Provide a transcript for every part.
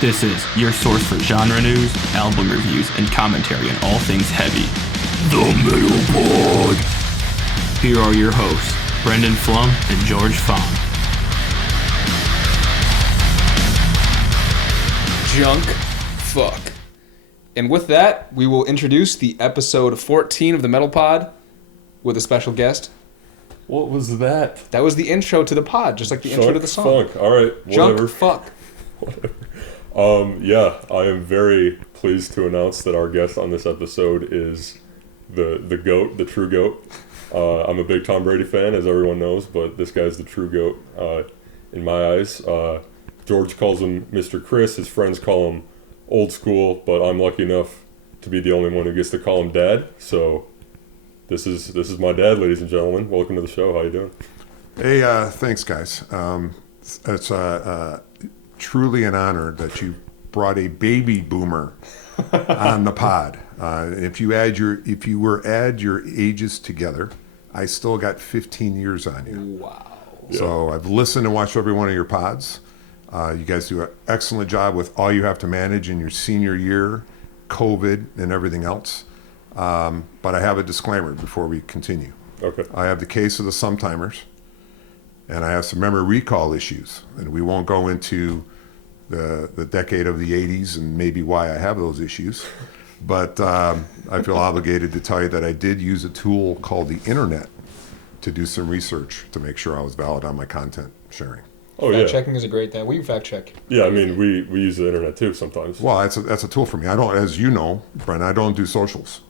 This is your source for genre news, album reviews, and commentary on all things heavy. The Metal Pod. Here are your hosts, Brendan Flum and George Fong. Junk fuck. And with that, we will introduce the episode 14 of the Metal Pod with a special guest. What was that? That was the intro to the pod, just like the intro to the song. Funk. All right, whatever. Junk fuck. Whatever. Yeah, I am very pleased to announce that our guest on this episode is the GOAT, the true GOAT. I'm a big Tom Brady fan, as everyone knows, but this guy's the true GOAT in my eyes. George calls him Mr. Chris. His friends call him Old Skool, but I'm lucky enough to be the only one who gets to call him Dad. So this is my dad, ladies and gentlemen. Welcome to the show. How you doing? Hey, thanks, guys. It's truly an honor that you brought a baby boomer on the pod. If you were add your ages together, I still got 15 years on you. Wow. So I've listened and watched every one of your pods. You guys do an excellent job with all you have to manage in your senior year, COVID, and everything else. But I have a disclaimer before we continue. Okay. I have the case of the sometimers, and I have some memory recall issues, and we won't go into the decade of the 80s and maybe why I have those issues. But I feel obligated to tell you that I did use a tool called the internet to do some research to make sure I was valid on my content sharing. Oh, yeah. Fact checking is a great thing. We fact check. Yeah, I mean, we use the internet too sometimes. Well, that's a tool for me. I don't, as you know, Brent, I don't do socials.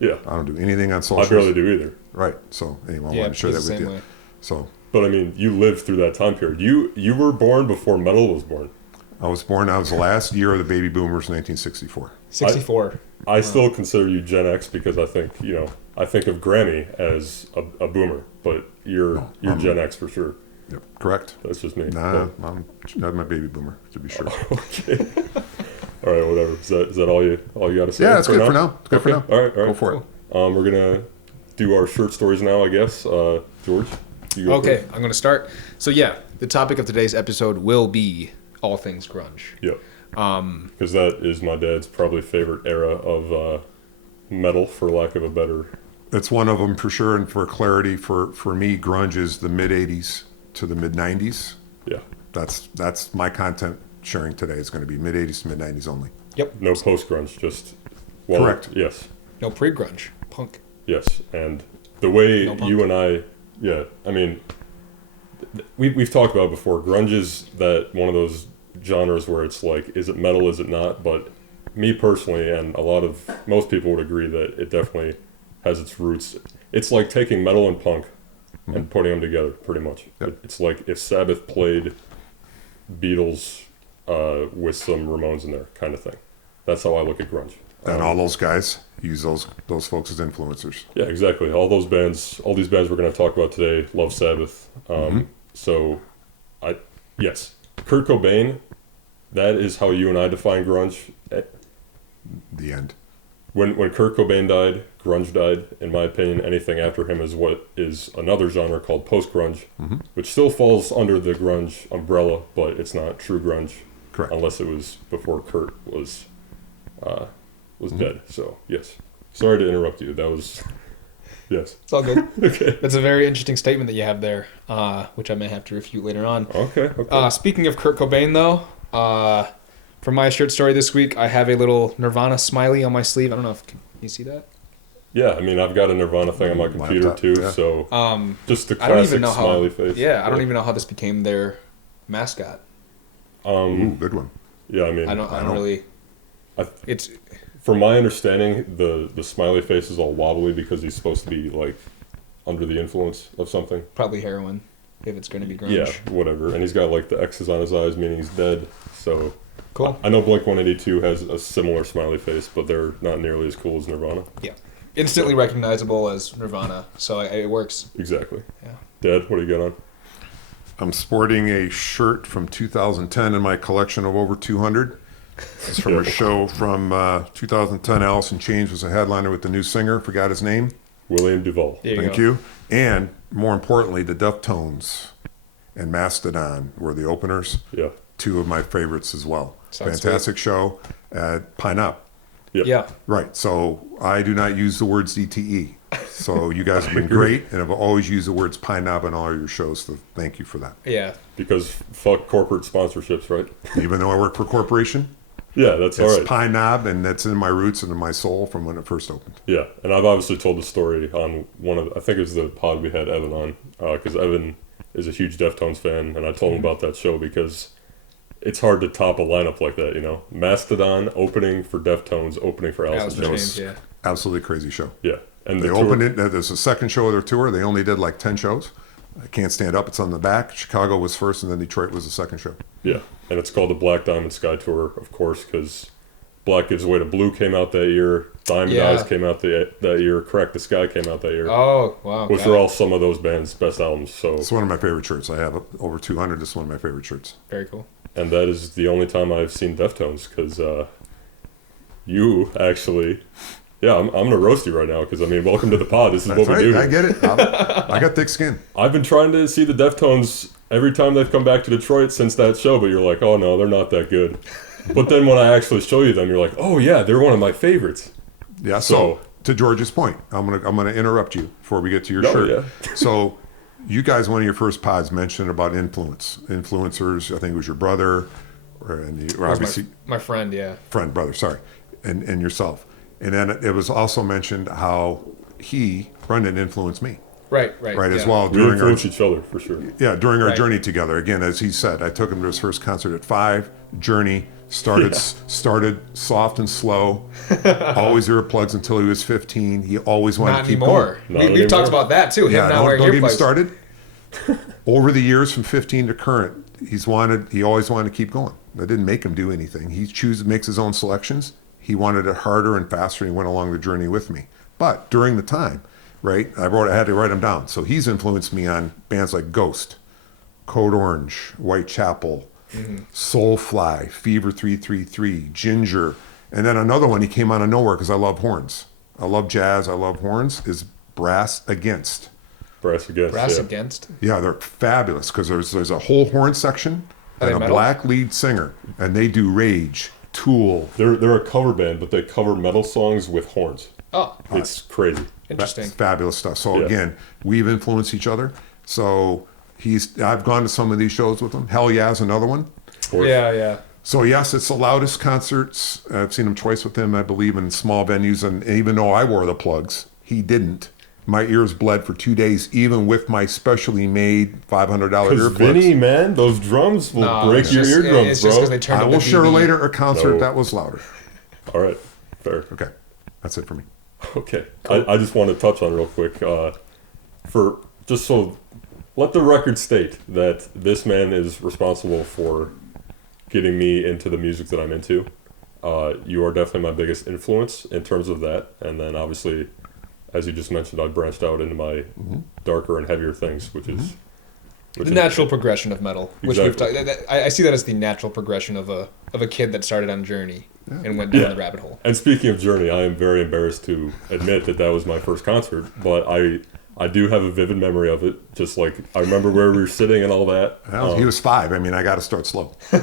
Yeah. I don't do anything on socials. I barely do either. Right. So anyway, I Yeah, wanted to share that he's the with same you. way. So But I mean, you lived through that time period. You were born before metal was born. I was the last year of the baby boomers, 1964. 64. I still consider you Gen X because I think of Grammy as a boomer, but you're Gen X for sure. Yep, correct. That's just me. Nah, I'm a baby boomer, to be sure. Okay. All right, whatever. Is that all you got to say? Yeah, it's good for now. It's good for now. All right. Go for it. We're gonna do our short stories now, I guess. George, you go Okay, first. I'm going to start. So yeah, the topic of today's episode will be all things grunge. Yep. Because that is my dad's probably favorite era of metal, for lack of a better. It's one of them for sure, and for clarity, for me, grunge is the mid-'80s to the mid-'90s. Yeah. That's my content sharing today. It's going to be mid-'80s to mid-'90s only. Yep. No post grunge, just Correct. Yes. No pre-grunge. Punk. Yes, and the way you and I, I mean, we've talked about it before. Grunge is that one of those genres where it's like, is it metal, is it not? But me personally, and most people would agree that it definitely has its roots. It's like taking metal and punk and putting them together, pretty much. Yep. It's like if Sabbath played Beatles with some Ramones in there, kind of thing. That's how I look at grunge. And all those guys use those folks as influencers. Yeah, exactly. All these bands we're going to talk about today love Sabbath. So, yes, Kurt Cobain, that is how you and I define grunge. The end. When Kurt Cobain died, grunge died. In my opinion, anything after him is what is another genre called post-grunge, which still falls under the grunge umbrella, but it's not true grunge. Correct. Unless it was before Kurt was dead. So, yes. Sorry to interrupt you. That was... Yes. It's all good. Okay. That's a very interesting statement that you have there, which I may have to refute later on. Okay. Speaking of Kurt Cobain, though, for my short story this week, I have a little Nirvana smiley on my sleeve. I don't know if can you see that? Yeah, I mean, I've got a Nirvana thing on my computer Laptop, too, yeah. so just the I don't classic even know smiley how. face. Yeah, I don't even know how this became their mascot. Ooh, good one. Yeah, I mean, I don't really. It's from my understanding, the smiley face is all wobbly because he's supposed to be like under the influence of something. probably heroin, if it's going to be grunge. Yeah, whatever. And he's got like the X's on his eyes, meaning he's dead. So Cool. I know Blink-182 has a similar smiley face, but they're not nearly as cool as Nirvana. Yeah. Instantly recognizable as Nirvana, so it works. Exactly. Yeah. Dad, what do you got on? I'm sporting a shirt from 2010 in my collection of over 200. It's from a show from 2010. Alice in Chains was a headliner with the new singer. Forgot his name. William Duvall. Thank you. And more importantly, the Deftones and Mastodon were the openers. Yeah. Two of my favorites as well. Sounds Fantastic show at Pine Up. Yep. Yeah. Right. So I do not use the words DTE. So you guys have been great, and have always used the words Pine Knob in all your shows. So thank you for that. Yeah. Because fuck corporate sponsorships, right? Even though I work for a corporation, Yeah, that's all it's right. Pine Knob, and that's in my roots and in my soul from when it first opened. Yeah, and I've obviously told the story on I think it was the pod we had Evan on, because Evan is a huge Deftones fan, and I told him about that show because it's hard to top a lineup like that, you know? Mastodon opening for Deftones, opening for Alice in Chains. Yeah. Absolutely crazy show. Yeah. And They the opened tour, it. There's a second show of their tour. They only did like 10 shows. I Can't Stand Up. It's on the back. Chicago was first, and then Detroit was the second show. Yeah, and it's called the Black Diamond Sky Tour, of course, because Black Gives Way to Blue came out that year, Diamond Eyes came out that year, Crack the Sky came out that year. Oh, wow. Which are all some of those bands' best albums. So, It's one of my favorite shirts. I have over 200. It's one of my favorite shirts. Very cool. and that is the only time I've seen Deftones, because you actually, yeah, I'm gonna roast you right now, because I mean, welcome to the pod. This is That's what we right. do. I get it. I got thick skin. I've been trying to see the Deftones every time they've come back to Detroit since that show, but you're like, oh no, they're not that good. But then when I actually show you them, you're like, oh yeah, they're one of my favorites. Yeah. So to George's point, I'm gonna interrupt you before we get to your shirt. Yeah. So you guys, one of your first pods mentioned about influencers. I think it was your brother, or obviously My friend, yeah. brother, sorry, and yourself. And then it was also mentioned how Brendan influenced me. Right, As yeah. well We during our influence each other, for sure. during our Right. journey together. Again, as he said, I took him to his first concert at 5. Journey started soft and slow. Always earplugs until he was 15. He always wanted Not to keep anymore. going. We've talked about that too. Him Yeah, not wearing don't get me earplugs. started. Over the years, from 15 to current, he always wanted to keep going. I didn't make him do anything. He makes his own selections. He wanted it harder and faster, and he went along the journey with me. But during the time, right, I had to write him down. So he's influenced me on bands like Ghost, Code Orange, Whitechapel, Soulfly, Fever 333, Ginger, and then another one he came out of nowhere because I love horns. I love jazz. I love horns. Is Brass Against. Brass Against. Against. Yeah, they're fabulous because there's a whole horn section Are they and a metal? black lead singer, and they do Rage, Tool. They're a cover band, but they cover metal songs with horns. Oh, It's crazy. interesting. That's fabulous stuff. So Yeah. again, we've influenced each other. So I've gone to some of these shows with him. Hell Yeah is another one. Of course. Yeah. So yes, it's the loudest concerts. I've seen him twice with him, I believe, in small venues. And even though I wore the plugs, he didn't. My ears bled for 2 days, even with my specially made $500 Because earplugs. Vinny, man, those drums will No, break it's your just- eardrums, it's bro. just 'cause they turned I up will the share dB. later a concert No. that was louder. All right, fair. Okay, that's it for me. Okay, I just want to touch on real quick, let the record state that this man is responsible for getting me into the music that I'm into. You are definitely my biggest influence in terms of that, and then obviously, as you just mentioned, I branched out into my darker and heavier things, which is The natural progression of metal, which Exactly. we've talked. I see that as the natural progression of a kid that started on Journey and went down the rabbit hole. And speaking of Journey, I am very embarrassed to admit that was my first concert, but I do have a vivid memory of it. Just like I remember where we were sitting and all that. Well, he was 5. I mean, I got to start slow. Yeah,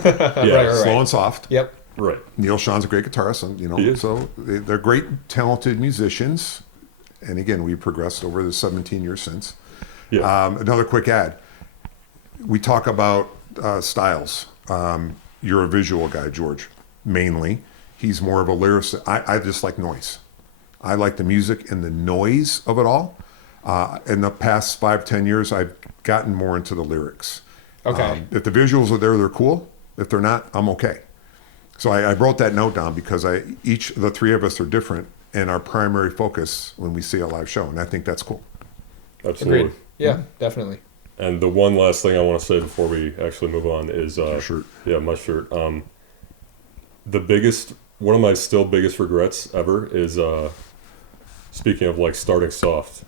Right. Slow and soft. Yep. right. Neil Sean's a great guitarist, and He is. so they're great, talented musicians. And again, we progressed over the 17 years since. Yeah. Another quick ad. We talk about styles. You're a visual guy, George, mainly. He's more of a lyricist. I just like noise. I like the music and the noise of it all. In the past 5-10 years, I've gotten more into the lyrics. Okay. If the visuals are there, they're cool. If they're not, I'm okay. So I wrote that note down because the three of us are different, and our primary focus when we see a live show, and I think that's cool. Absolutely. Agreed. Yeah, definitely. And the one last thing I want to say before we actually move on is Your shirt. Yeah, my shirt. One of my still biggest regrets ever is speaking of like starting soft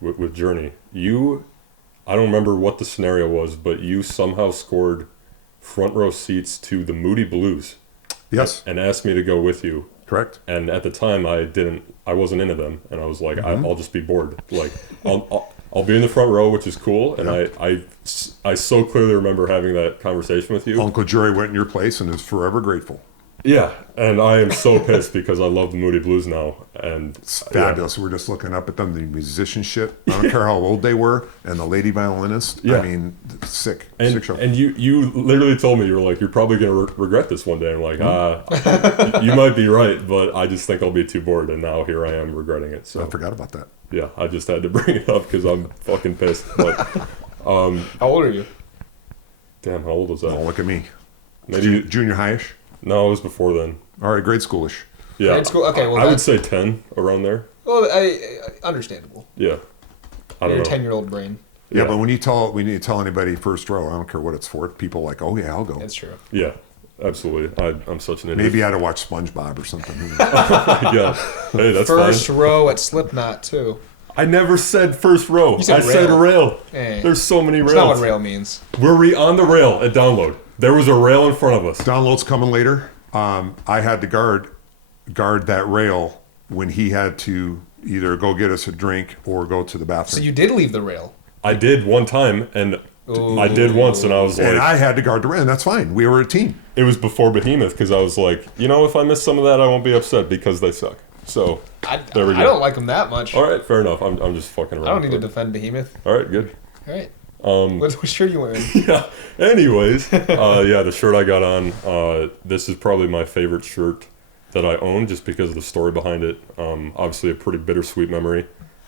with Journey. I don't remember what the scenario was, but you somehow scored front row seats to the Moody Blues. Yes, And asked me to go with you. correct. And at the time, I wasn't into them, and I was like, I'll just be bored. Like, I'll be in the front row, which is cool. And Yeah. I so clearly remember having that conversation with you. Uncle Jerry went in your place and is forever grateful. Yeah, and I am so pissed because I love the Moody Blues now, and It's fabulous. We're just looking up at them, the musicianship. I don't care how old they were, and the lady violinist. Yeah. I mean, sick show. And you literally told me, you were like, you're probably going to regret this one day. I'm like, you might be right, but I just think I'll be too bored, and now here I am regretting it. So I forgot about that. yeah, I just had to bring it up because I'm fucking pissed. But How old are you? damn, how old was that? Oh, look at me. Maybe Junior high-ish. no, it was before then. All right, grade schoolish. Yeah, Grade school? Okay, well, I would that's- say 10 around there. Well, understandable. Yeah, I don't Your know. 10-year-old brain. Yeah, Yeah. but when you tell anybody first row, I don't care what it's for. People are like, oh yeah, I'll go. That's true. Yeah, absolutely. I'm such an idiot. Maybe I had to watch SpongeBob or something. Yeah. Hey, that's First fine. row at Slipknot, too. I never said first row. You said I said rail. rail. Hey. There's so many That's not what rails. rail means. Were we on the rail at download? There was a rail in front of us. Download's coming later. I had to guard that rail when he had to either go get us a drink or go to the So bathroom. you did leave the rail. I did one time, and I did once, and I was like, And I had to guard the rail, and that's fine. We were a team. it was before Behemoth, because I was like, if I miss some of that, I won't be upset because they suck. So, there we go. I don't like them that much. All right, fair enough. I'm just fucking around. I don't need to defend Behemoth. All right, good. All right. What shirt are you wearing? Yeah. Anyways, the shirt I got on, this is probably my favorite shirt that I own just because of the story behind it. Obviously a pretty bittersweet memory.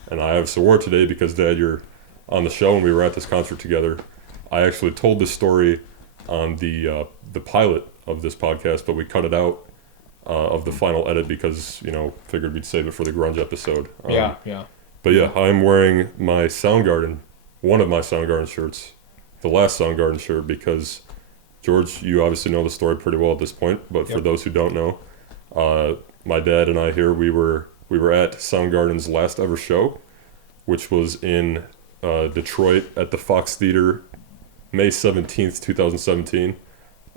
And I obviously wore it today because, Dad, you're on the show and we were at this concert together. I actually told this story on the pilot of this podcast, but we cut it out of the final edit because, figured we'd save it for the grunge episode. Yeah. But yeah, I'm wearing my Soundgarden, one of my Soundgarden shirts, the last Soundgarden shirt, because George, you obviously know the story pretty well at this point, but for Yep. those who don't know, my dad and I here, we were at Soundgarden's last ever show, which was in Detroit at the Fox Theater, May 17th, 2017.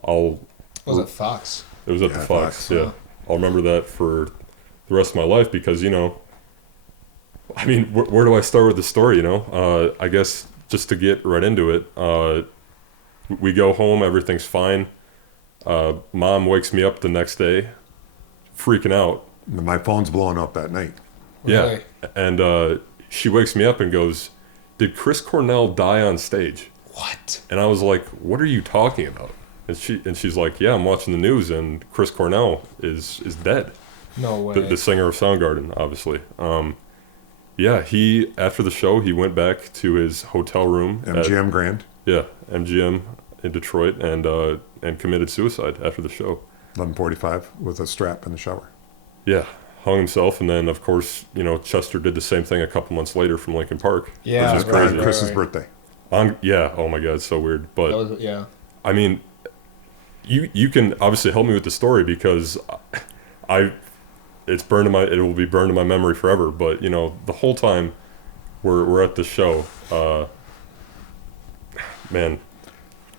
Was it Fox? It was at the Yeah, Fox, Fox. yeah. I'll remember that for the rest of my life because, I mean, where do I start with the story, I guess just to get right into it, we go home, everything's fine. Mom wakes me up the next day, freaking out. My phone's blowing up that night. Really? Yeah. And she wakes me up and goes, "Did Chris Cornell die on stage?" What? And I was like, "What are you talking about?" And she's like, "Yeah, I'm watching the news and Chris Cornell is dead." No way. The singer of Soundgarden, obviously. Yeah, he after the show he went back to his hotel room MGM Grand, at MGM in Detroit and committed suicide after the show. 11:45 with a strap in the shower. Yeah, hung himself, and then of course Chester did the same thing a couple months later from Linkin Park. Yeah, which is right, crazy. right. Chris's birthday. Oh my God, it's so weird. But That was, yeah. I mean, you can obviously help me with the story because it will be burned in my memory forever. But the whole time we're at the show, man,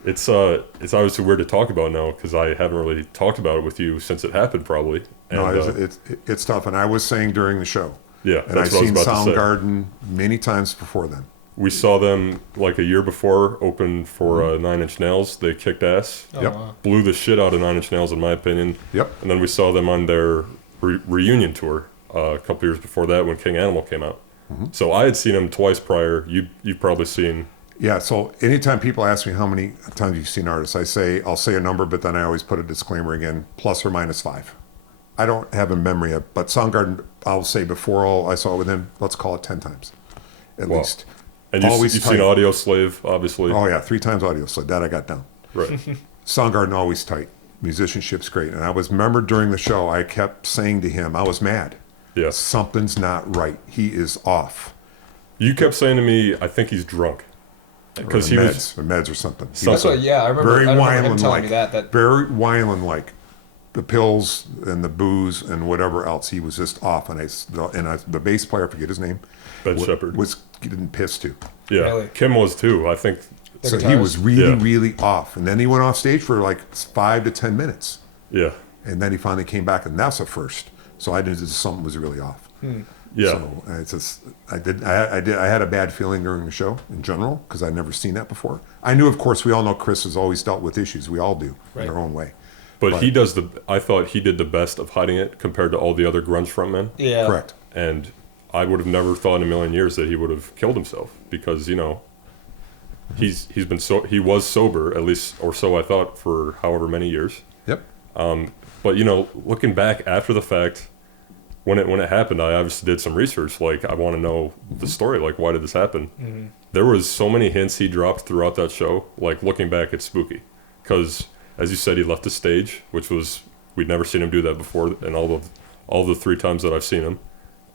it's obviously weird to talk about now because I haven't really talked about it with you since it happened probably. And, No, it's tough. And I was saying during the show. Yeah, And I've that's what I was seen about to say. Soundgarden many times before then. We saw them like a year before open for Nine Inch Nails. They kicked ass. Oh, Yep. wow. Blew the shit out of Nine Inch Nails in my opinion. Yep. And then we saw them on their reunion tour a couple years before that when King Animal came out. So I had seen them twice prior. You've probably seen. Yeah, so anytime people ask me how many times you've seen artists, I'll say a number, but then I always put a disclaimer again, plus or minus 5. I don't have a memory of, but Soundgarden, I'll say before all I saw with him, let's call it 10 times, at Wow. least. And you've Always seen tight. Audio Slave, obviously. Oh yeah, 3 times audio, so that I got down. Right. Soundgarden always tight, musicianship's great, and I was remembered during the show, I kept saying to him, I was mad. Yeah. Something's not right. He is off. You kept saying to me, I think he's drunk. Because he was. meds or something. He That's was That's what. Yeah, I remember. very I remember him telling Weiland-like. me that. Very Weiland-like. The pills and the booze and whatever else, he was just off. And the bass player, I forget his name, Ben Shepherd. was getting pissed too. Yeah. Really? Kim was too, I think. The So he guitarist? was really, Yeah. really off. And then he went off stage for like 5 to 10 minutes. Yeah. And then he finally came back, and that's a first. So I knew that something was really off. Yeah. So it's just I had a bad feeling during the show in general because I'd never seen that before. I knew, of course, we all know Chris has always dealt with issues. We all do in our own way. But I thought he did the best of hiding it compared to all the other grunge frontmen. Yeah. Correct. And I would have never thought in a million years that he would have killed himself because, he was sober, at least, or so I thought, for however many years. Yep. But looking back after the fact, when it happened, I obviously did some research. Like, I want to know the story. Like, why did this happen? Mm-hmm. There was so many hints he dropped throughout that show. Like, looking back, it's spooky. Because, as you said, he left the stage, which was, we'd never seen him do that before, and all the 3 times that I've seen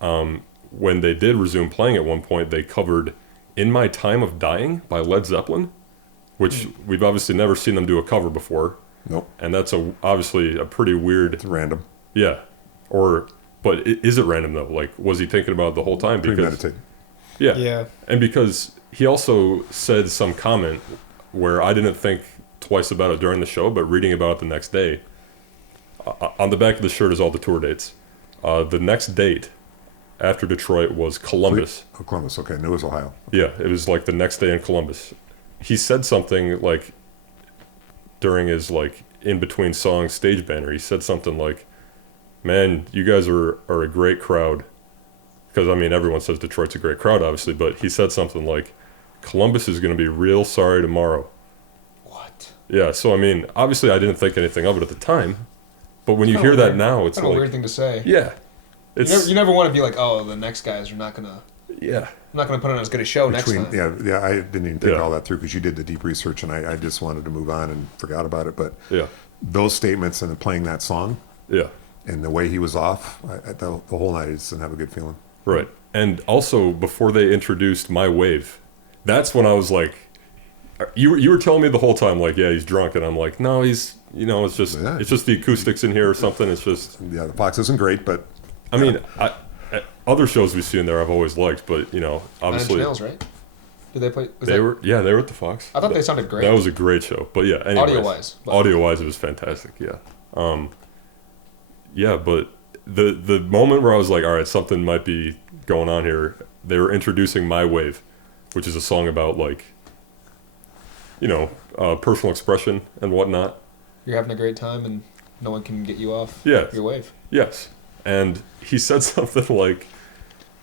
him. When they did resume playing at one point, they covered "In My Time of Dying" by Led Zeppelin, which we've obviously never seen them do a cover before. Nope. And that's obviously a pretty weird... It's random. Yeah. But is it random, though? Like, was he thinking about it the whole time? Premeditated. Yeah. Yeah. And because he also said some comment where I didn't think twice about it during the show, but reading about it the next day, on the back of the shirt is all the tour dates. The next date after Detroit was Columbus. Oh, Columbus, okay. It was Ohio. Yeah, it was like the next day in Columbus. He said something like during his like in between songs stage banner. He said something like, "Man, you guys are a great crowd." Because I mean, everyone says Detroit's a great crowd, obviously, but he said something like, "Columbus is going to be real sorry tomorrow." What? Yeah, so I mean, obviously, I didn't think anything of it at the time, but when you hear that now, it's kind like of a weird thing to say. Yeah, you never want to be like, oh, the next guys are not gonna. Yeah. I'm not gonna put on as good a show next time. Yeah, I didn't even think all that through because you did the deep research, and I just wanted to move on and forgot about it. But those statements and playing that song, and the way he was off, the whole night I just didn't have a good feeling. Right. And also, before they introduced My Wave, that's when I was like, you were telling me the whole time, like, yeah, he's drunk. And I'm like, no, he's, it's just the acoustics in here or something. It's just... Yeah, the Fox isn't great, but... I mean, other shows we've seen there I've always liked, but, obviously... Nine Inch Nails, right? Did they play... They were at the Fox. I thought they sounded great. That was a great show. But yeah, anyways. Audio-wise, it was fantastic, yeah. But the moment where I was like, all right, something might be going on here, they were introducing My Wave, which is a song about, like, personal expression and whatnot. You're having a great time and no one can get you off your wave. Yes. And he said something like,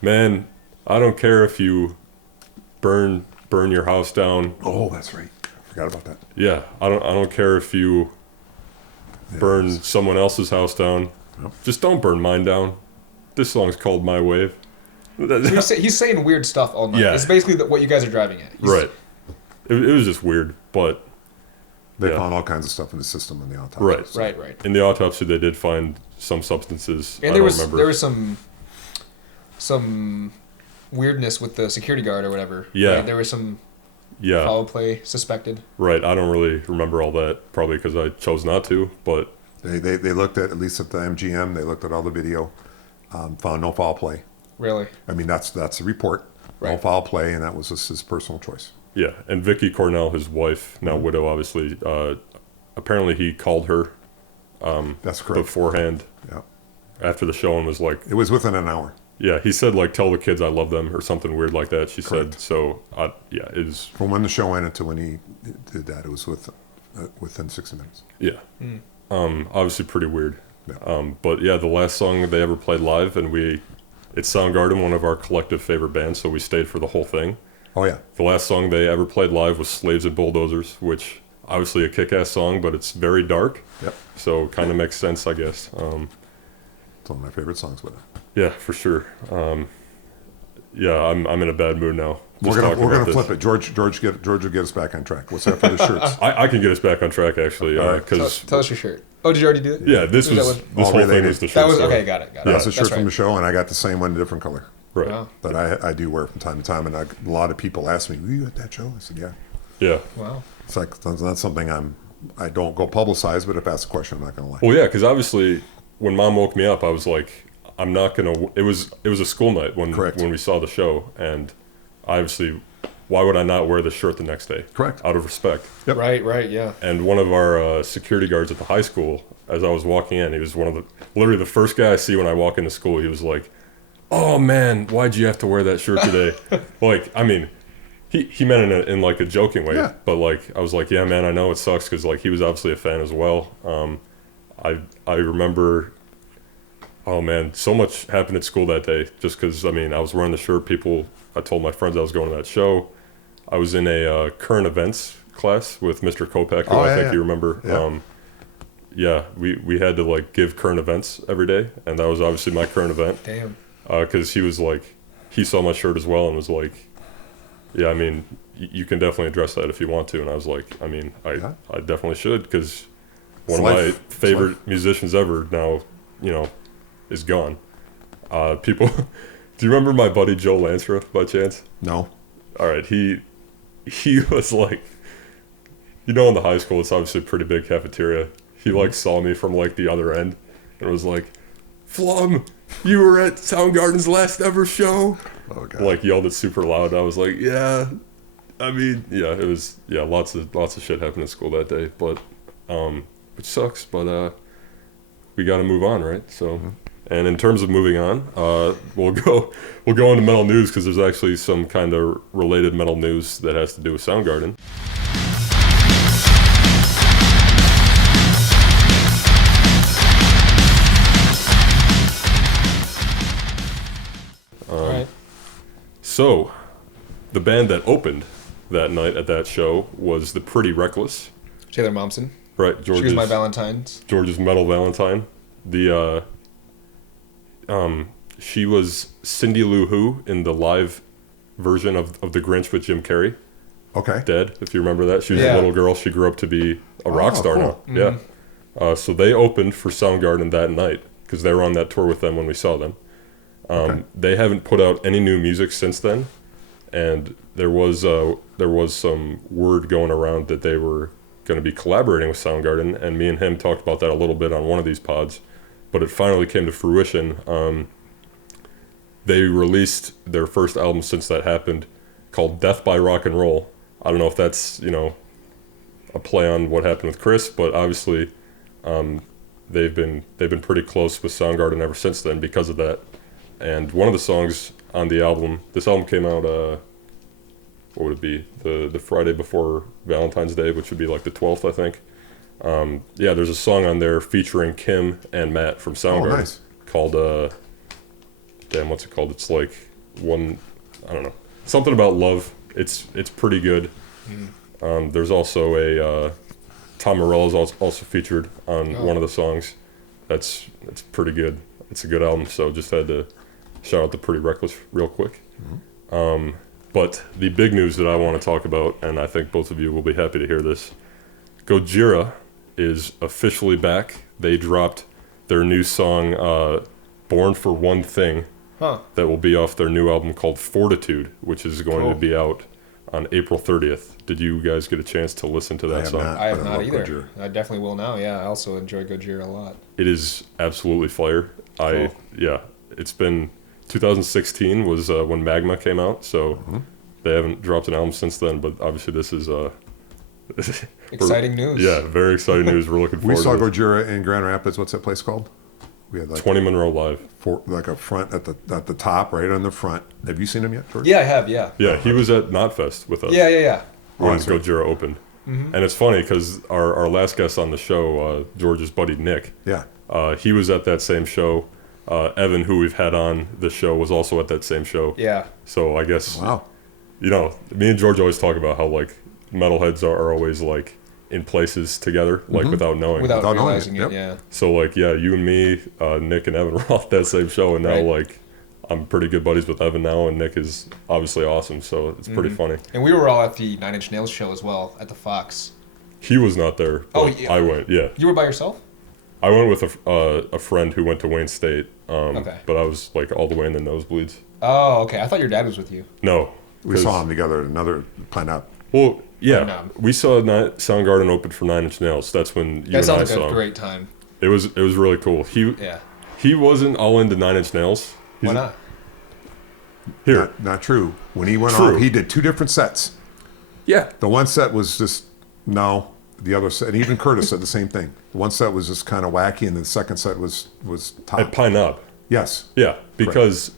"Man, I don't care if you burn your house down." Oh, that's right. I forgot about that. Yeah, I don't care if you burn someone else's house down. Yep. Just don't burn mine down. This song's called My Wave. He's saying weird stuff all night. Yeah. It's basically what you guys are driving at. Right. It was just weird, but... They found all kinds of stuff in the system in the autopsy. Right. In the autopsy, they did find some substances. And there was some weirdness with the security guard or whatever. Yeah. Right? There was some foul play suspected. Right. I don't really remember all that, probably because I chose not to, but... They looked at least at the MGM, they looked at all the video, found no foul play. Really? I mean, that's the report. Right. No foul play, and that was just his personal choice. Yeah, and Vicky Cornell, his wife, now widow, obviously, apparently he called her that's correct. Beforehand after the show and was like... It was within an hour. Yeah, he said, like, tell the kids I love them or something weird like that, she said. So, it was... From when the show ended to when he did that, it was within 60 minutes. Yeah. Obviously pretty weird. Yeah. But, yeah, the last song they ever played live, and it's Soundgarden, one of our collective favorite bands, so we stayed for the whole thing. Oh, yeah. The last song they ever played live was Slaves and Bulldozers, which obviously a kick-ass song, but it's very dark. Yep. So kind of makes sense, I guess. It's one of my favorite songs with it. Yeah, for sure. I'm in a bad mood now. We're gonna flip it. George will get us back on track. What's that for the shirts? I can get us back on track, actually. Cause tell us your shirt. Oh, did you already do it? Yeah, this whole thing was the shirt. Okay, got it. Yeah, that's a shirt from the show, and I got the same one in a different color. Right. Wow. But I do wear it from time to time, and a lot of people ask me, "Were you at that show?" I said, "Yeah." Yeah. Wow. It's like that's not something I don't go publicize, but if asked a question, I'm not gonna lie. Well, yeah, because obviously when Mom woke me up, I was like, I'm not gonna. It was a school night when we saw the show, and obviously, why would I not wear the shirt the next day? Correct. Out of respect. Yep. Right. Yeah. And one of our security guards at the high school, as I was walking in, he was literally the first guy I see when I walk into school. He was like, oh man, why'd you have to wear that shirt today? Like, I mean, he meant it in like a joking way, Yeah. but like I was like, yeah, man, I know it sucks because like he was obviously a fan as well. I remember, oh man, so much happened at school that day just because I mean I was wearing the shirt. I told my friends I was going to that show. I was in a current events class with Mr. Kopeck, who I think you remember. Yeah. We had to like give current events every day, and that was obviously my current event. Damn. Because he was like, he saw my shirt as well and was like, yeah, I mean, you can definitely address that if you want to. And I was like, I mean, I definitely should because one of my favorite musicians ever now, you know, is gone. People, do you remember my buddy Joe Lansra by chance? No. All right, he was like, you know, in the high school, it's obviously a pretty big cafeteria. He like saw me from like the other end and was like, Flum, you were at Soundgarden's last ever show? Oh, God. Like yelled it super loud. I was like, yeah. I mean, yeah, it was, yeah, lots of shit happened in school that day, but which sucks, but we got to move on, right? So, and in terms of moving on, we'll go into metal news because there's actually some kind of related metal news that has to do with Soundgarden. All right. So, the band that opened that night at that show was the Pretty Reckless. Taylor Momsen. Right, She was my Valentine's. George's Metal Valentine. She was Cindy Lou Who in the live version of The Grinch with Jim Carrey. Okay. Dead, if you remember that. She was a little girl. She grew up to be a rock star cool. now. Yeah. So they opened for Soundgarden that night because they were on that tour with them when we saw them. They haven't put out any new music since then, and there was some word going around that they were going to be collaborating with Soundgarden, and me and him talked about that a little bit on one of these pods, but it finally came to fruition. They released their first album since that happened, called Death by Rock and Roll. I don't know if that's, you know, a play on what happened with Chris, but obviously they've been pretty close with Soundgarden ever since then because of that. And one of the songs on the album, this album came out, what would it be? The Friday before Valentine's Day, which would be like the 12th, I think. There's a song on there featuring Kim and Matt from Soundgarden called, what's it called? It's like I don't know, something about love. It's pretty good. There's also a, Tom Morello is also featured on one of the songs. It's pretty good. It's a good album, so just had to shout out the Pretty Reckless real quick. But the big news that I want to talk about, and I think both of you will be happy to hear this, Gojira is officially back. They dropped their new song, Born for One Thing, that will be off their new album called Fortitude, which is going to be out on April 30th. Did you guys get a chance to listen to that song? I have not either. Gojira. I definitely will now. Yeah, I also enjoy Gojira a lot. It is absolutely fire. Cool. It's been 2016 was when Magma came out, so they haven't dropped an album since then. But obviously, this is exciting news. Yeah, very exciting news. We're looking forward. We saw to it. Gojira in Grand Rapids. What's that place called? We had like 20 Monroe Live. like a front at the top, right on the front. Have you seen him yet, George? Yeah, I have. Yeah. Yeah, he was at Knotfest with us. Yeah. When Gojira opened. And it's funny because our last guest on the show, George's buddy Nick, he was at that same show. Evan, who we've had on the show, was also at that same show. Yeah. So I guess, Wow. you know, me and George always talk about how, like, metalheads are always, like, in places together, like, without knowing. Without knowing realizing it, it, yep. yeah. So, like, yeah, you and me, Nick and Evan were off that same show, and now, Right. like, I'm pretty good buddies with Evan now, and Nick is obviously awesome, so it's pretty funny. And we were all at the Nine Inch Nails show as well, at the Fox. He was not there. Oh, but yeah. I went, yeah. You were by yourself? I went with a friend who went to Wayne State, Okay. but I was, like, all the way in the nosebleeds. Oh, okay. I thought your dad was with you. No. We saw him together at another Planet Up. Well, yeah, No. we saw Soundgarden open for Nine Inch Nails. That's when you That and I sounds like saw a him. great time. It was really cool. Yeah. He wasn't all into Nine Inch Nails. Why not? Here, Not true. When he went True. on, he did 2 different sets. yeah, The one set was just no. The other set, and even Curtis said the same thing. The one set was just kind of wacky, and the second set was at top. Pine Knob. Yes. Yeah, because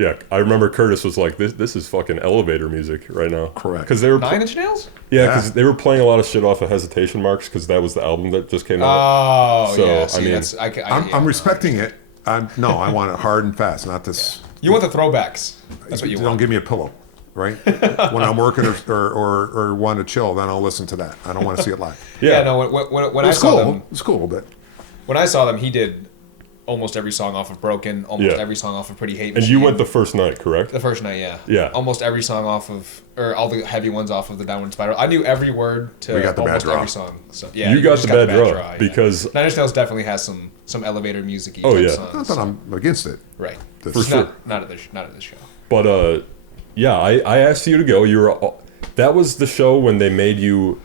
Yeah, I remember Curtis was like, "This is fucking elevator music right now." Correct. Because they were Nine Inch Nails? Yeah, because they were playing a lot of shit off of Hesitation Marks because that was the album that just came out. Oh, So, yeah. I See, mean, that's, I'm respecting it. I want it hard and fast, not this. You want the throwbacks. That's what you Don't want. give me a pillow, right? When I'm working or want to chill, then I'll listen to that. I don't want to see it live. Yeah, no, when I It's saw cool. them, It's cool, but when I saw them, he did almost every song off of Broken, almost Yeah. every song off of Pretty Hate And Machine. you went the first night, correct? The first night, yeah. Yeah. Almost every song off of, or all the heavy ones off of the Downward Spiral. I knew every word to We got the bad almost draw. every song. So yeah, You got just the bad draw, yeah. because- Nine Inch Nails definitely has some elevator music-y Oh, type yeah. songs. not that I'm against it. Right. This- For sure. Not at this show. But yeah, I asked you to go. You were that was the show when they made you.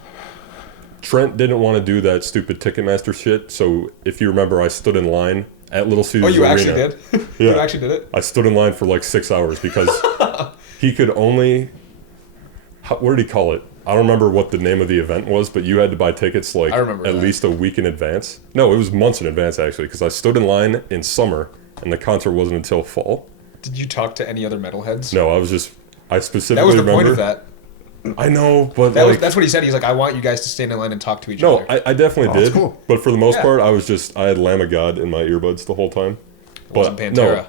Trent didn't want to do that stupid Ticketmaster shit, so if you remember, I stood in line at Little Caesars Oh, you Arena. actually did? Yeah. You actually did it? I stood in line for like 6 hours because he could only. What did he call it? I don't remember what the name of the event was, but you had to buy tickets like I remember at that. least a week in advance. No, it was months in advance actually, because I stood in line in summer and the concert wasn't until fall. Did you talk to any other metalheads? No, I specifically That was the remember. point of that. I know, but That's what he said. He's like, I want you guys to stand in line and talk to each no, other. I definitely that's did. cool. But for the most Yeah. part, I had Lamb of God in my earbuds the whole time. It wasn't But Pantera.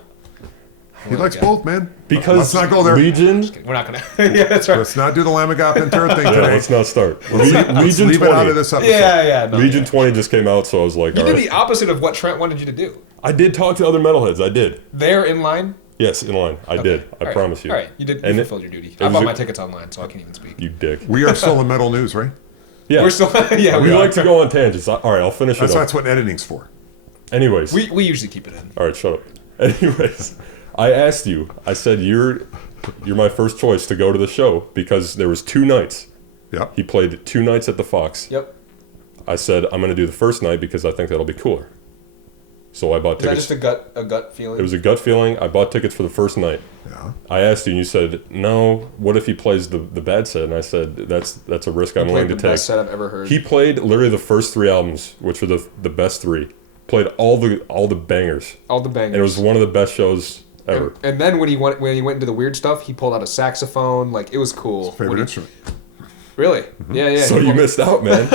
He likes Yeah. both, man. because Let's not go there. Legion. We're not gonna. Yeah, that's right. Let's not do the Lamb of God Pantera thing Yeah, today. let's not start. Let's Legion leave 20. it out of this episode. Yeah. No, Legion yeah. 20 just came out, so I was like, You all did right. the opposite of what Trent wanted you to do. I did talk to other metalheads. I did. They're in line. Yes, in line. I did. I All right. promise you. All right, you did. And You it- fulfilled your duty. it I was bought a- my tickets online, so I can't even speak. You dick. We are still in metal news, right? Yeah. We're still. Yeah, we we like to go on tangents. All right, I'll finish it up. That's what editing's for. Anyways. We usually keep it in. All right, shut up. Anyways, I asked you. I said you're my first choice to go to the show because there was 2 nights. Yep. He played 2 nights at the Fox. Yep. I said I'm going to do the first night because I think that'll be cooler. So I bought Is that tickets. just a gut feeling? It was a gut feeling. I bought tickets for the first night. Yeah. I asked you, and you said, "No. What if he plays the bad set?" And I said, "That's a risk I'm willing Played to the take." best set I've ever heard. He played literally the first 3 albums, which were the best 3. Played all the bangers, all the bangers. and it was one of the best shows ever. And then when he went into the weird stuff, he pulled out a saxophone. Like it was cool. Favorite When he- instrument. Really? Yeah. So you missed out, man.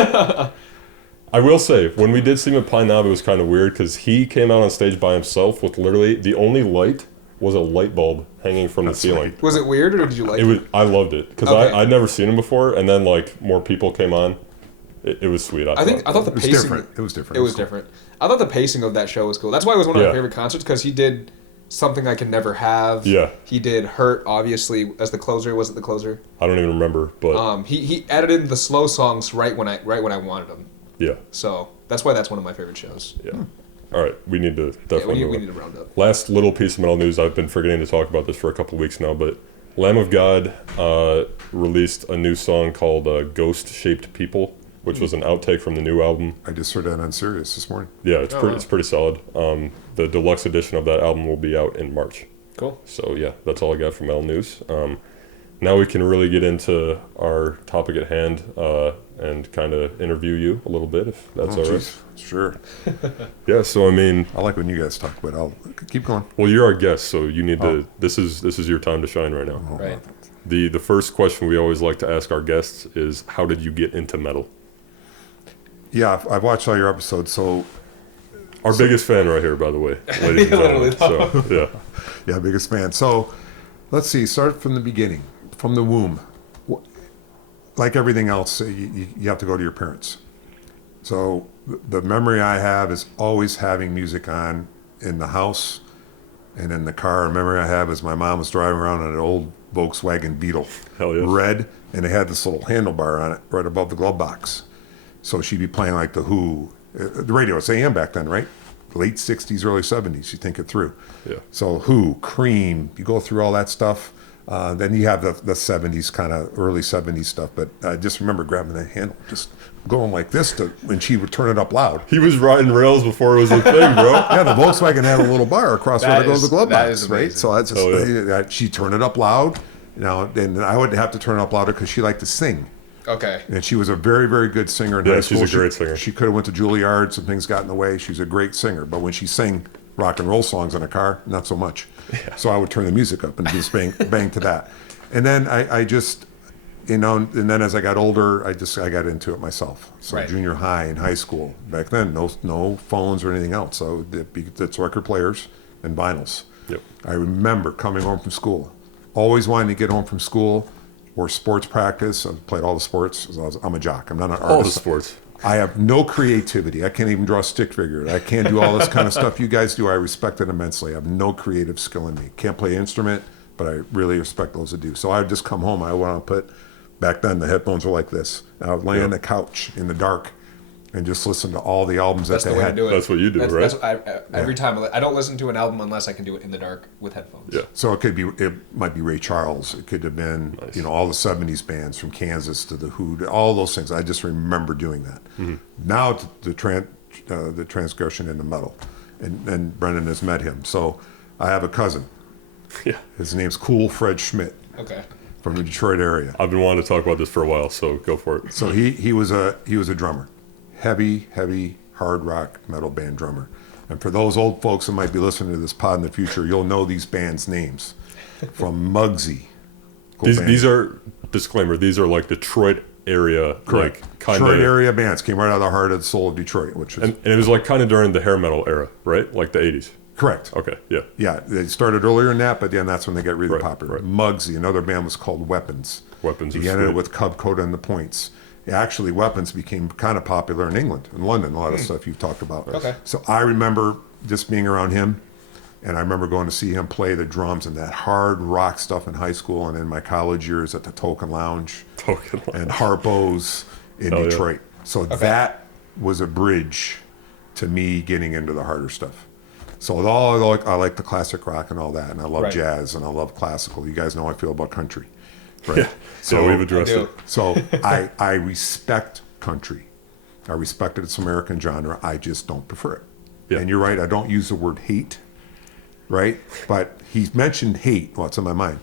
I will say, when we did see him at Pine Knob, it was kind of weird because he came out on stage by himself with literally the only light was a light bulb hanging from the ceiling. Was it weird or did you like It was. I loved it because Okay. I'd never seen him before, and then like more people came on. It was sweet. I I thought the It was pacing. different. It was different. It was cool. different. I thought the pacing of that show was cool. That's why it was one of Yeah. my favorite concerts because he did Something I Can Never Have. Yeah. He did Hurt, obviously, as the closer. Was it the closer? I don't even remember, but He added in the slow songs right when I wanted them. yeah, So that's why that's one of my favorite shows. yeah. All right, we need to Yeah, definitely. we move need on. to round up. Last little piece of metal news. I've been forgetting to talk about this for a couple weeks now, but Lamb of God released a new song called "Ghost Shaped People," which was an outtake from the new album. I just heard that on Sirius this morning. Yeah, it's wow. it's pretty solid. The deluxe edition of that album will be out in March. Cool. So yeah, that's all I got from metal news. Now we can really get into our topic at hand and kind of interview you a little bit, if that's all right. Jeez. Sure. Yeah. So I mean, I like when you guys talk, but I'll keep going. well, you're our guest, so you need to. This is your time to shine right now. Right. The first question we always like to ask our guests is, how did you get into metal? Yeah, I've watched all your episodes, so Our biggest fan right here, by the way, ladies and gentlemen. So yeah. yeah, biggest fan. So let's see, start from the beginning, from the womb. Like everything else, you have to go to your parents. So the memory I have is always having music on in the house and in the car. A memory I have is my mom was driving around in an old Volkswagen Beetle, Hell yes. red, and it had this little handlebar on it right above the glove box. So she'd be playing like The Who. The radio, it's AM back then, right? Late 60s, early 70s, you think it through. Yeah. So Who, Cream, you go through all that stuff. Then you have the 70s, kind of early 70s stuff. But I just remember grabbing the handle, just going like this when she would turn it up loud. He was riding rails before it was a thing, bro. Yeah, the Volkswagen had a little bar across where That to go to is- the glove that box, is right? amazing. So that's just, Oh, she turned it up loud. And I would have to turn it up louder because she liked to sing. Okay. And she was a very, very good singer in Yeah, high she's school. a great singer. She could have went to Juilliard. Some things got in the way. She's a great singer. But when she sang rock and roll songs in a car, not so much. Yeah. So I would turn the music up and just bang to that. And then I just, and then as I got older, I got into it myself. So junior high and high school, back then, no phones or anything else. So it's record players and vinyls. Yep. I remember coming home from school, always wanting to get home from school or sports practice. I've played all the sports. I'm a jock. I'm not an artist. All the sports. I have no creativity. I can't even draw a stick figure. I can't do all this kind of stuff you guys do. I respect it immensely. I have no creative skill in me. Can't play an instrument, but I really respect those that do. So I would just come home. I want to put, back then the headphones were like this. I would lay on the couch in the dark and just listen to all the albums that they had. That's what you do, right? Every time I don't listen to an album unless I can do it in the dark with headphones. Yeah. So it might be Ray Charles. It could have been all the '70s bands from Kansas to the Who, all those things. I just remember doing that. Mm-hmm. Now the transgression into metal, and Brendan has met him. So I have a cousin. Yeah. His name's Cool Fred Schmidt. Okay. From the Detroit area. I've been wanting to talk about this for a while, so go for it. So he was a drummer. Heavy hard rock metal band drummer. And for those old folks that might be listening to this pod in the future, you'll know these bands' names. From Muggsy. These are, disclaimer, these are like Detroit area. Correct. Like kinda, Detroit area bands came right out of the heart of the soul of Detroit, which is... And it was like kind of during the hair metal era, right? Like the 80s. Correct. Okay, yeah. Yeah, they started earlier than that, but then that's when they got really popular. Right. Muggsy, another band was called Weapons. Weapons He ended it with Cub Coat and the Points. Actually, Weapons became kind of popular in England, in London, a lot of stuff you've talked about. Okay. So I remember just being around him, and I remember going to see him play the drums and that hard rock stuff in high school and in my college years at the Token Lounge and Harpo's in Detroit. Yeah. So that was a bridge to me getting into the harder stuff. So I like the classic rock and all that, and I love jazz and I love classical. You guys know how I feel about country. Right? Yeah. So we've addressed it. So I respect country. I respect it. It's American genre. I just don't prefer it. Yeah. And you're right. I don't use the word hate. Right? But he mentioned hate. Well, it's in my mind.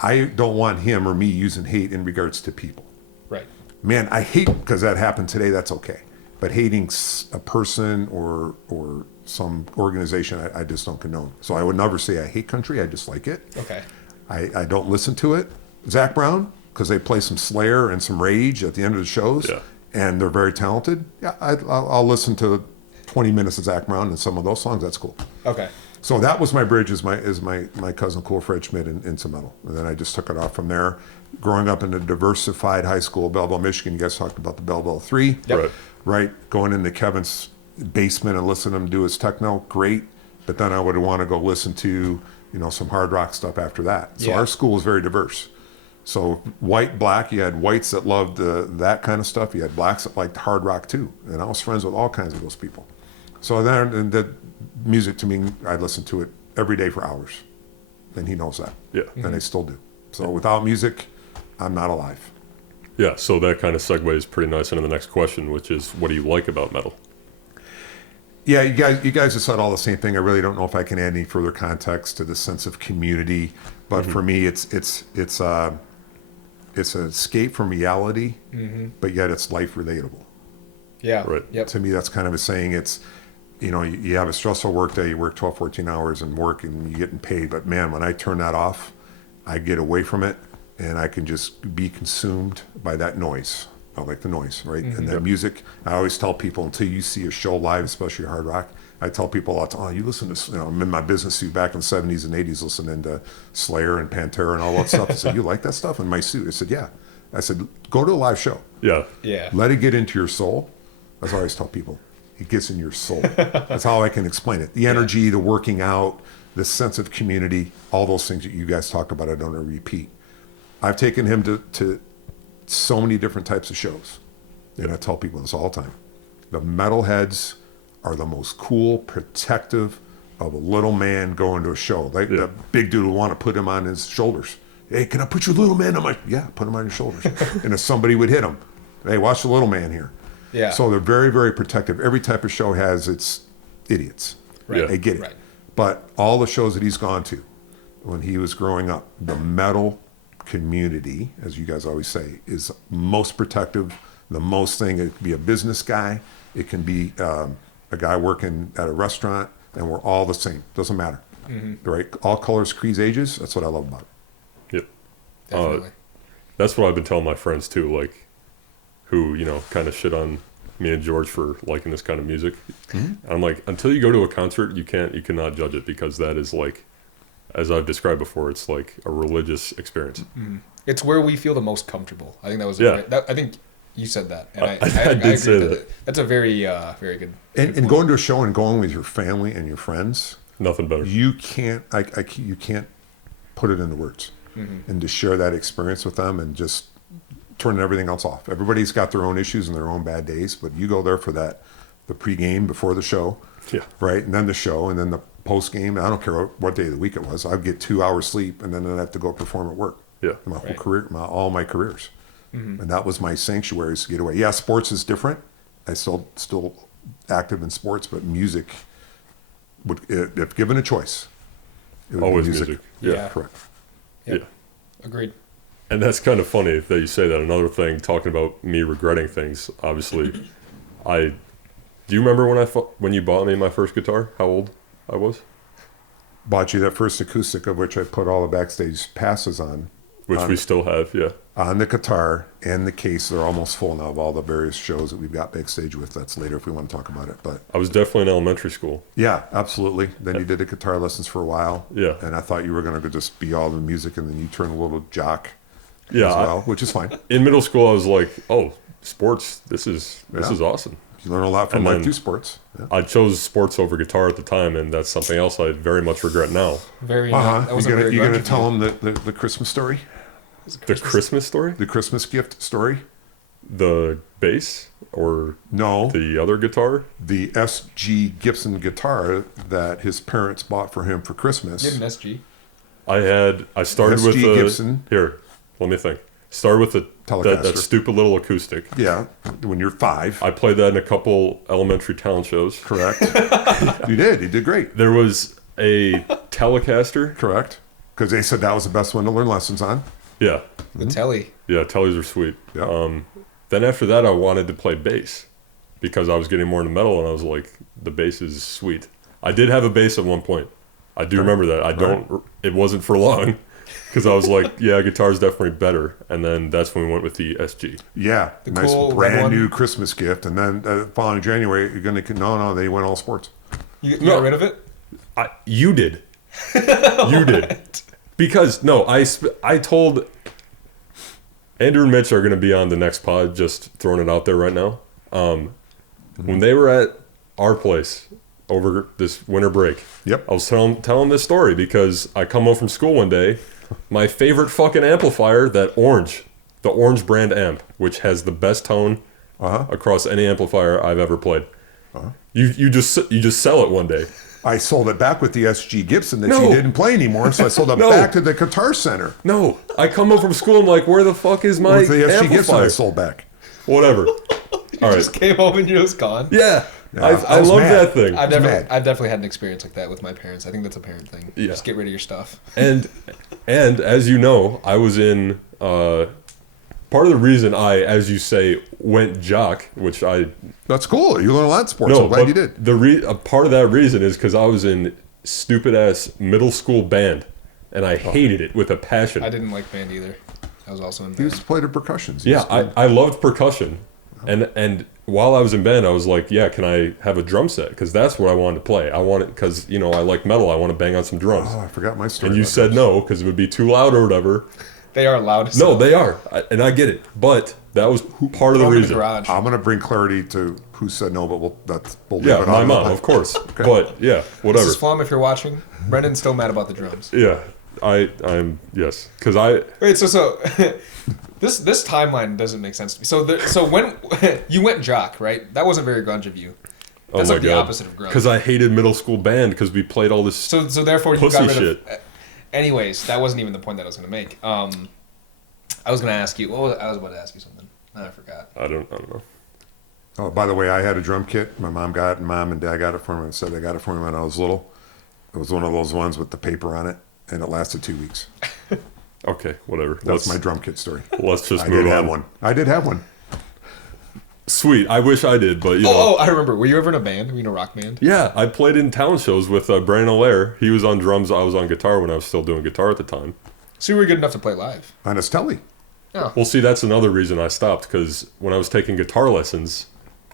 I don't want him or me using hate in regards to people. Right. Man, I hate because that happened today. That's okay. But hating a person or some organization, I just don't condone. So I would never say I hate country. I just like it. Okay. I don't listen to it. Zach Brown, because they play some Slayer and some Rage at the end of the shows, and they're very talented. Yeah, I'll listen to 20 minutes of Zach Brown and some of those songs. That's cool. Okay. So that was my bridge, is my cousin Cool Fred Schmidt into metal, and then I just took it off from there. Growing up in a diversified high school, Belleville, Michigan. You guys talked about the Belleville 3, right? Going into Kevin's basement and listening to him do his techno, great. But then I would want to go listen to some hard rock stuff after that. So our school was very diverse. So white, black, you had whites that loved that kind of stuff. You had blacks that liked hard rock too. And I was friends with all kinds of those people. So then and the music to me, I listened to it every day for hours. And he knows that. Yeah. And I still do. So without music, I'm not alive. Yeah, so that kind of segues pretty nice into the next question, which is, what do you like about metal? Yeah, you guys have said all the same thing. I really don't know if I can add any further context to the sense of community. But for me, it's an escape from reality, but yet it's life relatable. Yeah. Right. Yep. To me, that's kind of a saying. It's, you have a stressful work day, you work 12, 14 hours and work and you're getting paid. But man, when I turn that off, I get away from it and I can just be consumed by that noise. I like the noise, right? And that music. I always tell people, until you see a show live, especially hard rock, I tell people a lot, you listen to, I'm in my business suit back in the 70s and 80s listening to Slayer and Pantera and all that stuff. I said, you like that stuff? In my suit. I said, yeah. I said, go to a live show. Yeah. Yeah. Let it get into your soul. That's what I always tell people. It gets in your soul. That's how I can explain it. The energy, the working out, the sense of community, all those things that you guys talk about, I don't want to repeat. I've taken him to so many different types of shows. And I tell people this all the time. The metalheads are the most cool, protective of a little man going to a show. The big dude will want to put him on his shoulders. Hey, can I put your little man on my... Yeah, put him on your shoulders. And if somebody would hit him, hey, watch the little man here. Yeah. So they're very, very protective. Every type of show has its idiots. Right. They get it. Right. But all the shows that he's gone to, when he was growing up, the metal community, as you guys always say, is most protective. The most thing, it could be a business guy. It can be a guy working at a restaurant. and we're all the same. Doesn't matter. Right? All colors, creeds, ages. That's what I love about it. Yep. Definitely. That's what I've been telling my friends too, like, who, kind of shit on me and George for liking this kind of music. I'm like, until you go to a concert, you cannot judge it, because that is like, as I've described before, it's like a religious experience. It's where we feel the most comfortable. I think that was I think you said that, and I did agree say with that. That's a very very good. And going to a show and going with your family and your friends, Nothing better. you can't you can't put it into words. And to share that experience with them and just turning everything else off. Everybody's got their own issues and their own bad days, but you go there for the pregame before the show, right? And then the show, and then the postgame. I don't care what day of the week it was. I'd get 2 hours sleep, and then I'd have to go perform at work. Yeah. My whole career, all my careers. And that was my sanctuary to get away. Yeah, sports is different. I still active in sports, but music, if given a choice, it would Always be music. music. Yeah. Correct. Yep. Yeah. Agreed. And that's kind of funny that you say that. Another thing, talking about me regretting things, obviously, do you remember when you bought me my first guitar, how old I was? Bought you that first acoustic, of which I put all the backstage passes on. Which we still have, yeah. On the guitar and the case. They're almost full now of all the various shows that we've got backstage with. That's later if we want to talk about it. But I was definitely in elementary school. yeah, absolutely. Then you did the guitar lessons for a while. Yeah. And I thought you were going to just be all the music, and then you turned a little jock Yeah. as well, which is fine. In middle school, I was like, oh, sports, this is awesome. You learn a lot from And life then- through sports. Yeah. I chose sports over guitar at the time, and that's something else I very much regret now. Very. Uh-huh. That was You a very gonna grungy tell view. them the Christmas story? The Christmas story? The Christmas gift story? The bass? Or No. the other guitar? The S.G. Gibson guitar that his parents bought for him for Christmas. You had an SG. I started with S.G. the... Gibson. Here, let me think. Started with Telecaster. that stupid little acoustic. Yeah, when you're 5. I played that in a couple elementary talent shows. Correct. You did great. There was a Telecaster. Correct. Because they said that was the best one to learn lessons on. Yeah. The telly. Yeah, Tellys are sweet. Yeah. Then after that, I wanted to play bass because I was getting more into metal, and I was like, the bass is sweet. I did have a bass at one point. I do remember that. It wasn't for long because I was like, yeah, guitar's definitely better. And then that's when we went with the SG. Yeah, The nice cool red brand one. new Christmas gift. And then following January, you're going to, no, they went all sports. You got rid of it? You did. You did. Because, no, I told Andrew and Mitch are going to be on the next pod, just throwing it out there right now. When they were at our place over this winter break, Yep. I was telling this story because I come home from school one day, my favorite fucking amplifier, the orange brand amp, which has the best tone across any amplifier I've ever played. You just sell it one day. I sold it back with the SG Gibson that No. you didn't play anymore, so I sold it No. back to the Guitar Center. No, I come home from school, I'm like, where the fuck is my With the SG Gibson I amplifier? sold back. Whatever. All right. Just came home and you was gone. Yeah. I was love mad. that thing. I've mad. definitely had an experience like that with my parents. I think that's a parent thing. Yeah. Just get rid of your stuff. And as you know, I was in part of the reason I, as you say, went jock, which I That's cool. You learn a lot of sports. I'm glad you did. a part of that reason is because I was in stupid ass middle school band, and I hated it with a passion. I didn't like band either. I was also in He band. used to play the percussions. Yeah, I loved percussion, and while I was in band, I was like, yeah, can I have a drum set? Because that's what I wanted to play. I wanted because I like metal. I want to bang on some drums. Oh, I forgot my story. And you about said this. no because it would be too loud or whatever. They are loud as No, hell. they are, and I get it. But that was part of the Throw 'em in the reason. garage. I'm going to bring clarity to who said no, but we'll leave Yeah, it my on. mom, of course. But yeah, This whatever. is Flum if you're watching. Brendan's still mad about the drums. Yeah, I'm yes, because I Wait, so this timeline doesn't make sense to me. So when you went jock, right? That wasn't very grunge of you. That's like the opposite of grunge. Because I hated middle school band because we played all this. So therefore you Pussy got rid shit. of. Anyways, that wasn't even the point that I was going to make. I was going to ask you. I was about to ask you something. I forgot. I don't know. Oh, by the way, I had a drum kit. My mom and dad got it for me and said they got it for me when I was little. It was one of those ones with the paper on it, and it lasted 2 weeks. Okay, whatever. That's my drum kit story. Let's just I move did on. have one. I did have one. Sweet. I wish I did, but you know. Oh, I remember. Were you ever in a band? Were you in a rock band? Yeah, I played in town shows with Brandon Allaire. He was on drums. I was on guitar when I was still doing guitar at the time. So you were good enough to play live? On his telly. Oh. Well, see, that's another reason I stopped, because when I was taking guitar lessons,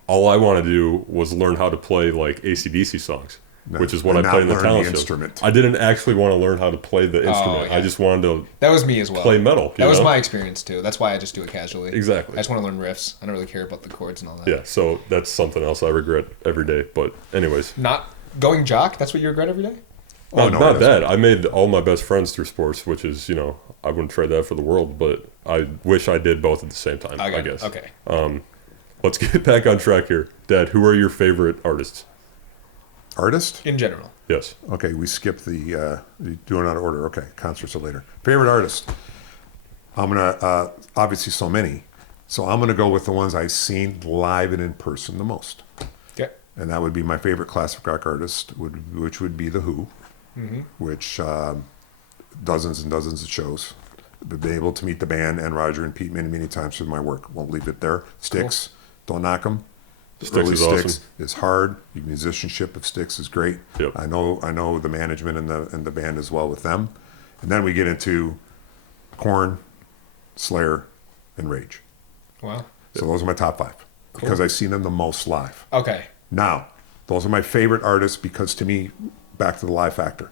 all I wanted to do was learn how to play like AC/DC songs, which is what I and played in not the learn talent the show. instrument. I didn't actually want to learn how to play the instrument. yeah. I just wanted to That was me as well. play metal. That was know? my experience too. That's why I just do it casually. Exactly. I just want to learn riffs. I don't really care about the chords and all that. Yeah, so that's something else I regret every day. But anyways, Not going jock. That's what you regret every day. Oh, no, not it that. I made all my best friends through sports, which is, you know, I wouldn't trade that for the world. But I wish I did both at the same time. I guess. Okay. Let's get back on track here, Dad. Who are your favorite artists? Artist? In general. Yes. Okay, we skipped the doing out of order. Okay, concerts are later. Favorite artist? I'm gonna obviously so many, so I'm gonna go with the ones I've seen live and in person the most, Okay. and that would be my favorite classic rock artist, which would be the Who, which dozens and dozens of shows. Been able to meet the band and Roger and Pete many many times through my work. Won't leave it there. Styx, don't knock them. Styx is awesome. Is hard. The musicianship of Styx is great. Yep. I know the management and the band as well with them, and then we get into Korn, Slayer, and Rage. Wow. So those are my top five because I've seen them the most live. Okay. Now, those are my favorite artists because to me, back to the live factor,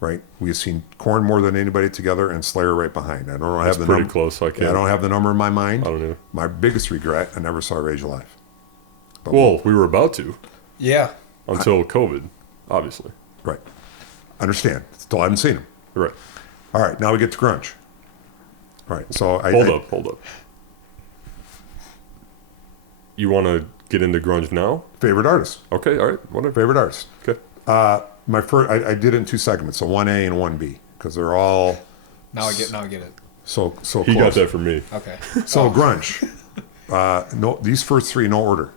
right? We've seen Korn more than anybody together and Slayer right behind. I don't have the pretty number. close. I don't have the number in my mind. I don't know. My biggest regret, I never saw Rage live. But Well, we were about to Yeah. until COVID, obviously. right. Understand. Still haven't seen them. Right. All right, now we get to grunge. All right, so Hold up. You want to get into grunge now? Favorite artist. Okay, all right, whatever. Favorite artist. Okay. My first, I did it in two segments, so 1A and 1B, because they're all Now I get it. so He close. got that from me. Okay. So grunge. No, these first three, no order.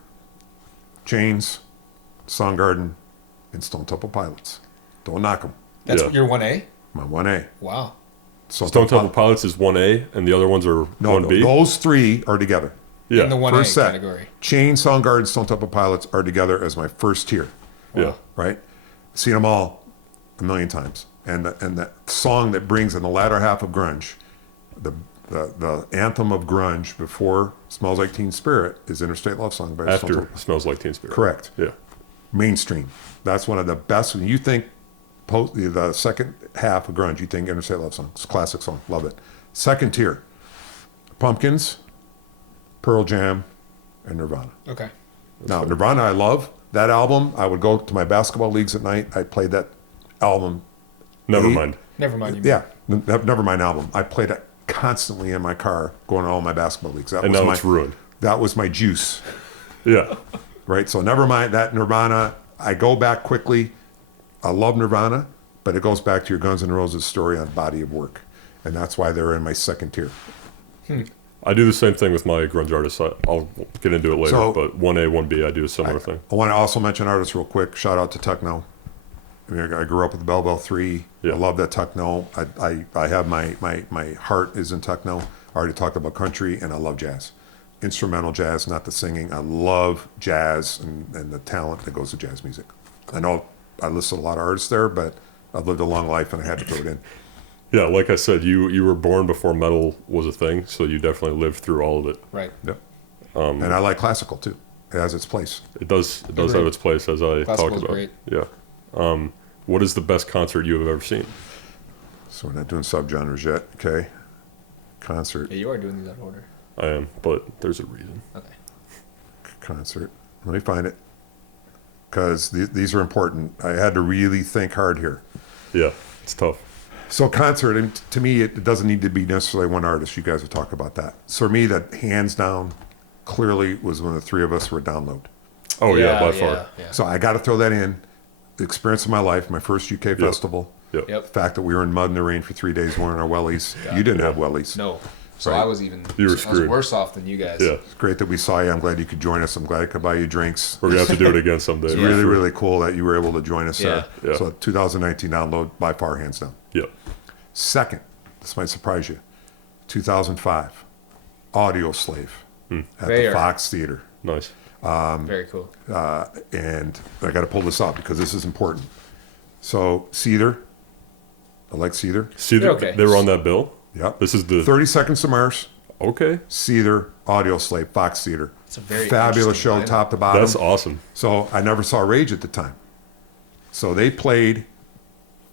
Chains, Soundgarden, and Stone Temple Pilots. Don't knock them. That's Yeah. your 1A? My 1A. Wow. Stone Temple Pilots is 1A, and the other ones are No, 1B. those three are together. Yeah. In the 1A First set. category. Chains, Soundgarden, Stone Temple Pilots are together as my first tier. Yeah. Right? Seen them all a million times. And the song that brings in the latter half of grunge, the anthem of grunge before Smells Like Teen Spirit is Interstate Love Song by Stone After Temple. Smells Like Teen Spirit. Correct. Yeah. Mainstream. That's one of the best. When you think the second half of grunge, you think Interstate Love Song. It's a classic song. Love it. Second tier, Pumpkins, Pearl Jam, and Nirvana. Okay. Now, Nirvana, I love. That album, I would go to my basketball leagues at night. I played that album. Never Eight- mind. Never mind. You Yeah, never mind album. I played it constantly in my car going to all my basketball leagues. That And was now my, it's ruined. That was my juice, Yeah. right? So never mind that Nirvana. I go back quickly. I love Nirvana, but it goes back to your Guns N' Roses story on Body of Work. And that's why they're in my second tier. I do the same thing with my grunge artists. I'll get into it later, So- but 1A, 1B, I do a similar thing. I want to also mention artists real quick. Shout out to Techno. I mean, I grew up with the Bell Bell 3. Yeah. I love that techno. I have my heart is in techno. I already talked about country, and I love jazz. Instrumental jazz, not the singing. I love jazz and the talent that goes to jazz music. I know I listed a lot of artists there, but I've lived a long life, and I had to throw it in. Yeah, like I said, you were born before metal was a thing, so you definitely lived through all of it. Right. Yep. And I like classical, too. It has its place. It does have its place, as I talked Classical's about. great. Yeah. What is the best concert you have ever seen? So we're not doing subgenres yet, okay? Concert. Yeah, you are doing these out of order. I am, but there's a reason. Okay. Concert. Let me find it. Because these are important. I had to really think hard here. Yeah, it's tough. So concert, and to me, it doesn't need to be necessarily one artist. You guys will talk about that. So for me, that hands down, clearly was when the three of us were download. Oh, yeah, by far. Yeah. So I got to throw that in. The experience of my life, my first UK festival. Yep. Yep. The fact that we were in mud in the rain for 3 days wearing our wellies. You didn't have wellies. No. So Right. I was even. You were I was screwed. worse off than you guys. Yeah. It's great that we saw you. I'm glad you could join us. I'm glad I could buy you drinks. We're going to have to do it again someday. It's for really, sure. really cool that you were able to join us there. Yeah. So 2019 download, by far, hands down. Yep. Second, this might surprise you, 2005, Audio Slave at Fair. the Fox Theater. Nice. Very cool. And I got to pull this up because this is important. So Seether, I like Seether. Seether, Okay. they were on that bill? Yep. This is the... 30 Seconds to Mars, Okay. Seether, Audio Slave, Fox Theater. It's a very fabulous show, interesting lineup. top to bottom. That's awesome. So I never saw Rage at the time. So they played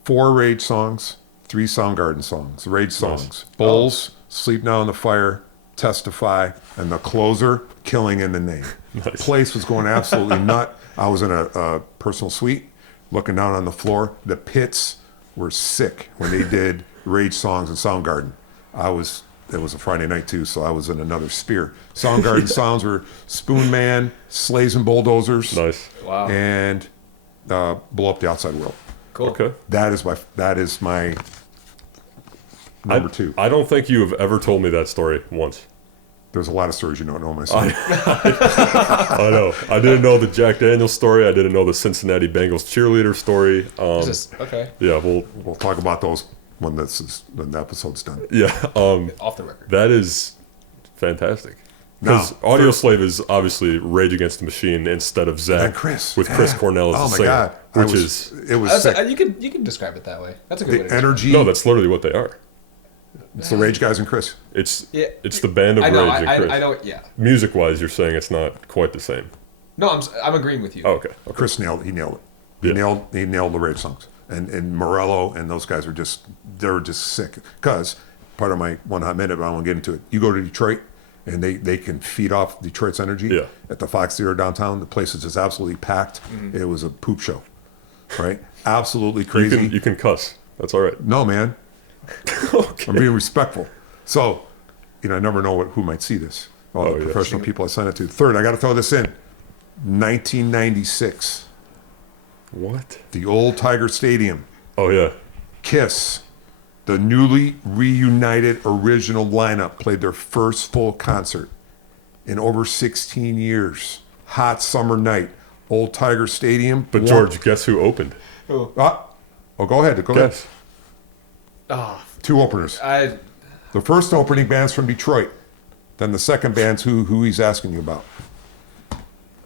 4 Rage songs, 3 Soundgarden songs, Rage songs. Bulls, Sleep Now in the Fire, Testify, and the closer, Killing in the Name. Nice. Place was going absolutely nut. I was in a personal suite, looking down on the floor. The pits were sick when they did Rage songs and Soundgarden. It was a Friday night too, so I was in another sphere. Soundgarden sounds were Spoon Man, Slays and Bulldozers, Nice. Wow. and Blow Up the Outside World. Cool. Okay. That is my number 2. I don't think you have ever told me that story once. There's a lot of stories you don't know myself. I know. I didn't know the Jack Daniels story. I didn't know the Cincinnati Bengals cheerleader story. Okay. Yeah, We'll talk about those when the episode's done. yeah. Off the record. That is fantastic. Because Now, Audio Slave is obviously Rage Against the Machine instead of Zach And Chris. with Chris Cornell as Oh the my singer, God. It was sick. You can describe it that way. That's a good way The to energy. no, that's literally what they are. It's the Rage guys and Chris. It's Yeah. it's the band of I know. Rage and Chris. I know. Yeah. Music wise, you're saying it's not quite the same. No, I'm agreeing with you. Oh, okay. Chris nailed it. He nailed it. Yeah. He nailed the Rage songs. And Morello and those guys were just sick. Because part of my 1 hot minute, but I won't get into it. You go to Detroit and they can feed off Detroit's energy. Yeah. At the Fox Theater downtown, the place is just absolutely packed. Mm-hmm. It was a poop show. Right? Absolutely crazy. You can cuss. That's all right. No, man. Okay. I'm being respectful. So, I never know who might see this. All Oh, the yeah. professional people I sent it to. Third, I got to throw this in. 1996, What? the old Tiger Stadium. Oh yeah. Kiss, the newly reunited original lineup, played their first full concert in over 16 years. Hot summer night, old Tiger Stadium. But George, guess who opened? Oh, go ahead. Go ahead. Guess. Oh, 2 openers. The first opening band's from Detroit. Then the second band's who he's asking you about.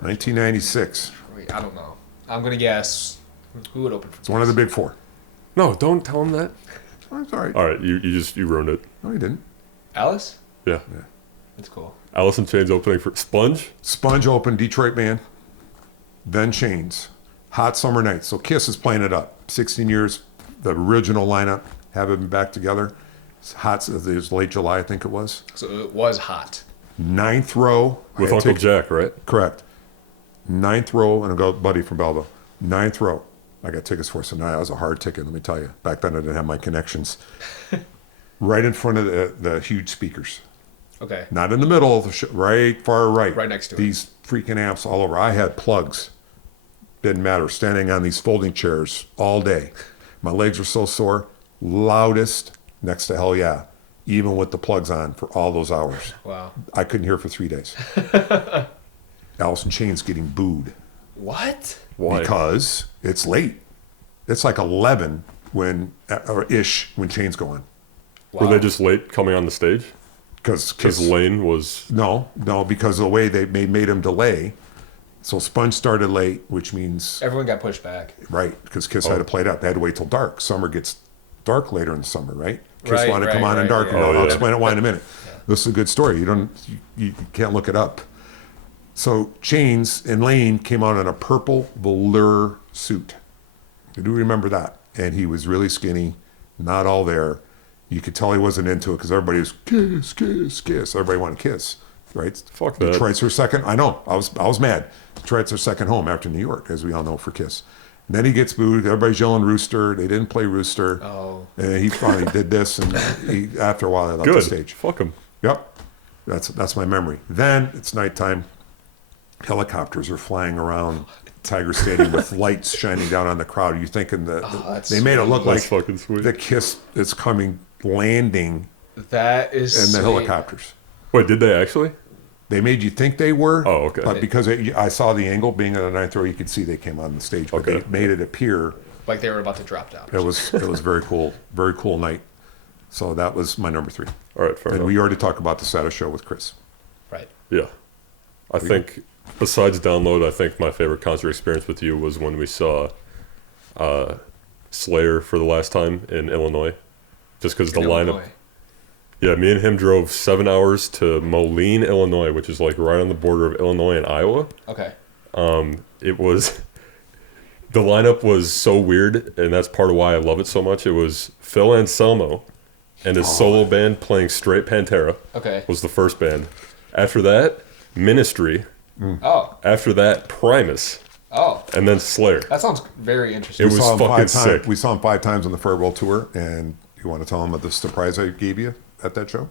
1996. wait, I don't know. I'm gonna guess who would open for. It's one of the big 4. No, don't tell him that. Oh, it's all right. All right, you ruined it. No, he didn't. Alice. Yeah. That's cool. Alice in Chains opening for Sponge. Sponge opened, Detroit band. Then Chains. Hot summer night. So Kiss is playing it up. 16 years, the original lineup, haven't been back together. It's hot. It was late July, I think it was. So it was hot. 9th row. With I had Uncle tickets- Jack, right? Correct. 9th row, and a buddy from Belleville. 9th row. I got tickets for, so now that was a hard ticket, let me tell you. Back then I didn't have my connections. Right in front of the huge speakers. Okay. Not in the middle of the show, right far right. Right next to it. These freaking amps all over. I had plugs. Didn't matter. Standing on these folding chairs all day. My legs were so sore. Loudest next to Hell Yeah. Even with the plugs on for all those hours. Wow. I couldn't hear for 3 days. Alice in Chains getting booed. What? Why? Because it's late. It's like 11 when Chains go on. Wow. Were they just late coming on the stage? Because Lane was... No, because of the way they made him delay. So Sponge started late, which means, Everyone got pushed back. right, because Kiss had to play it up. They had to wait till dark. Summer gets dark later in the summer, right? Kiss Right, wanted to come on in right, dark. yeah. Oh, I'll yeah. explain it why in a minute. This is a good story. You can't look it up. So Chains and Lane came out in a purple velour suit. You do remember that? And he was really skinny, not all there. You could tell he wasn't into it because everybody was kiss, kiss, kiss. Everybody wanted to kiss, right? Fuck that. Detroit's their second. I know. I was mad. Detroit's their second home after New York, as we all know, for Kiss. And then he gets booed. Everybody's yelling Rooster. They didn't play Rooster. Oh. And he finally did this, and after a while, they left Good. the stage. Fuck him. Yep. That's my memory. Then it's nighttime. Helicopters are flying around Tiger Stadium with lights shining down on the crowd. You're thinking that's they made it look That's like fucking sweet. the Kiss is coming, landing That is. in the sweet. helicopters. Wait, did they actually? They made you think they were. Oh, okay. But because I saw the angle being at the 9th row, you could see they came on the stage. But Okay. they made it appear. Like they were about to drop down. It was very cool. Very cool night. So that was my number 3. All right, fair And enough. we already talked about the Saturday show with Chris. Right. Yeah. I think besides download, I think my favorite concert experience with you was when we saw Slayer for the last time in Illinois. Just because the lineup. Yeah, me and him drove 7 hours to Moline, Illinois, which is like right on the border of Illinois and Iowa. Okay. It was... The lineup was so weird, and that's part of why I love it so much. It was Phil Anselmo and his solo band playing straight Pantera. Okay. Was the first band. After that, Ministry. Oh. After that, Primus. Oh. And then Slayer. That sounds very interesting. It was fucking sick. We saw him 5 times on the farewell tour, and you want to tell him about the surprise I gave you at that show?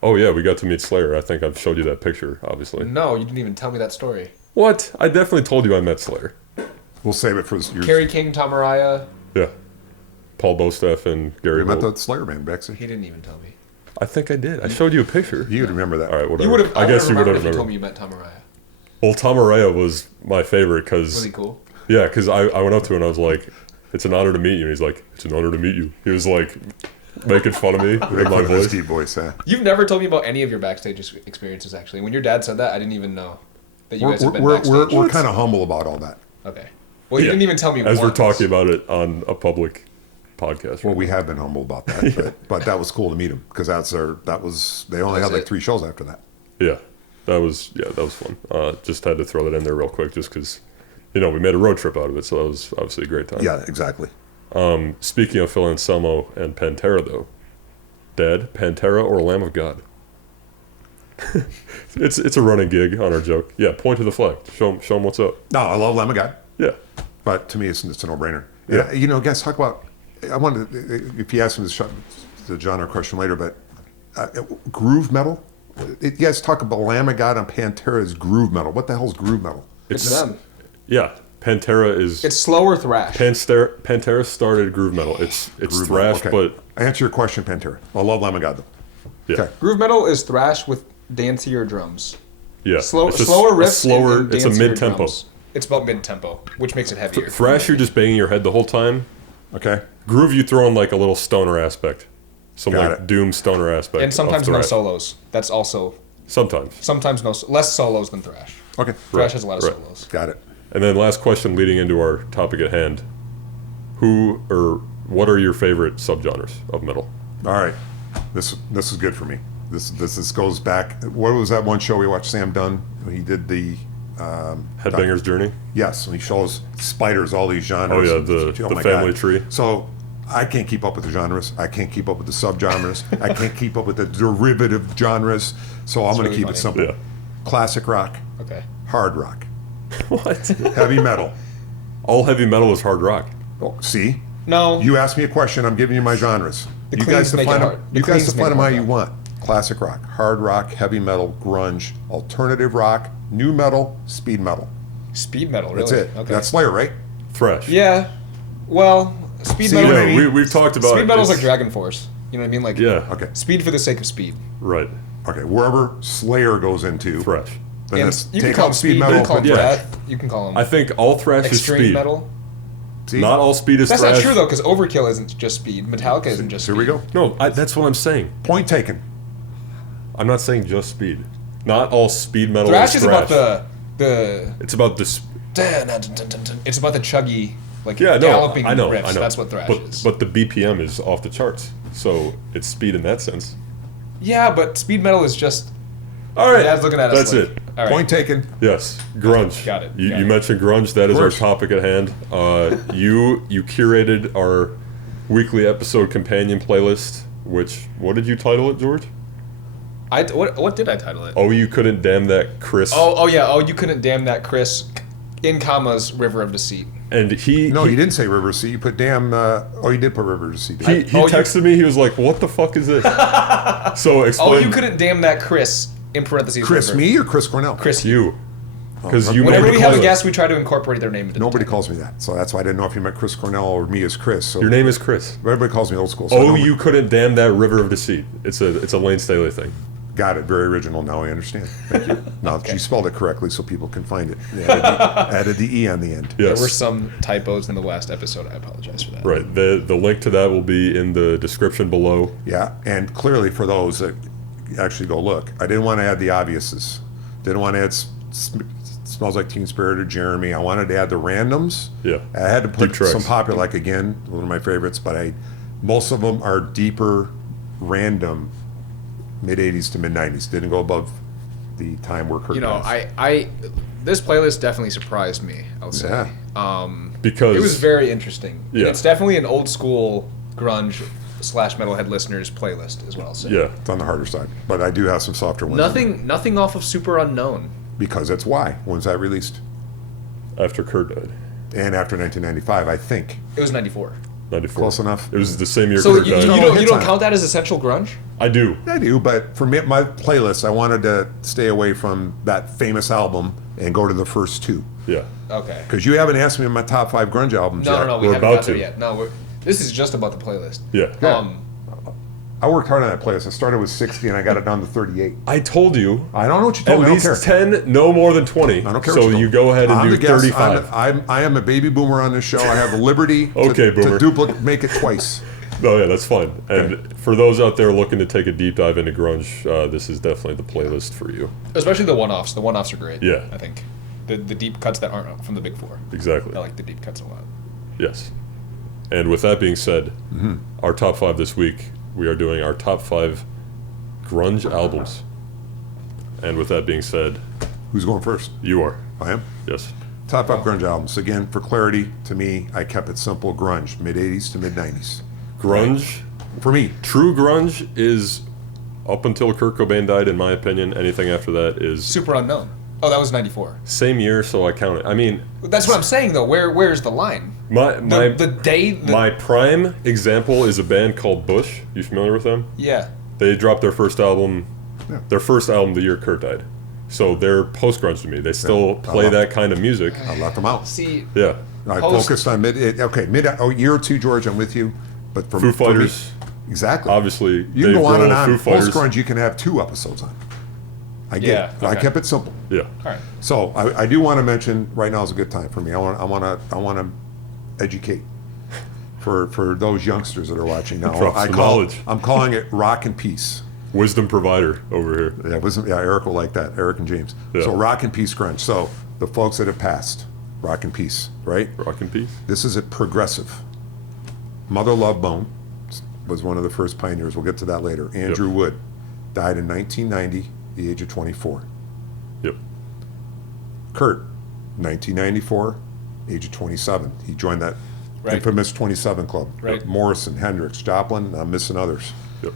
Oh, yeah, we got to meet Slayer. I think I've showed you that picture, obviously. No, you didn't even tell me that story. What? I definitely told you I met Slayer. We'll save it for your... Kerry King, Tom Araya. Yeah. Paul Bostaph and Gary We met Holt. the Slayer band, Bexy. He didn't even tell me. I think I did. I showed you a picture. You'd remember that. All right, whatever. You would have. I guess you would have if you told remembered. me you met Tom Araya. Well, Tom Araya was my favorite because... Was he cool? Yeah, because I went up to him and I was like, it's an honor to meet you. And he's like, it's an honor to meet you. He was like making fun of me with my voice. Deep voice, huh? You've never told me about any of your backstage experiences, actually. When your dad said that, I didn't even know that you guys have been backstage. We're kind of humble about all that. Okay. Well, you didn't even tell me As we're once. talking about it on a public podcast. Well, we have been humble about that, but that was cool to meet him because they only had like 3 shows after that. Yeah, that was fun. Just had to throw that in there real quick just because, we made a road trip out of it, so that was obviously a great time. Yeah, exactly. Speaking of Phil Anselmo and Pantera, though, Dad, Pantera or Lamb of God? it's a running gig on our joke. Yeah, point to the flag. Show him what's up. No, I love Lamb of God. Yeah. But to me, it's a no-brainer. Yeah. Guys, talk about... I wanted to, if you ask me the genre question later, but groove metal? You guys talk about Lamb of God and Pantera's groove metal. What the hell's groove metal? It's them. Yeah, Pantera is... It's slower thrash. Pantera started groove metal. It's Groove thrash, metal. Okay. but... I answer your question, Pantera. I love Lamb of God, though. Yeah. Okay. Groove metal is thrash with dancier drums. Yeah. Slower It's riffs. it's a dancier mid-tempo. drums. It's about mid-tempo, which makes it heavier. Thrash, you're just banging your head the whole time. Okay. Groove, you throw in like a little stoner aspect. Some Got like it. doom stoner aspect. And sometimes of no thrash. solos. That's also... Sometimes. Less solos than thrash. Okay. Thrash has a lot of Right. solos. Got it. And then last question leading into our topic at hand. What are your favorite subgenres of metal? All right. This is good for me. This goes back... What was that one show we watched, Sam Dunn? He did the... Headbanger's Journey? Yes, and he shows spiders, all these genres. Oh, yeah, the my family God. tree. So I can't keep up with the genres. I can't keep up with the subgenres. I can't keep up with the derivative genres. So I'm going to really keep funny. it simple. Yeah. Classic rock, Okay. hard rock, What? heavy metal. All heavy metal is hard rock. Oh, see? No. You asked me a question, I'm giving you my genres. The You guys cleans make it define them, hard. The you guys cleans define make them it how hard you rock. want. Classic rock, hard rock, heavy metal, grunge, alternative rock, new metal, speed metal. Speed metal, really? That's it. Okay. That's Slayer, right? Thrash. Yeah. Well, speed See, metal... you know, Yeah, we've talked about Speed metal's like it's- Dragon Force. You know what I mean? Like Yeah. Okay. speed for the sake of speed. Right. Okay, wherever Slayer goes into, Thrash. then And it's you can take call out them speed speed, metal. you can call them Yeah. death, you can call them I think all thrash is extreme speed. metal. See? Not all speed is That's thrash. not true though, because Overkill isn't just speed. Metallica isn't just Here speed. we go. No, that's what I'm saying. Point taken. I'm not saying just speed. Not all speed metal Thrash is is thrash. about the It's about this. it's about the chuggy, like Yeah, no, galloping I know. riffs. I know. That's what thrash but, is. But the BPM is off the charts, so it's speed in that sense. Yeah, but speed metal is just... All right, Dad's looking at us that's like, it. All right. Point taken. Yes, grunge. Got it, You, got you it. mentioned grunge. That is our course. topic at hand. You curated our weekly episode companion playlist. Which, what did you title it, George? What did I title it? Oh, you couldn't damn that Chris. Oh yeah. Oh, you couldn't damn that Chris, in commas, River of Deceit. And No, you didn't say River Sea. You put damn. You did put River Sea. He texted me. He was like, "What the fuck is this?" So explain. Oh, you couldn't damn that Chris, in parentheses. Chris River. me or Chris Cornell? Chris you, because you made Whenever the we have a playlist. guest, we try to incorporate their name into Nobody the calls me that, so that's why I didn't know if you meant Chris Cornell or me as Chris. So Your name is Chris. everybody calls me Old Skool. So Oh, nobody- you couldn't damn that River of Deceit. It's a Lane Staley thing. got it. Very original. Now I understand. Thank you. Now you spelled it correctly, so people can find it. You added the E on the end. Yes. There were some typos in the last episode. I apologize for that. Right. The link to that will be in the description below. Yeah, and clearly for those that actually go look, I didn't want to add the obviouses. Didn't want to add Smells Like Teen Spirit or Jeremy. I wanted to add the randoms. Yeah. I had to put Deep tracks. some popular, like again, one of my favorites, but most of them are deeper, random, mid 80s to mid 90s. Didn't go above the time where Kurt passed. I this playlist definitely surprised me, I'll say. Yeah. Because it was very interesting. Yeah. It's definitely an old school grunge / metalhead listeners playlist as well. So. Yeah. It's on the harder side, but I do have some softer ones. Nothing off of Super Unknown. Because that's why. When's that released? After Kurt died. And after 1995, I think. It was 94. 94. Close enough. It was the same year So Kurt you died. don't count that as essential grunge? I do. I do, but for me, my playlist, I wanted to stay away from that famous album and go to the first two. Yeah. Okay. Because you haven't asked me my top 5 grunge albums yet. No, we We're haven't about got there to. yet. No, this is just about the playlist. Yeah. I worked hard on that playlist. I started with 60 and I got it down to 38. I told you. I don't know what you At told me. I don't least care. 10, no more than 20. I don't care. So what you told go me. ahead and I'm do the guest. 35. I am a baby boomer on this show. I have the liberty Okay, boomer. to make it twice. No, yeah, that's fine. And Okay. for those out there looking to take a deep dive into grunge, this is definitely the playlist for you. Especially the one-offs. The one-offs are great. Yeah. I think. The deep cuts that aren't from the big four. Exactly. I like the deep cuts a lot. Yes. And with that being said, Mm-hmm. our top 5 this week, we are doing our top 5 grunge albums. And with that being said, Who's going first? you are. I am. Yes. Top 5 grunge albums. Again, for clarity, to me, I kept it simple. Grunge, mid 80s to mid 90s. Grunge, For me, true grunge is up until Kurt Cobain died, in my opinion. Anything after that is Super Unknown. Oh, that was 94. same year, so I count it. I mean, That's what I'm saying, though. Where's the line? my prime example is a band called Bush. You familiar with them? Yeah. They dropped their first album, Yeah. the year Kurt died. So they're post grunge to me. They still play that kind of music. I left them out. See, Yeah. I Post- focused on year or two, George, I'm with you. But for Foo for me- Fighters, exactly. obviously. You can Dave go on and Grohl, on. Foo Fighters. Post grunge, you can have 2 episodes on. I get Yeah, it. I okay. kept it simple. Yeah. all right. So I do want to mention right now is a good time for me. I want to educate for those youngsters that are watching now. Drop some knowledge. I'm calling it Rock and Peace. Wisdom provider over here. Yeah, Eric will like that. Eric and James. Yeah. So Rock and Peace grunge. So the folks that have passed, Rock and Peace, right? Rock and peace. This is a progressive. Mother Love Bone was one of the first pioneers. We'll get to that later. Andrew Wood died in 1990, the age of 24. Yep. Kurt, 1994, age of 27. He joined that Right. infamous 27 club. Right. Morrison, Hendrix, Joplin, I'm missing others. Yep.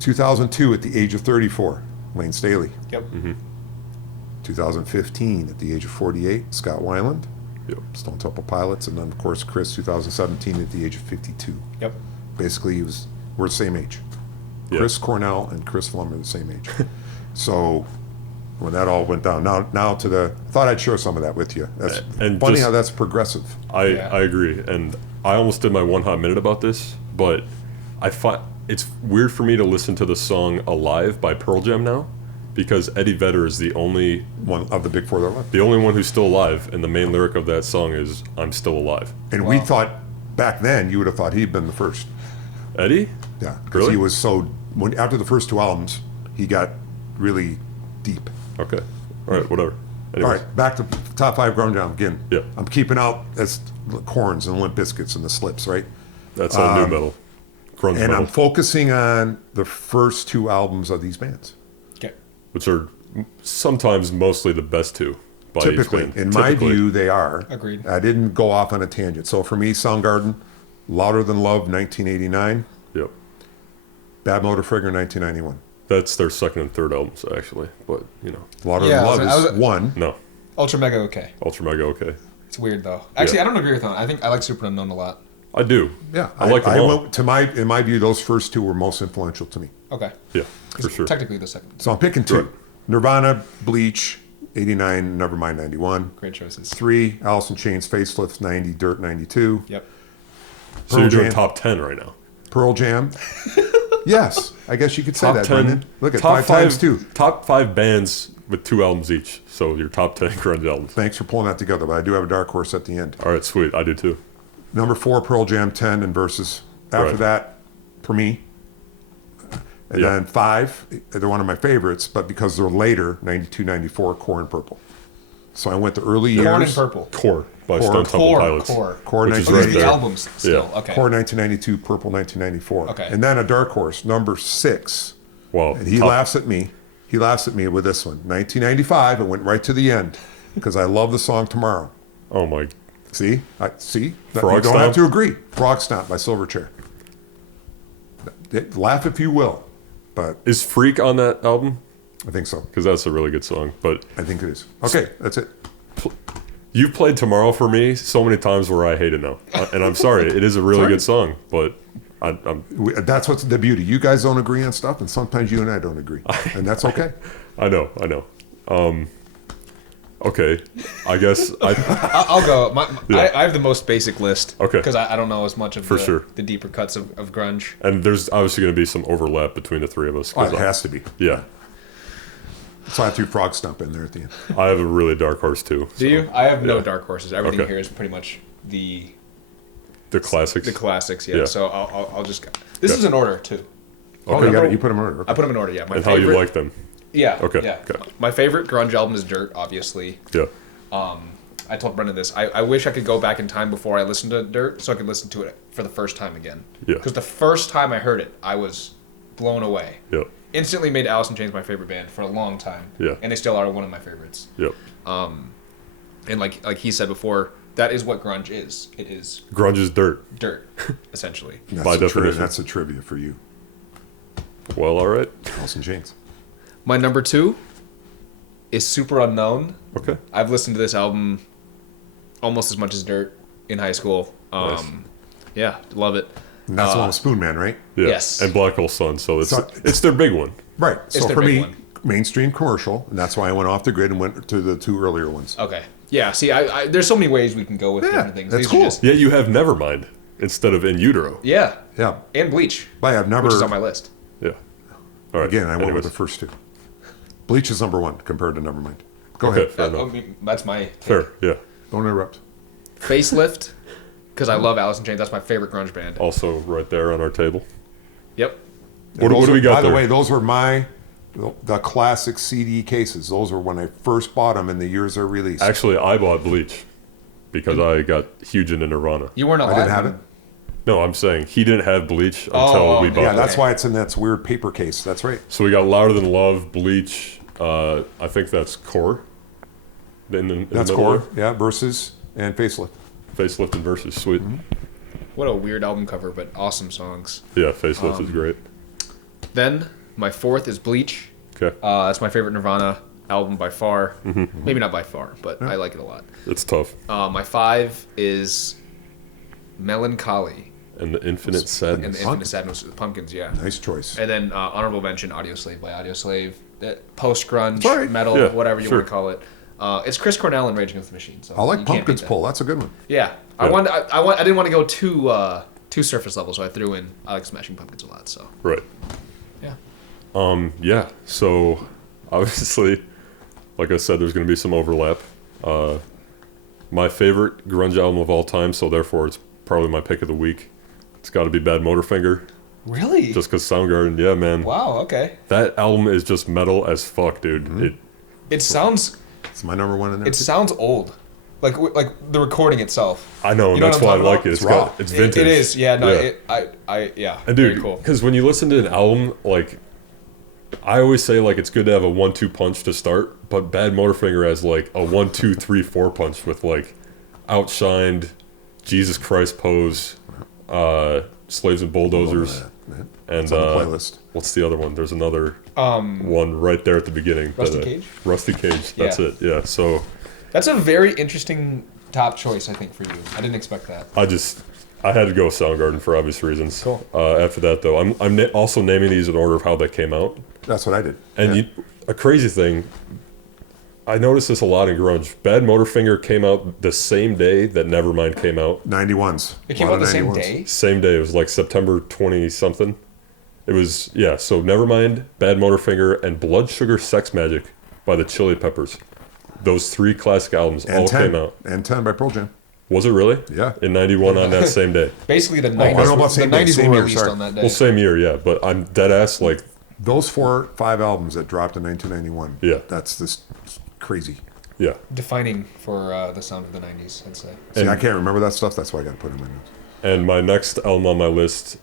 2002, at the age of 34, Lane Staley. Yep. 2015, at the age of 48, Scott Weiland, Yep. Stone Temple Pilots, and then of course Chris, 2017, at the age of 52. Yep. Basically, we're the same age. Yeah. Chris Cornell and Chris Flum are the same age. So when that all went down, now to the, thought I'd share some of that with you. That's And funny just- how that's progressive. I agree, and I almost did my 1 hot minute about this, but I find it's weird for me to listen to the song "Alive" by Pearl Jam now, because Eddie Vedder is the only One of the big four that left. one who's still alive, and the main lyric of that song is "I'm still alive." And we thought back then you would have thought he'd been the first. Eddie? Yeah, because Really? he was so. After the first 2 albums, he got really deep. Okay. All right. Whatever. Anyways. All right, back to top 5 grunge album again. Yeah. I'm keeping out as Corns and Limp Bizkits and the Slips, right? That's all new metal, grunge And metal, I'm focusing on the first 2 albums of these bands. Okay. which are sometimes mostly the best 2. By each Typically, band. in my Typically. view, they are. Agreed. I didn't go off on a tangent. So for me, Soundgarden, Louder Than Love, 1989. Yep. Bad Motor Trigger, 1991. That's their second and third albums, actually. But, Louder Yeah, Than I was- Love I is was- one. no. Ultra Mega okay. Ultra Mega okay. It's weird though. Actually, Yeah. I don't agree with that. I think I like Super Unknown a lot. I do. Yeah, I like them all. went in my view, those first 2 were most influential to me. Okay. Yeah, for sure. Technically the second. So I'm picking 2. Right. Nirvana, Bleach, 89, Nevermind, 91. Great choices. 3, Alice in Chains, Facelifts, 90, Dirt, 92. Yep. So you're doing Jam. top 10 right now. Pearl Jam. Yes, I guess you could say Top that, 10. Brendan. Look at top 5 times 2. Top 5 bands with 2 albums each. So your top 10 grunge albums. Thanks for pulling that together, but I do have a dark horse at the end. All right, sweet. I do too. Number 4, Pearl Jam, 10, and Versus. After Right. that, for me, And then 5, they're one of my favorites, but because they're later, 92, 94, Core and Purple. So I went the early years. Corn and Purple. Core by Core. Stone Temple Pilots. Core which is 1992. right The there. albums still. Yeah. Okay. Core 1992, Purple 1994. Okay. And then a dark horse, number 6. Wow. And he laughs at me. He laughs at me with this one. 1995, it went right to the end because I love the song Tomorrow. Oh my. See? You Frog don't have Stomp? to agree. Frog Stomp by Silverchair. Laugh if you will, but Is Freak on that album? I think so. Because that's a really good song. But I think it is. Okay, that's it. you've played Tomorrow for me so many times where I hate it now. And I'm sorry. It is a really good song, but That's what's the beauty. You guys don't agree on stuff, and sometimes you and I don't agree, and that's okay. I know. Okay. I guess I'll go. I have the most basic list. Okay. Because I don't know as much of sure. the deeper cuts of grunge. And there's obviously going to be some overlap between the three of us. Oh, it has to be. Yeah. So I threw Frog Stomp in there at the end. I have a really dark horse too. Do you? I have no yeah. dark horses. Everything Okay. here is pretty much the classics. The classics, yeah. Yeah. So I'll just. This is in order too. Oh, Okay. you put them in order. I put them in order. Yeah. My And favorite, how you like them. Yeah. Okay, Yeah. okay. My favorite grunge album is Dirt, obviously. Yeah. I told Brendan this. I wish I could go back in time before I listened to Dirt, so I could listen to it for the first time again. Yeah. Because the first time I heard it, I was blown away. Yeah. Instantly made Alice in Chains my favorite band for a long time. Yeah. And they still are one of my favorites. Yep. And like he said before, that is what grunge is. It is Grunge is dirt. dirt, essentially. By definition. That's a trivia for you, Well, all right. Alice in Chains. My number 2 is Super Unknown. Okay. I've listened to this album almost as much as Dirt in high school. Nice. Yeah, love it. And that's the one with Spoon Man, right? Yeah. Yes. And Black Hole Sun. So So- it's their big one. Right. So their for big me, one. mainstream commercial, and that's why I went off the grid and went to the 2 earlier ones. Okay. Yeah, see, I there's so many ways we can go with different things. that's These are cool. just- Yeah, you have Nevermind instead of In Utero. yeah. Yeah. And Bleach, But I've never. which is on my list. Yeah. All right. Again, I went with Anyways. the first 2. Bleach is number 1 compared to Nevermind. Go Okay. ahead. Fair I enough. mean, that's my take. Fair. Yeah. Don't interrupt. Facelift, because I love Alice in Chains. That's my favorite grunge band. Also, right there on our table. Yep. What do we got By there? the way, those were the classic CD cases. Those were when I first bought them in the years they're released. Actually, I bought Bleach because I got huge into Nirvana. You weren't I alive. didn't have it. when- No, I'm saying he didn't have Bleach until Oh, we okay. bought Yeah, it. that's why it's in that weird paper case. That's right. So we got Louder Than Love, Bleach. I think that's Core. In the That's middle Core. there. Yeah, Versus and Facelift. Facelift and Versus, sweet. What a weird album cover, but awesome songs. Yeah, Facelift is great. Then my 4th is Bleach. Okay, That's my favorite Nirvana album by far. Maybe not by far, but I like it a lot. it's tough. My 5 is Melancholy And the Infinite and Sadness. the Infinite Sadness of the Pumpkins, yeah. Nice choice. And then honorable mention, Audio Slave by Audio Slave. Post grunge, Sorry. metal, Yeah, whatever you sure. want to call it. It's Chris Cornell and Rage Against the Machine. So I like you can't Pumpkin's beat that. Pull. That's a good one. Yeah, I didn't want to go too surface level, so I threw in I like Smashing Pumpkins a lot. So Right. yeah. Yeah, so obviously, like I said, there's going to be some overlap. My favorite grunge album of all time, so therefore it's probably my pick of the week. It's got to be Bad Motorfinger, Really? just because Soundgarden, yeah, man. Wow. Okay. That album is just metal as fuck, dude. It sounds It's my number 1 in there. it sounds old, like the recording itself. I know, and You know that's what why I I'm like talking it. It's It's raw. it's vintage. It is. Yeah. No. Yeah. And And very dude, cool. because when you listen to an album, like, I always say, like, it's good to have a 1-2 punch to start, but Bad Motorfinger has, like, a 1-2-3-4 punch with, like, Outshined, Jesus Christ Pose, Slaves and Bulldozers, Yeah. and It's on the playlist. what's the other one? There's another one right there at the beginning. Rusty Cage? Rusty Cage, that's Yeah. it, yeah. So That's a very interesting top choice, I think, for you. I didn't expect that. I had to go Soundgarden for obvious reasons. Cool. After that, though, I'm also naming these in order of how they came out. That's what I did. And Yeah. a crazy thing, I noticed this a lot in grunge. Bad Motorfinger came out the same day that Nevermind came out. 91s. It came A lot out the of same 91s. day. Same day. It was like September 20 something. It was, yeah. So Nevermind, Bad Motorfinger, and Blood Sugar Sex Magic by the Chili Peppers. Those 3 classic albums all And 10. came out. And 10 by Pearl Jam. Was it really? Yeah. In 91 on that same day. Basically, the I don't know about '90s. The same day, '90s same were year, released sorry. on that day. Well, same year, yeah. But I'm dead ass, like, Those 5 albums that dropped in 1991. Yeah. That's just crazy. Yeah. Defining for the sound of the 90s, I'd say. See, I can't remember that stuff. That's why I got to put it in my notes. And my next album on my list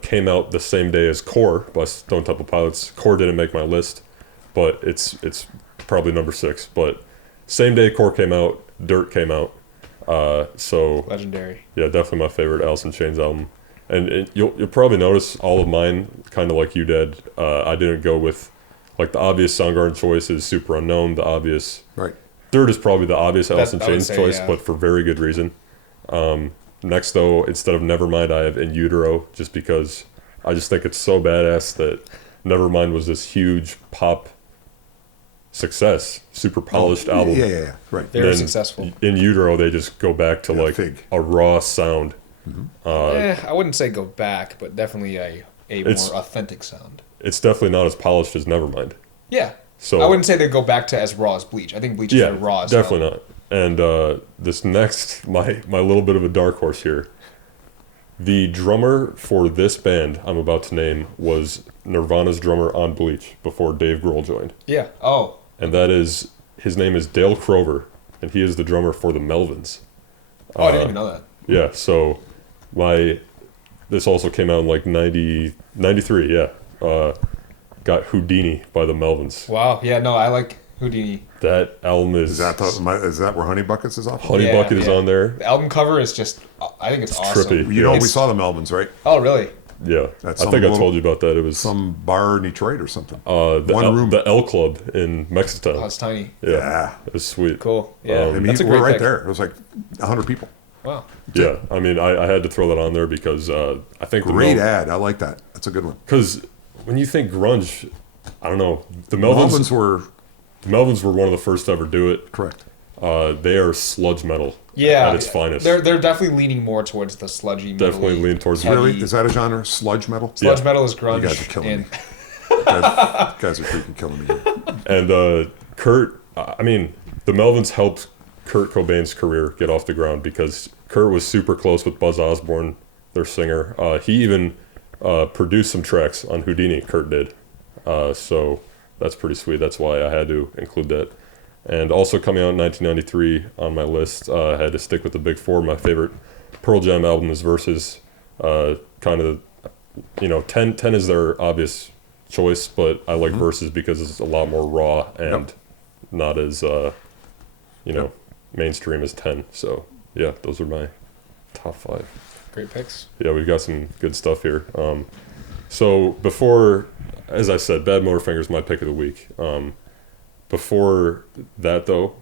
came out the same day as Core by Stone Temple Pilots. Core didn't make my list, but it's probably number 6. But same day Core came out, Dirt came out. So Legendary. yeah, definitely my favorite Alice in Chains album. And you'll probably notice all of mine, kind of like you did. I didn't go with, like, the obvious Soundgarden choice is Super Unknown. The obvious Right. Dirt is probably the obvious Alice in I would Chains say, choice, yeah. but for very good reason. Next, though, instead of Nevermind, I have In Utero, just because I just think it's so badass that Nevermind was this huge pop success, super polished album. Yeah. Right. Very Then successful. In Utero, they just go back to like Fig. a raw sound. I wouldn't say go back, but definitely a It's- more authentic sound. It's definitely not as polished as Nevermind. Yeah. So I wouldn't say they go back to as raw as Bleach. I think Bleach is yeah, a raw as definitely hell. not. And this next, my little bit of a dark horse here. The drummer for this band I'm about to name was Nirvana's drummer on Bleach before Dave Grohl joined. Yeah. Oh. And that is, his name is Dale Crover, and he is the drummer for the Melvins. Oh, I didn't even know that. Yeah, so this also came out in like 93, yeah. Got Houdini by the Melvins. Wow. Yeah, no, I like Houdini. That album is Is that where Honey Buckets is off? Honey Yeah, Bucket is yeah. on there. The album cover is just, I think it's awesome. trippy. You know, Yeah. we saw the Melvins, right? Oh, really? Yeah, That's I some think I little- told you about that. It was Some bar in Detroit or something. the room. the L Club in Oh, Mexico. it's tiny. Yeah, it was sweet. Cool. Yeah. Um, I mean, That's a we're great right pick. there. It was like 100 people. Wow. Yeah, I mean, I had to throw that on there because I think Great ad. I like that. That's a good one. because when you think grunge, I don't know, the Melvins were Melvins were one of the first to ever do it. correct. They are sludge metal Yeah. at its finest. They're definitely leaning more towards the sludgy metal. Definitely lean towards heavy- Really? Is that a genre? Sludge metal? Sludge Yeah. metal is grunge. You guys are killing and me. guys are freaking killing me. And Kurt, I mean, the Melvins helped Kurt Cobain's career get off the ground because Kurt was super close with Buzz Osborne, their singer. He even produced some tracks on Houdini, Kurt did. So that's pretty sweet. That's why I had to include that. And also coming out in 1993 on my list, I had to stick with the big four. My favorite Pearl Jam album is Versus. Kind of, 10 is their obvious choice, but I like Versus because it's a lot more raw and not as, mainstream as 10. So, yeah, those are my top 5. great picks. Yeah, we've got some good stuff here. So before, as I said, Bad Motorfinger is my pick of the week. Before that, though,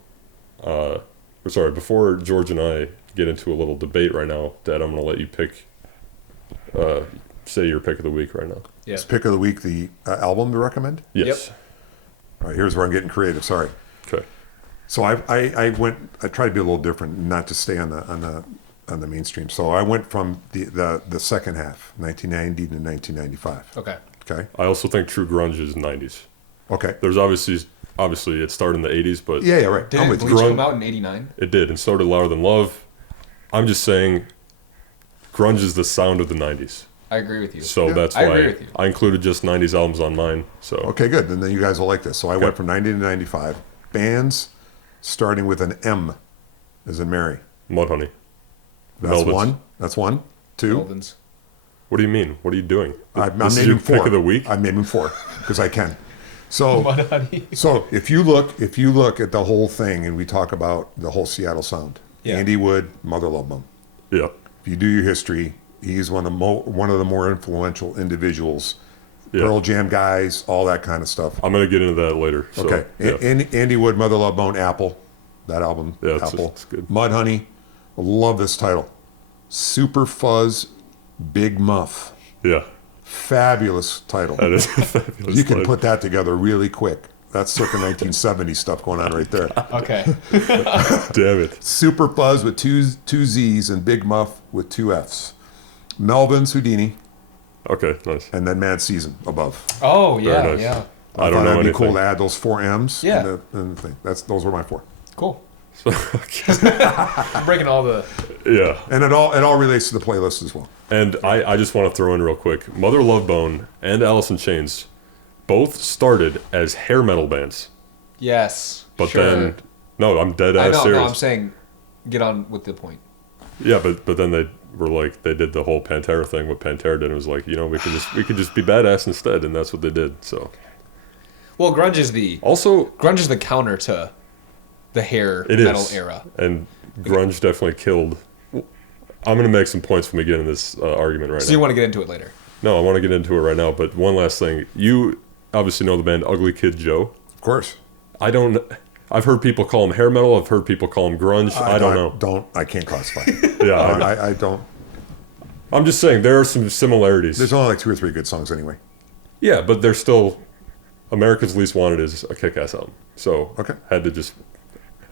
before George and I get into a little debate right now, Dad, I'm going to let you pick, say your pick of the week right now. Yeah. Is pick of the week the album to recommend? Yes. All right, here's where I'm getting creative. Sorry. Okay. So I tried to be a little different, not to stay on the mainstream. So I went from the second half, 1990 to 1995. Okay. Okay. I also think true grunge is 90s. Okay. There's obviously it started in the 80s, but Yeah, right. I'm Didn't with you. Bleach Grunge- come out in 89? it did, and so did Louder Than Love. I'm just saying, grunge is the sound of the 90s. I agree with you. So Yeah, that's I agree why with you. I included just 90s albums on mine. So Okay, good. And then you guys will like this. So I went from 90 to 95. Bands starting with an M, as in Mary. Mudhoney. That's Melvins. one. That's one. Two. Melvins. What do you mean? What are you doing? I'm This is naming your four. pick of the week? I'm naming 4 because I can. So, Mudhoney. so if you look at the whole thing, and we talk about the whole Seattle sound, Yeah. Andy Wood, Mother Love Bone. Yeah. If you do your history, he's one of the more influential individuals. Yeah. Pearl Jam guys, all that kind of stuff. I'm going to get into that later. So, Okay. Yeah. Andy Wood, Mother Love Bone, Apple. That album, Yeah, Apple. it's good. Mudhoney. I love this title. Super Fuzz, Big Muff. Yeah. Fabulous title. That is fabulous. You can put that together really quick. That's circa 1970 stuff going on right there. Okay. Damn it. Super Fuzz with two Z's and Big Muff with 2 F's. Melvin's Houdini, Okay, nice. and then Mad Season above. Oh, yeah, Very nice. yeah. I don't thought know that'd be anything. cool to add those 4 M's Yeah. in the thing. Those were my 4. Cool. Okay. I'm breaking all the... Yeah. And it all relates to the playlist as well. And I just want to throw in real quick, Mother Love Bone and Alice in Chains, both started as hair metal bands. Yes. But sure. then, no, I'm dead ass I know, serious. no, I'm saying, get on with the point. Yeah, but then they were like, they did the whole Pantera thing. What Pantera did was like, we could just be badass instead, and that's what they did. So. Well, grunge is the counter to the hair metal era. And grunge definitely killed. I'm gonna make some points when we get in this argument right now. So you want to get into it later? No, I want to get into it right now. But one last thing, you obviously know the band Ugly Kid Joe. Of course. I've heard people call them hair metal. I've heard people call them grunge. I don't know. I can't classify. Yeah, I don't. I'm just saying there are some similarities. There's only like 2 or 3 good songs anyway. Yeah, but they're still America's Least Wanted is a kick-ass album. So had to just.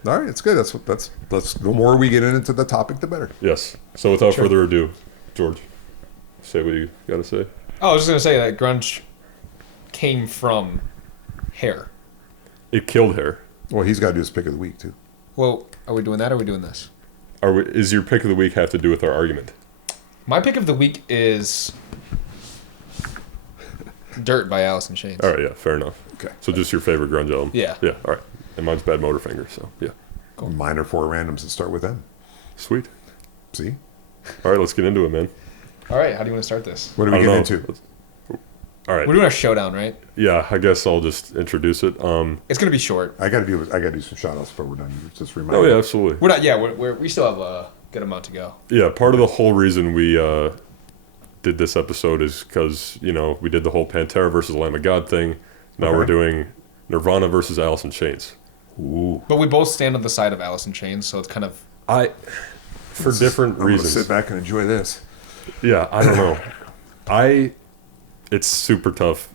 All right, it's good. That's the more we get into the topic, the better. Yes. So without further ado, George, say what you got to say. Oh, I was just gonna say that grunge came from hair. It killed hair. Well, he's got to do his pick of the week too. Well, are we doing that or are we doing this? Is your pick of the week have to do with our argument? My pick of the week is Dirt by Alice in Chains. All right, yeah, fair enough. Okay. So just your favorite grunge album? Yeah. Yeah, all right. And mine's Bad Motorfinger, so yeah. Cool. Mine are 4 randoms that start with M. Sweet. See? All right, let's get into it, man. All right, how do you want to start this? What do we get into? All right. We're doing a showdown, right? Yeah, I guess I'll just introduce it. It's gonna be short. I gotta do some shout outs before we're done. Just remind Oh me. yeah, absolutely. We're not. Yeah, we still have a good amount to go. Yeah, part of the whole reason we did this episode is because we did the whole Pantera versus Lamb of God thing. Now we're doing Nirvana versus Alice in Chains. Ooh. But we both stand on the side of Alice in Chains, so it's kind of for different I'm reasons. Sit back and enjoy this. Yeah, I don't know. It's super tough.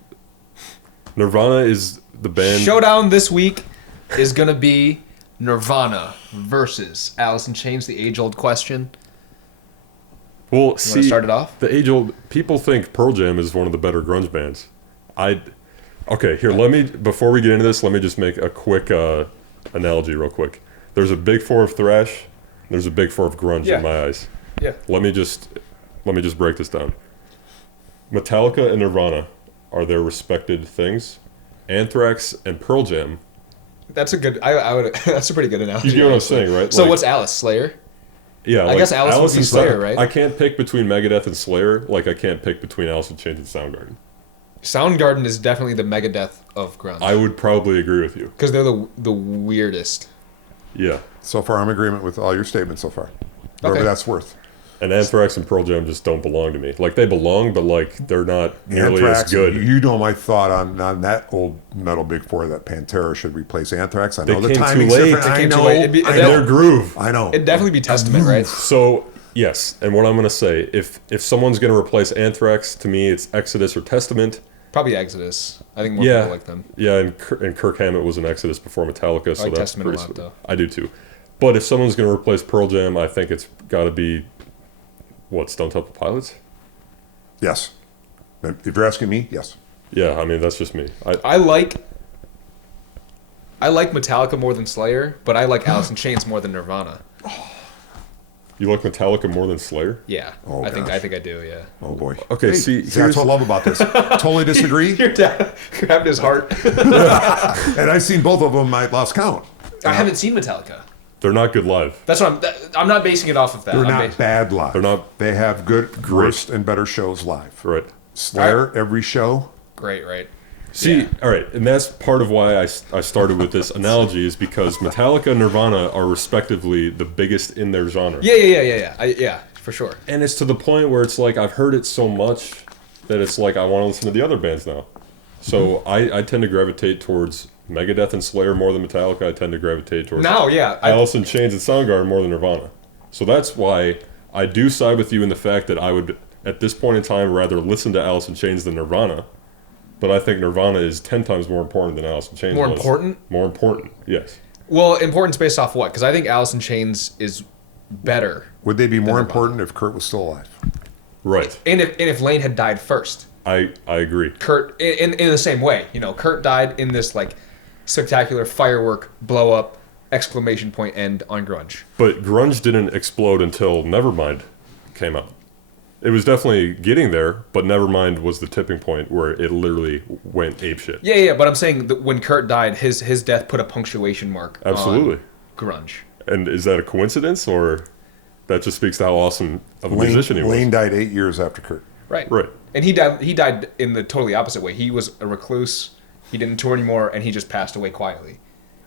Nirvana is the band. Showdown this week is gonna be Nirvana versus Alice in Chains. The age-old question. Well, You want to start it off? The age-old people think Pearl Jam is one of the better grunge bands. Okay, here, before we get into this, let me just make a quick analogy real quick. There's a big 4 of thrash, there's a big 4 of grunge in my eyes. Yeah. Let me just break this down. Metallica and Nirvana are their respected things. Anthrax and Pearl Jam. That's a good. I would. That's a pretty good analogy. You get what I'm saying, right? So what's Alice? Slayer? Yeah, I guess Alice would be Slayer, right? I can't pick between Megadeth and Slayer like I can't pick between Alice in Chains and Soundgarden. Soundgarden is definitely the Megadeth of grunge. I would probably agree with you. Because they're the weirdest. Yeah. So far, I'm in agreement with all your statements so far. Whatever that's worth. And Anthrax and Pearl Jam just don't belong to me. Like, they belong, but, like, they're not nearly Anthrax, as good. You know my thought on that old metal big 4 that Pantera should replace Anthrax. I know They the came too timing's late. different. They came I too know. late. And their groove. I know. It'd definitely be Testament, right? So, yes. And what I'm going to say, if someone's going to replace Anthrax, to me, it's Exodus or Testament. Probably Exodus. I think more people like them. Yeah, and Kirk Hammett was an Exodus before Metallica. So I like that's Testament a pretty lot, sweet. though. I do, too. But if someone's going to replace Pearl Jam, I think it's got to be... What, Stone Temple Pilots? Yes. If you're asking me, yes. Yeah, I mean, that's just me. I like Metallica more than Slayer, but I like Alice in Chains more than Nirvana. You like Metallica more than Slayer? Yeah. Oh, I think gosh. I do, yeah. Oh, boy. Okay, Hey, see, that's what I love about this. Totally disagree. Your dad grabbed his heart. And I've seen both of them. I lost count. I haven't seen Metallica. They're not good live. That's what I'm not basing it off of that. They're not bad live. They're not They have good, worse, and better shows live. Right. Slayer, every show. Great, right? See, Yeah. all right, and that's part of why I started with this analogy is because Metallica and Nirvana are respectively the biggest in their genre. Yeah, for sure. And it's to the point where it's like I've heard it so much that it's like I want to listen to the other bands now. So I tend to gravitate towards Megadeth and Slayer more than Metallica. I tend to gravitate towards Alice in Chains and Soundgarden more than Nirvana. So that's why I do side with you in the fact that I would, at this point in time, rather listen to Alice in Chains than Nirvana. But I think Nirvana is 10 times more important than Alice in Chains. More important? More important, yes. Well, importance based off what? Because I think Alice in Chains is better. Would they be more important if Kurt was still alive? Right. And if Lane had died first. I agree. Kurt, in the same way. You know, Kurt died in this, like, spectacular firework, blow up, exclamation point end on grunge. But grunge didn't explode until Nevermind came out. It was definitely getting there, but Nevermind was the tipping point where it literally went apeshit. Yeah, but I'm saying that when Kurt died, his death put a punctuation mark Absolutely. on grunge. And is that a coincidence, or that just speaks to how awesome of a musician he was? Wayne died 8 years after Kurt. Right. And he died in the totally opposite way. He was a recluse, he didn't tour anymore, and he just passed away quietly.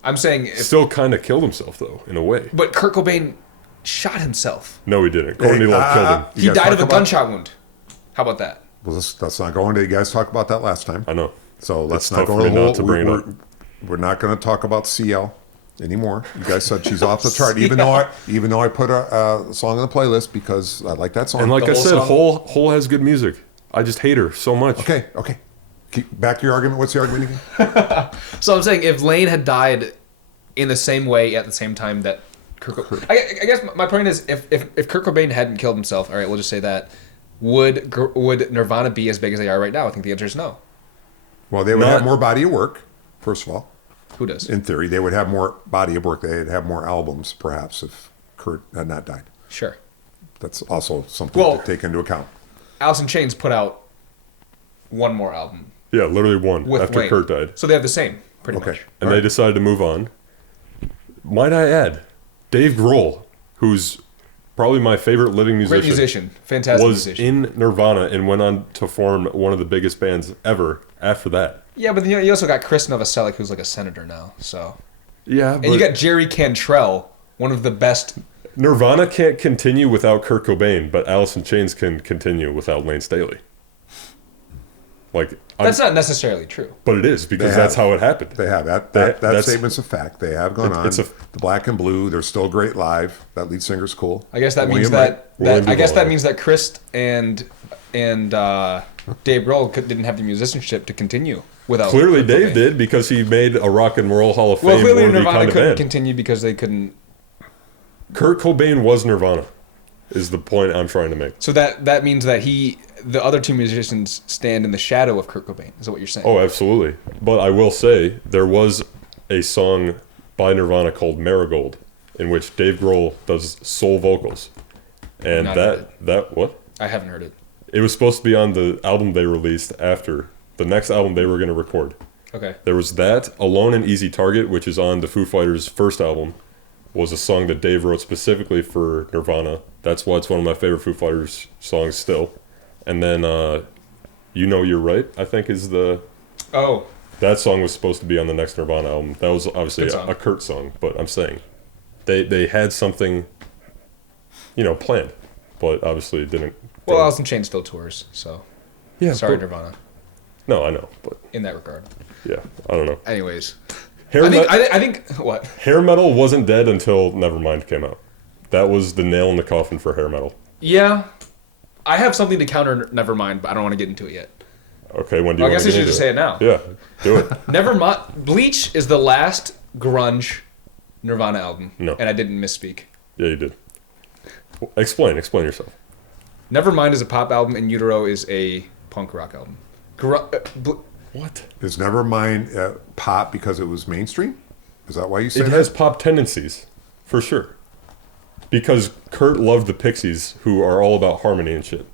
I'm saying... Still kind of killed himself, though, in a way. But Kurt Cobain shot himself. No, he didn't. Courtney Love killed him. He died of a gunshot wound. How about that? Well, let's not go into. You guys talked about that last time. I know. So let's It's not tough go for into me the not to bring it whole. up. We're not going to talk about CL anymore. You guys said she's off the chart, even though I put a song on the playlist because I like that song. And like The I whole said, song? Hole has good music. I just hate her so much. Okay. Keep back to your argument. What's the argument again? So I'm saying if Lane had died in the same way at the same time that Kurt Cobain... I guess my point is if Kurt Cobain hadn't killed himself, all right, we'll just say that, would Nirvana be as big as they are right now? I think the answer is no. Well, they would have more body of work, first of all. Who does? In theory, they would have more body of work. They'd have more albums, perhaps, if Kurt had not died. Sure. That's also something to take into account. Alice in Chains put out one more album Yeah, literally one with after Wayne. Kurt died. So they have the same, pretty much. And they decided to move on. Might I add, Dave Grohl, who's probably my favorite living Great musician. Fantastic was musician. in Nirvana and went on to form one of the biggest bands ever after that. Yeah, but you also got Chris Novoselic, who's like a senator now. So, Yeah, and you got Jerry Cantrell, one of the best. Nirvana can't continue without Kurt Cobain, but Alice in Chains can continue without Lane Staley. That's not necessarily true. But it is, because that's how it happened. They have. That statement's a fact. They have gone on. The Black and Blue, they're still great live. That lead singer's cool. I guess that means that means that Chris and Dave Grohl didn't have the musicianship to continue without. Clearly Kurt Dave Cobain. did, because he made a rock and roll Hall of Fame Well, clearly worthy Nirvana kind of couldn't band. continue because they couldn't. Kurt Cobain was Nirvana, is the point I'm trying to make. So that means that the other two musicians stand in the shadow of Kurt Cobain. Is that what you're saying? Oh, absolutely. But I will say, there was a song by Nirvana called Marigold, in which Dave Grohl does soul vocals. And what? I haven't heard it. It was supposed to be on the album they released after the next album they were going to record. Okay. There was that. Alone and Easy Target, which is on the Foo Fighters' first album, was a song that Dave wrote specifically for Nirvana. That's why it's one of my favorite Foo Fighters songs still. And then You Know You're Right, I think is the... Oh. That song was supposed to be on the next Nirvana album. That was obviously a Kurt song, but I'm saying they had something, planned, but obviously it didn't. Well, Alice in Chains still tours, so... Yeah, sorry, Nirvana. No, I know, but... In that regard. Yeah, I don't know. Anyways. I think... What? Hair metal wasn't dead until Nevermind came out. That was the nail in the coffin for hair metal. Yeah. I have something to counter Nevermind, but I don't want to get into it yet. Okay, when do you want to I guess I should just say it now. Yeah, do it. Nevermind. Bleach is the last grunge Nirvana album. No. And I didn't misspeak. Yeah, you did. Explain yourself. Nevermind is a pop album, and Utero is a punk rock album. What? Is Nevermind pop because it was mainstream? Is that why you say it that? It has pop tendencies, for sure. Because Kurt loved the Pixies, who are all about harmony and shit.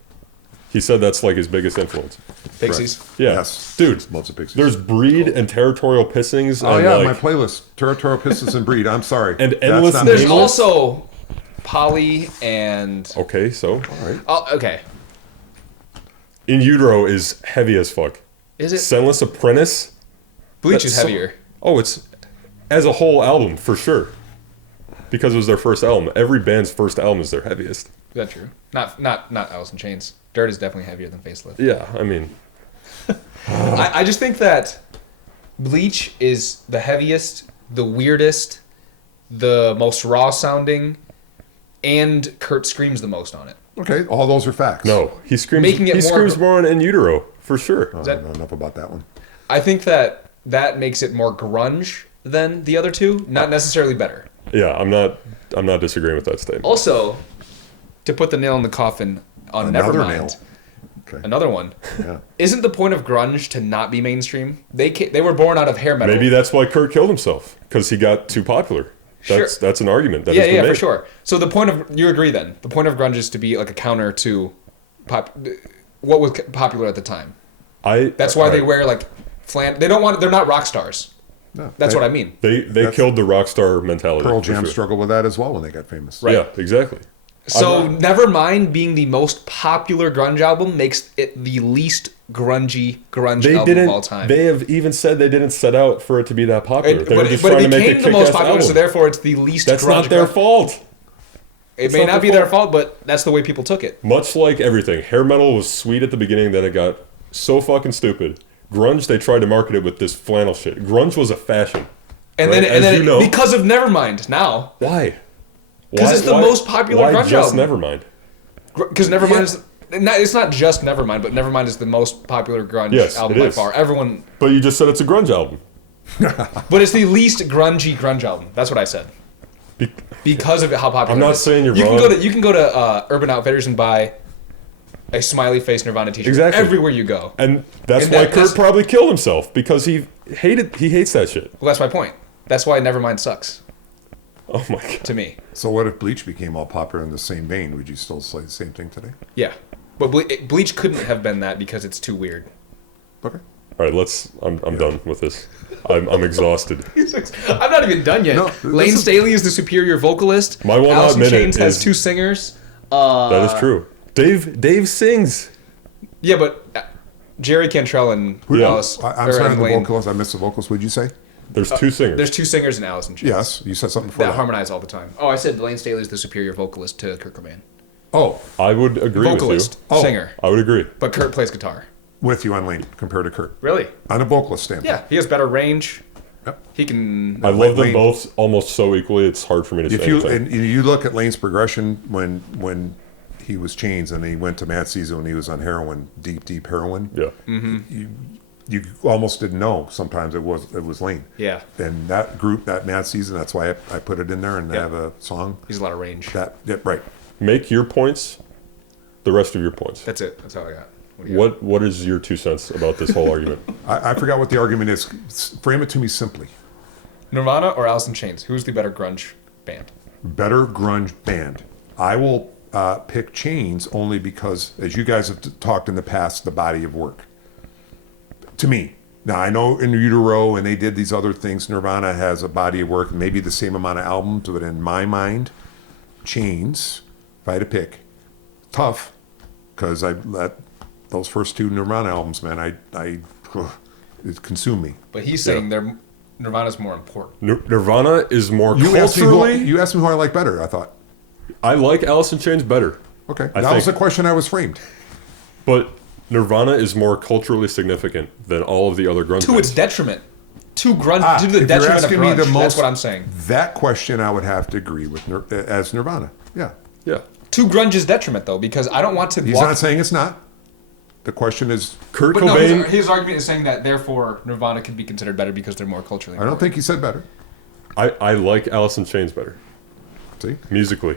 He said that's like his biggest influence. Pixies? Right. Yeah. Yes. Dude, lots of Pixies. There's Breed and Territorial Pissings. Oh, and yeah, my playlist. Territorial Pistons and Breed. I'm sorry. And Endless That's not There's Nameless. also Polly and... Okay, so? All right. Oh, okay. In Utero is heavy as fuck. Is it? Scentless Apprentice. Bleach is heavier. It's as a whole album, for sure. Because it was their first album. Every band's first album is their heaviest. Is that true? Not Alice in Chains. Dirt is definitely heavier than Facelift. Yeah, I mean... I just think that Bleach is the heaviest, the weirdest, the most raw sounding, and Kurt screams the most on it. Okay, all those are facts. No, he screams. Making it he more screams more on In Utero, for sure. I that- don't know enough about that one. I think that makes it more grunge than the other two, not necessarily better. Yeah, I'm not disagreeing with that statement. Also, to put the nail in the coffin on Another Nevermind, nail. Okay. another one. Yeah. Isn't the point of grunge to not be mainstream? They were born out of hair metal. Maybe that's why Kurt killed himself, because he got too popular. That's an argument that has been Yeah, made. for sure. So you agree then? The point of grunge is to be like a counter to what was popular at the time. That's why all they right. wear like They're not rock stars. No, That's what I mean. They killed the rock star mentality. Pearl for Jam sure. struggled with that as well when they got famous. Right. Yeah, exactly. So Nevermind being the most popular grunge album makes it the least grunge album of all time. They have even said they didn't set out for it to be that popular. They were just but trying it to make a became the most kick-ass popular, album. so therefore it's the least That's grunge. not their fault. It may not be their fault, but that's the way people took it. Much like everything, hair metal was sweet at the beginning, then it got so fucking stupid. Grunge, they tried to market it with this flannel shit. Grunge was a fashion. And right? then because of Nevermind now. Why? Because it's the most popular why grunge just album. Nevermind? Because Nevermind is... It's not just Nevermind, but Nevermind is the most popular grunge album by far. Everyone... But you just said it's a grunge album. But it's the least grunge album. That's what I said. Because of how popular I'm not it is. saying you're you wrong. You can go to Urban Outfitters and buy a smiley face Nirvana t-shirt Exactly. everywhere you go. And that's And why that's- Kurt probably killed himself, because he hates that shit. Well, that's my point. That's why Nevermind sucks Oh my god. to me. So what if Bleach became all popular in the same vein? Would you still say the same thing today? Yeah. But Bleach couldn't have been that because it's too weird. Okay. All right, I'm done with this. I'm exhausted. I'm not even done yet. No, Lane Staley is the superior vocalist. My one Alice odd in minute Chains has is- 2 singers. That is true. Dave sings. Yeah, but Jerry Cantrell and Alice... I'm or sorry, and the Lane- vocalist. I missed the vocalist. What'd you say? There's 2 singers. There's 2 singers in Alice in Chains. Yes, you said something before That that. harmonize all the time. Oh, I said Lane Staley is the superior vocalist to Kurt Cobain. Oh, I would agree Vocalist, with you. singer. I would agree. But Kurt plays guitar. with you on Lane compared to Kurt. Really? On a vocalist standpoint. Yeah, he has better range. Yep. He can... I love them Lane- both almost so equally. It's hard for me to say If you anything. and you look at Lane's progression when he was Chains and he went to Mad Season when he was on heroin, deep heroin. Yeah. You almost didn't know sometimes it was Lane. Yeah. And that group, that Mad Season, that's why I put it in there and Yeah. have a song. He's a lot of range. Right. Make your points. The rest of your points. That's it. That's all I got. Do you got? What is your 2 cents about this whole argument? I forgot what the argument is. Frame it to me simply. Nirvana or Alice in Chains? Who's the better grunge band? Better grunge band. I will pick Chains only because, as you guys have talked in the past, the body of work. To me. Now, I know in Utero and they did these other things, Nirvana has a body of work, maybe the same amount of albums, but in my mind, Chains, if I had to pick, tough, because those first 2 Nirvana albums, man, it consumed me. But he's saying Nirvana's more important. Nirvana is more You asked me culturally. who I like better, I thought. I like Alice in Chains better. Okay, I that was the think- question I was framed. But Nirvana is more culturally significant than all of the other grunge To bands. its detriment. To the if you're detriment of asking me grunge. the That's most- what I'm saying. That question I would have to agree with as Nirvana. Yeah. Yeah. To grunge's detriment, though, because I don't want to He's walk... not saying it's not. The question is, Kurt But no, Cobain. his argument is saying that, therefore, Nirvana could be considered better because they're more culturally I don't think he said better. I like Alice in Chains better See? musically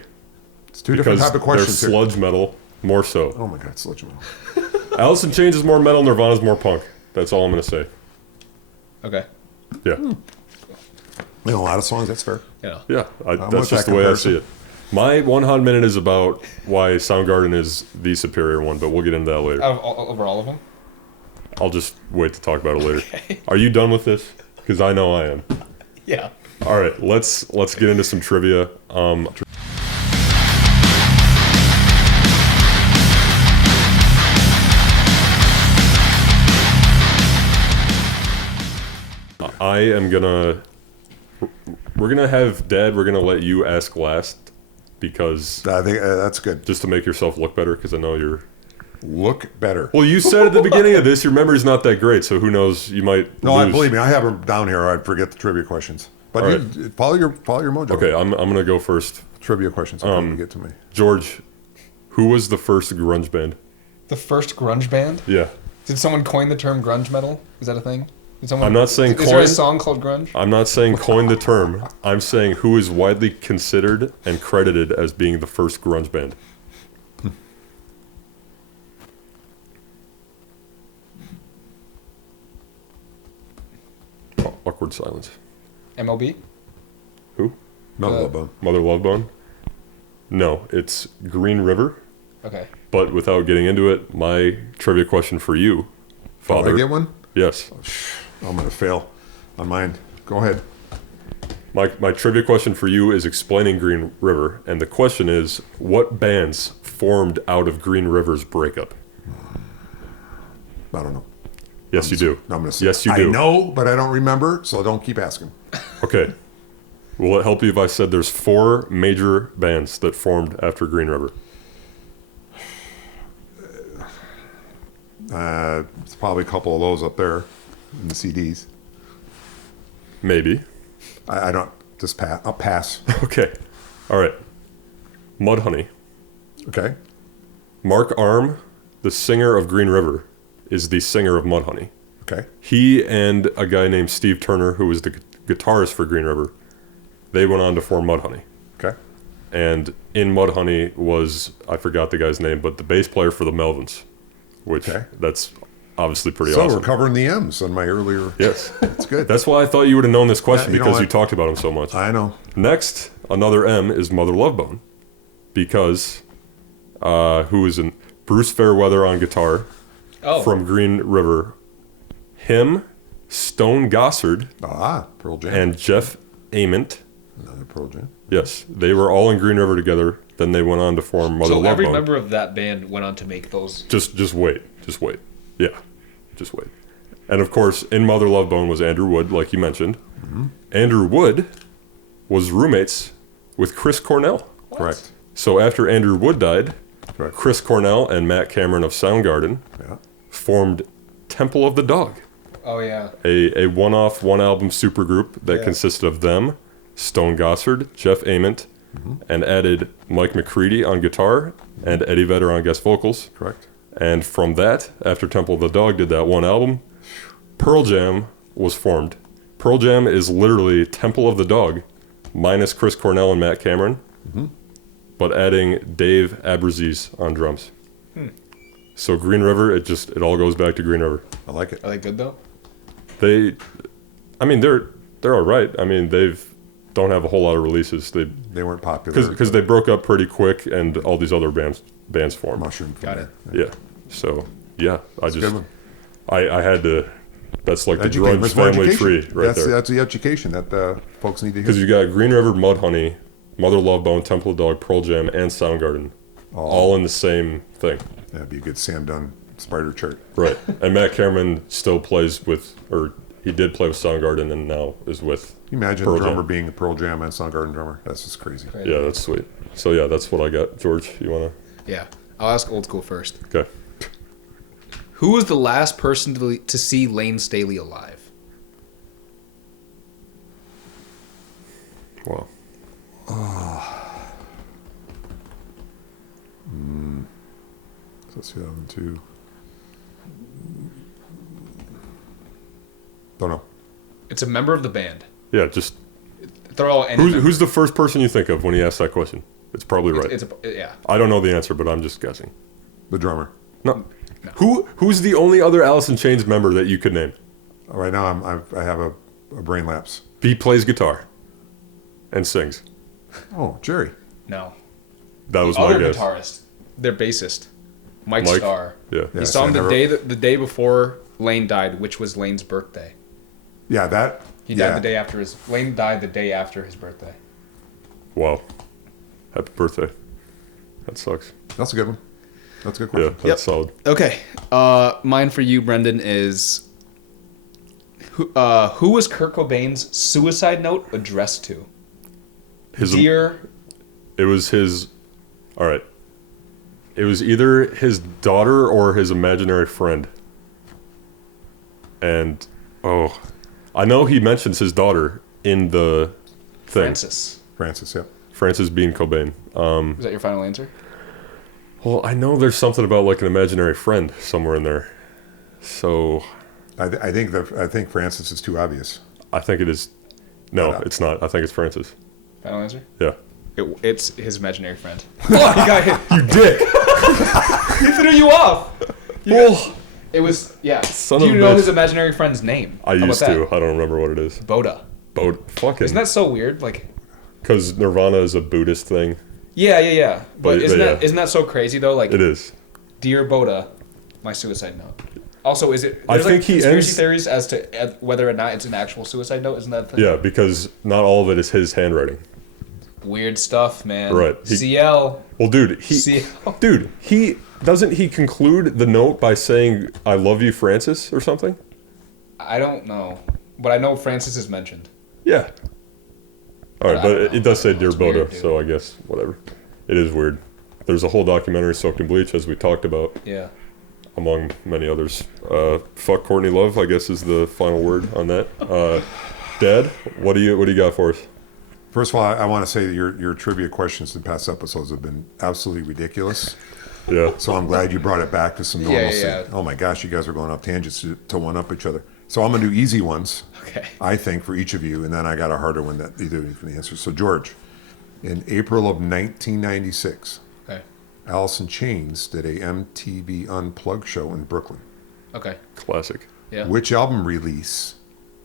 It's 2 different because type of they're questions here. sludge metal more so. Oh my God, sludge metal. Alice in Chains is more metal. Nirvana's more punk. That's all I'm gonna say. Okay. Yeah. In a lot of songs, that's fair. Yeah. Yeah. with That's just that the way I comparison. see it. My 1 hot minute is about why Soundgarden is the superior one, but we'll get into that later. Over all of them? I'll just wait to talk about it later. Are you done with this? Because I know I am. Yeah. All right, let's get into some trivia. We're gonna have Dad. We're gonna let you ask last because I think that's good. just to make yourself look better. Because I know you're. Look better. Well, you said at the beginning of this your memory's not that great, so who knows? You might. No, lose. believe me, I have them down here. I forget the trivia questions. But All you, follow your mojo. Okay, I'm gonna go first. Trivia questions. Okay, you get to me. George, who was the first grunge band? The first grunge band? Yeah. Did someone coin the term grunge metal? Is that a thing? Did someone, I'm not saying Is there a coin. song called grunge? I'm not saying coin the term. I'm saying who is widely considered and credited as being the first grunge band. Oh, awkward silence. MLB? Who? Mellow Uh, Love Bone. Mother Love Bone? No, it's Green River. Okay. But without getting into it, my trivia question for you, Father. Can I get one? Yes. I'm going to fail on mine. Go ahead. My trivia question for you is explaining Green River, and the question is, what bands formed out of Green River's breakup? I don't know. Yes, you do. I'm going to say Yes, you do. I know, but I don't remember, so don't keep asking. Okay. Will it help you if I said there's 4 major bands that formed after Green River? It's probably a couple of those up there in the CDs. Maybe. I don't. Just pass. I'll pass. Okay. All right. Mudhoney. Okay. Mark Arm, the singer of Green River, is the singer of Mudhoney. Okay. He and a guy named Steve Turner, who was the guitarist for Green River, they went on to form Mudhoney. Okay. And in Mudhoney was, I forgot the guy's name, but the bass player for the Melvins, which that's obviously pretty So awesome. we're covering the M's on my earlier. Yes. That's good. That's why I thought you would have known this question Yeah, you know because what? you talked about him so much. I know. Next, another M is Mother Love Bone, because who is in Bruce Fairweather on guitar from Green River, him, Stone Gossard, Pearl Jam. and Jeff Ament. Another Pearl Jam. Yes, they were all in Green River together. Then they went on to form Mother So Love every Bone. member of that band went on to make those. Just wait. Yeah, just wait. And of course, in Mother Love Bone was Andrew Wood, like you mentioned. Mm-hmm. Andrew Wood was roommates with Chris Cornell. Correct. So after Andrew Wood died, Correct. Chris Cornell and Matt Cameron of Soundgarden formed Temple of the Dog, Oh yeah. a one-off, one-album supergroup that consisted of them, Stone Gossard, Jeff Ament, and added Mike McCready on guitar and Eddie Vedder on guest vocals. Correct. And from that, after Temple of the Dog did that one album, Pearl Jam was formed. Pearl Jam is literally Temple of the Dog, minus Chris Cornell and Matt Cameron, but adding Dave Abraziz on drums. So Green River, it all goes back to Green River. I like it. Are they good though? They're all right. I mean, don't have a whole lot of releases. They weren't popular. because they broke up pretty quick, and all these other bands formed. Mushroom. Got it. Yeah. So yeah, good one. I had to. That's like the Education. grunge There's more family education. tree right there. That's the education that folks need to Because hear. you got Green River, Mudhoney, Mother Love Bone, Temple of the Dog, Pearl Jam, and Soundgarden, all in the same thing. That'd be a good Sam Dunn spider chart. Right. And Matt Cameron still plays with, or he did play with Soundgarden, and now is with. Can you imagine Pearl a drummer Jam. being a Pearl Jam and Soundgarden drummer? That's just crazy. Yeah, that's sweet. So yeah, that's what I got. George, you wanna? Yeah. I'll ask Old Skool first. Okay. Who was the last person to see Lane Staley alive? Wow. So 2002. Don't know. It's a member of the band. Yeah, just Throw out any member. who's the first person you think of when you ask that question? It's probably right. Yeah. I don't know the answer, but I'm just guessing. The drummer. No. Who's the only other Alice in Chains member that you could name? Right now, I have a brain lapse. He plays guitar and sings. Oh, Jerry. No. That was my Other guess. guitarist. Their bassist. Mike Mike? Starr. Yeah. He Yes, saw him I the day before Lane died, which was Lane's birthday. Yeah, that. He died the day after Lane died the day after his birthday. Wow. Happy birthday. That sucks. That's a good one. That's a good Yeah, question. that's solid. Okay. Mine for you, Brendan, is who was Kurt Cobain's suicide note addressed to? Dear. It was his. All right. It was either his daughter or his imaginary friend. And I know he mentions his daughter in the thing. Francis, yeah. Francis Bean Cobain. Is that your final answer? Well, I know there's something about like an imaginary friend somewhere in there. So I think Francis is too obvious. I think it is. No, it's not. I think it's Francis. Final answer? Yeah. It's his imaginary friend. Oh, he got hit. You dick! He threw you off. It was, yeah. Son Do of you a know bitch. his imaginary friend's name? I How used about to. that? I don't remember what it is. Boda. Fucking. Isn't that so weird? Like, Because Nirvana is a Buddhist thing. Yeah. But But isn't yeah. that so crazy though? Like, It is. Dear Boda, my suicide note. Also, is it? I There's think he conspiracy ends- theories as to whether or not it's an actual suicide note. Isn't that the thing? Yeah, because not all of it is his handwriting. Weird stuff, man. Right. CL. Well, dude, CL. he doesn't he conclude the note by saying "I love you, Francis" or something? I don't know, but I know Francis is mentioned. Yeah. All right, I but don't know. it does say "Dear It's weird, Boda," dude. so I guess whatever. It is weird. There's a whole documentary soaked in bleach, as we talked about, Yeah. among many others. Fuck Courtney Love, I guess, is the final word on that. Dad, what do you got for us? First of all, I want to say that your trivia questions in past episodes have been absolutely ridiculous. Yeah. So I'm glad you brought it back to some normalcy. Yeah. Oh my gosh, you guys are going off tangents to one up each other. So I'm gonna do easy ones, Okay. I think, for each of you, and then I got a harder one that either of you can answer. So George, in April of 1996, Okay. Alice in Chains did a MTV Unplugged show in Brooklyn. Okay. Classic. Yeah. Which album release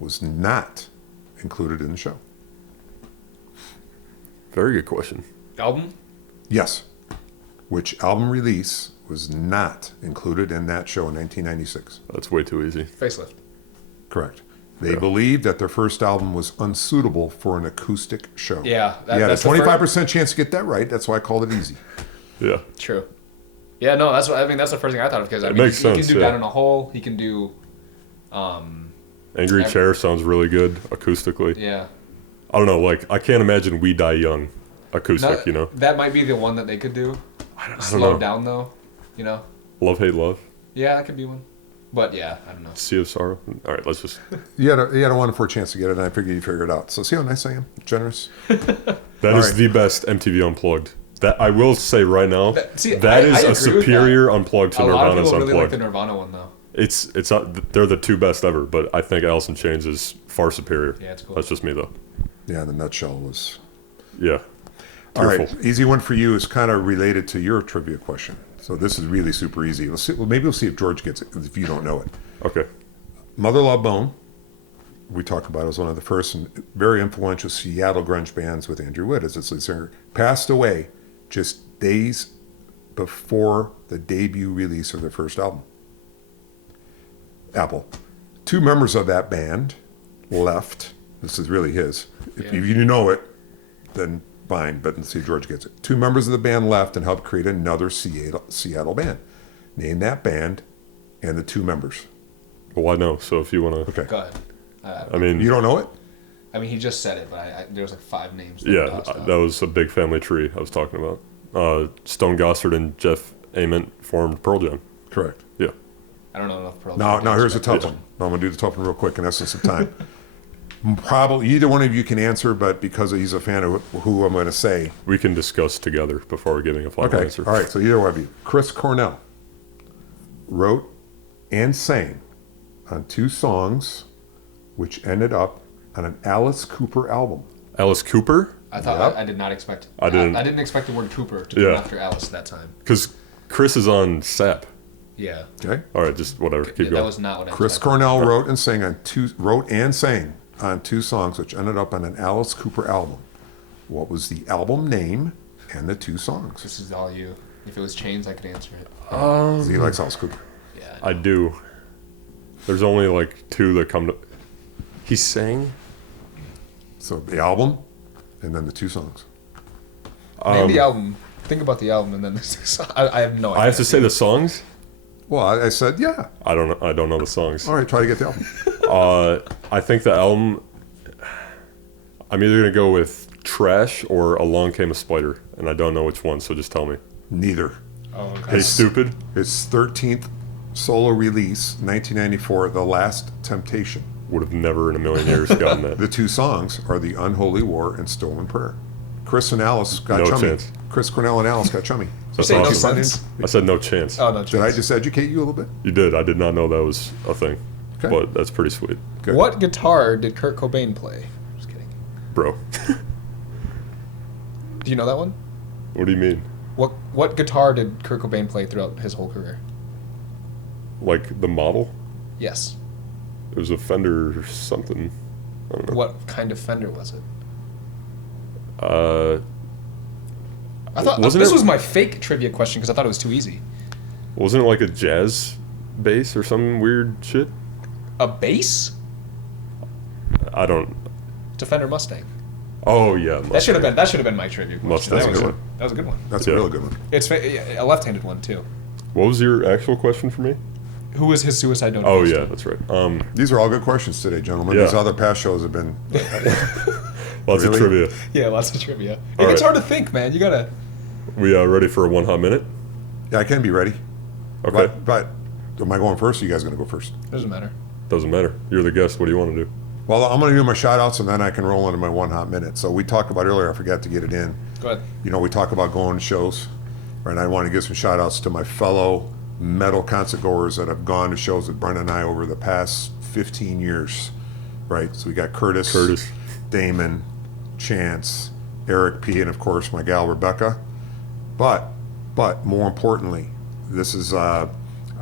was not included in the show? Very good question. Album? Yes. Which album release was not included in that show in 1996? That's way too easy. Facelift. Correct. They Yeah. believed that their first album was unsuitable for an acoustic show. Yeah, You had a that's the 25% chance to get that right. That's why I called it easy. Yeah. True. Yeah, no, that's what I mean. That's the first thing I thought of because I It mean, makes he sense, can do yeah. Down in a Hole. He can do, Angry Chair sounds really good acoustically. yeah. I don't know, like, I can't imagine We Die Young acoustic, Not- you know? That might be the one that they could do. I don't Slow know. down though, you know. Love, Hate, Love. Yeah, that could be one. But yeah, I don't know. Sea of Sorrow. All right, let's just. You had a 1 in 4 chance to get it, and I figured you'd figure it out. So see how nice I am? Generous. That All is right. the best MTV Unplugged. That I will say right now. I That is agree a with that. superior Unplugged to A lot of Nirvana's people really like Unplugged. the Nirvana one though. It's not, they're the two best ever, but I think Alice in Chains is far superior. Yeah, it's cool. That's just me though. Yeah, the nutshell was. Yeah. All right, Tearful. easy one for you is kind of related to your trivia question. So this is really super easy. We'll see. Well, maybe we'll see if George gets it if you don't know it. Okay. Mother Love Bone, we talked about, as one of the first and very influential Seattle grunge bands with Andrew Witt as its lead singer, passed away just days before the debut release of their first album. Apple. Two members of that band left. This is really his. If Yeah. you know it, then fine, but let's see if George gets it. Two members of the band left and helped create another Seattle band. Name that band and the two members. Well, I know. So if you want to. Okay. Go ahead. I mean, You don't know it? I mean, he just said it, but there was like 5 names. yeah, tossed out. that was a big family tree I was talking about. Stone Gossard and Jeff Ament formed Pearl Jam. Correct. Yeah. I don't know enough Pearl Now Jam to here's a expect tough one. Now I'm going to do the tough one real quick in essence of time. Probably either one of you can answer, but because he's a fan of who I'm going to say. We can discuss together before giving a final Okay. answer. All right. So either one of you. Chris Cornell wrote and sang on 2 songs, which ended up on an Alice Cooper album. Alice Cooper? I thought Yep. I did not expect. I didn't- I didn't expect the word Cooper to come Yeah. after Alice at that time. Because Chris is on SAP. Yeah. Okay. All right, just whatever. Keep Yeah, that going. was not what I Chris expected. Cornell wrote and sang on 2 songs, which ended up on an Alice Cooper album. What was the album name and the 2 songs? This is all you. If it was Chains, I could answer it. He likes Alice Cooper. Yeah. I do. There's only like 2 that come to. He sang? So the album and then the 2 songs. Name the album. Think about the album, and then I have no idea. I have to say the songs? Well, I said, yeah. I don't know the songs. All right, try to get the album. I think the album. I'm either gonna go with Trash or Along Came a Spider, and I don't know which one. So just tell me. Neither. Oh, okay. Hey, stupid. His 13th solo release, 1994, The Last Temptation. Would have never in a million years gotten that. The 2 songs are The Unholy War and Stolen Prayer. Chris and Alice got No chummy. chance. Chris Cornell and Alice got chummy. That's say no awesome. sense? I said no chance. Oh no. Did I Chance. just educate you a little bit? You did. I did not know that was a thing. Okay. But that's pretty sweet. Good. What guitar did Kurt Cobain play? Just kidding. Bro. Do you know that one? What do you mean? What guitar did Kurt Cobain play throughout his whole career? Like the model? Yes. It was a Fender or something. I don't know. What kind of Fender was it? I thought Wasn't this it- was my fake trivia question because I thought it was too easy. Wasn't it like a jazz bass or some weird shit? A bass? I don't. Defender Mustang. Oh yeah, That should have been my trivia question. Mustang. That was, Good one. that was a good one. That's Yeah. a really good one. It's a left-handed one too. What was your actual question for me? Who was his suicide note? Oh against yeah, him? that's right. These are all good questions today, gentlemen. Yeah. These other past shows have been. Lots of Really? trivia. Yeah, lots of trivia. It All gets right. hard to think, man. You gotta. We ready for a 1 hot minute? Yeah, I can be ready. Okay. But am I going first or you guys going to go first? Doesn't matter. Doesn't matter. You're the guest. What do you want to do? Well, I'm going to do my shout outs and then I can roll into my 1 hot minute. So we talked about earlier, I forgot to get it in. Go ahead. You know, we talk about going to shows, right? I want to give some shout outs to my fellow metal concert goers that have gone to shows with Brendan and I over the past 15 years, right? So we got Curtis, Damon, Chance, Eric P., and of course my gal Rebecca. But more importantly, this is, I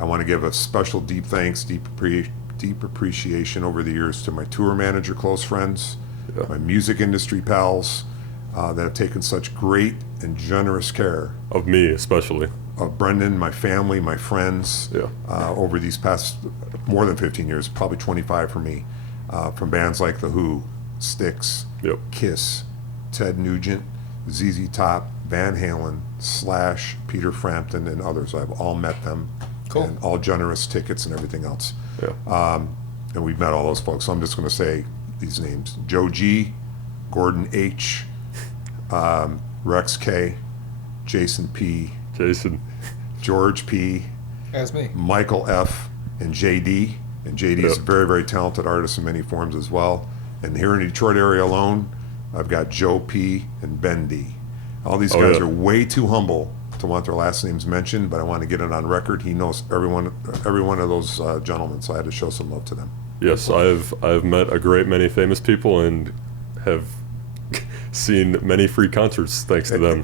want to give a special deep thanks, deep appreciation over the years to my tour manager, close friends, my music industry pals that have taken such great and generous care Of me, especially. of Brendan, my family, my friends, Yeah. over these past more than 15 years, probably 25 for me, from bands like The Who, Styx, Yep. Kiss, Ted Nugent, ZZ Top, Van Halen, Slash, Peter Frampton, and others. I've all met them. Cool. And all generous tickets and everything else. Yeah. And we've met all those folks. So I'm just going to say these names: Joe G, Gordon H, Rex K, Jason P, Jason. George P, That's me. Michael F, and JD. And JD is a Yep. very, very talented artist in many forms as well. And here in the Detroit area alone, I've got Joe P and Ben D. All these Oh, guys yeah. are way too humble to want their last names mentioned, but I want to get it on record. He knows every one of those gentlemen, so I had to show some love to them. Yes, I've met a great many famous people and have seen many free concerts thanks to them.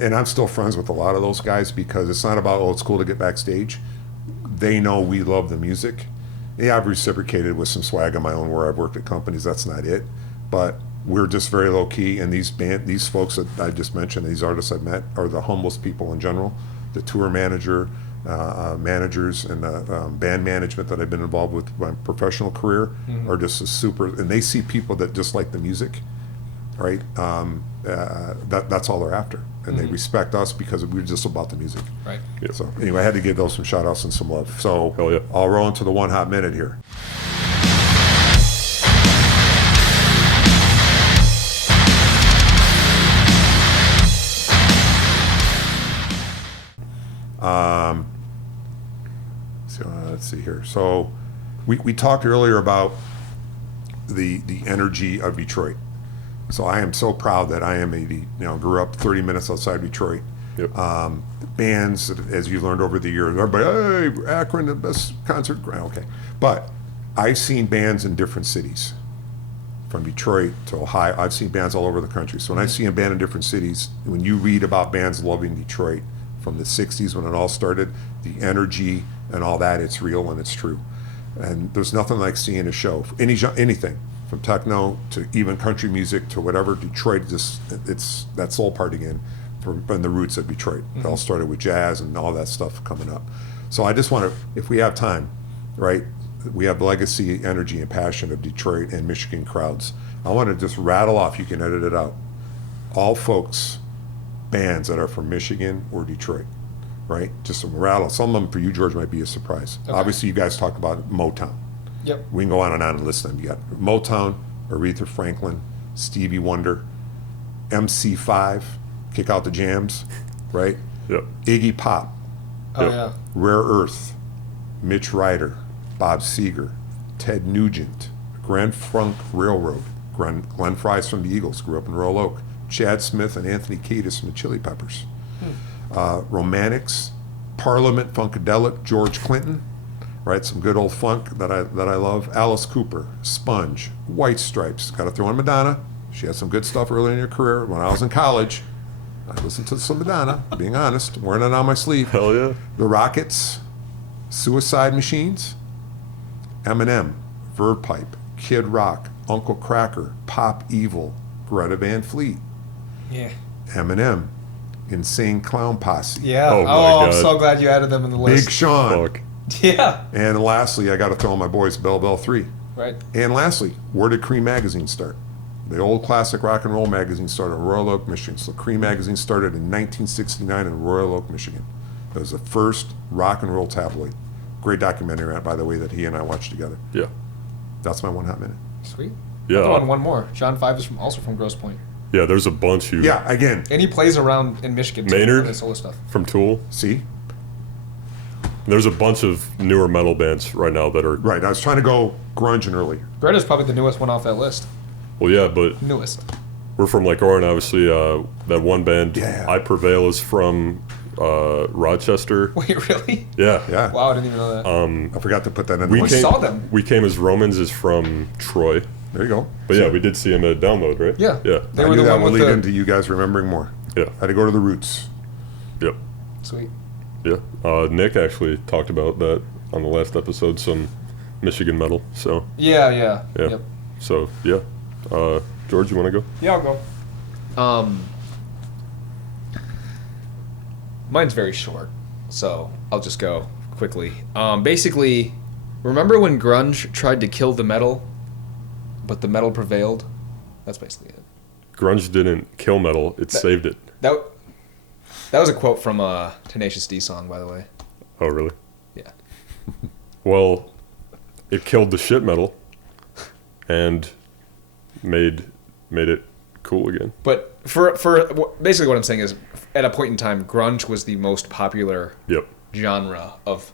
And I'm still friends with a lot of those guys because it's not about Old Skool to get backstage. They know we love the music. Yeah, I've reciprocated with some swag of my own where I've worked at companies. That's not it. But we're just very low key, and these folks that I just mentioned, these artists I've met, are the humblest people in general. The tour manager, managers, and band management that I've been involved with my professional career are just a super. And they see people that just like the music, right? That's all they're after, and they respect us because we're just about the music. Right. Yep. So anyway, I had to give those some shout outs and some love. So Hell yeah. I'll roll into the 1 hot minute here. So let's see here. So we talked earlier about the energy of Detroit. So I am so proud that I am grew up 30 minutes outside Detroit. Yep. Bands, as you learned over the years, everybody, hey, Akron, the best concert ground. Okay. But I've seen bands in different cities, from Detroit to Ohio. I've seen bands all over the country. So when I see a band in different cities, when you read about bands loving Detroit from the 60s when it all started, the energy and all that, it's real and it's true. And there's nothing like seeing a show, anything, from techno to even country music to whatever. Detroit, it's that soul part again, from the roots of Detroit. It all started with jazz and all that stuff coming up. So I just want to, if we have time, right, we have legacy, energy, and passion of Detroit and Michigan crowds. I want to just rattle off, you can edit it out, all folks, bands that are from Michigan or Detroit, right? Just some rattle. Some of them for you, George, might be a surprise. Okay. Obviously, you guys talk about Motown. Yep. We can go on and list them. You got Motown, Aretha Franklin, Stevie Wonder, MC5, Kick Out the Jams, right? Yep. Iggy Pop, Oh Yep. yeah. Rare Earth, Mitch Ryder, Bob Seger, Ted Nugent, Grand Funk Railroad, Glenn Fry's from the Eagles, grew up in Royal Oak, Chad Smith and Anthony Kiedis from the Chili Peppers, Romantics, Parliament Funkadelic, George Clinton, right? Some good old funk that I love. Alice Cooper, Sponge, White Stripes. Got to throw in Madonna. She had some good stuff early in her career. When I was in college, I listened to some Madonna. Being honest, wearing it on my sleeve. Hell yeah. The Rockets, Suicide Machines, Eminem, Verve Pipe, Kid Rock, Uncle Kracker, Pop Evil, Greta Van Fleet, Yeah. Eminem, Insane Clown Posse. Yeah. Oh, my I'm God. so glad you added them in the list. Big Sean. Fuck. Yeah. And lastly, I got to throw my boys Bell Bell 3. Right. And lastly, where did Cream Magazine start? The old classic rock and roll magazine started in Royal Oak, Michigan. So Cream Magazine started in 1969 in Royal Oak, Michigan. It was the first rock and roll tabloid. Great documentary, by the way, that he and I watched together. Yeah. That's my 1 hot minute. Sweet. Yeah. I'll throw in one more. John 5 is also from Grosse Pointe. Yeah, there's a bunch who... Yeah, again, And he plays around in Michigan. too, Maynard? with his solo stuff. From Tool. see? There's a bunch of newer metal bands right now that are... Right, I was trying to go grunge and early. Greta's probably the newest one off that list. Well, yeah, but Newest. we're from Lake Orion, obviously. That one band, Yeah. I Prevail, is from Rochester. Wait, really? Yeah. Yeah, Wow, I didn't even know that. I forgot to put that in. We We came, saw them. We Came as Romans is from Troy. There you go. But yeah, we did see him at Download, right? Yeah. Yeah. They I were knew the that one would with lead the... into you guys remembering more. Yeah. I had to go to the roots. Yep. Sweet. Yeah. Nick actually talked about that on the last episode, some Michigan metal. So, Yeah. yeah. Yep. So, yeah. George, you want to go? Yeah, I'll go. Mine's very short, so I'll just go quickly. Basically, remember when grunge tried to kill the metal, but the metal prevailed? That's basically it. Grunge didn't kill metal, it saved it. That was a quote from a Tenacious D song, by the way. Oh, really? Yeah. Well, it killed the shit metal and made it cool again. But basically what I'm saying is, at a point in time, grunge was the most popular Yep. genre of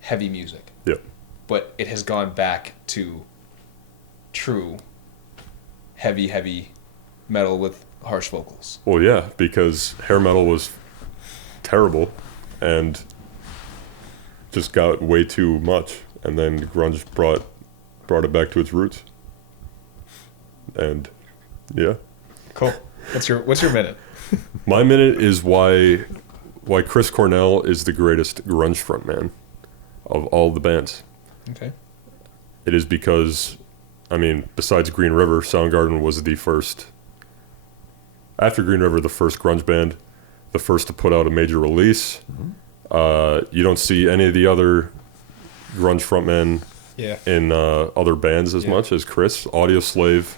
heavy music. Yep. But it has gone back to true heavy metal with harsh vocals. Well, yeah, because hair metal was terrible and just got way too much, and then grunge brought it back to its roots. And yeah, Cool. What's your minute? my minute is why Chris Cornell is the greatest grunge frontman of all the bands. Okay. It is because, I mean, besides Green River, Soundgarden was the first. After Green River, the first grunge band, the first to put out a major release. You don't see any of the other grunge frontmen Yeah. in other bands as much as Chris. Audio Slave,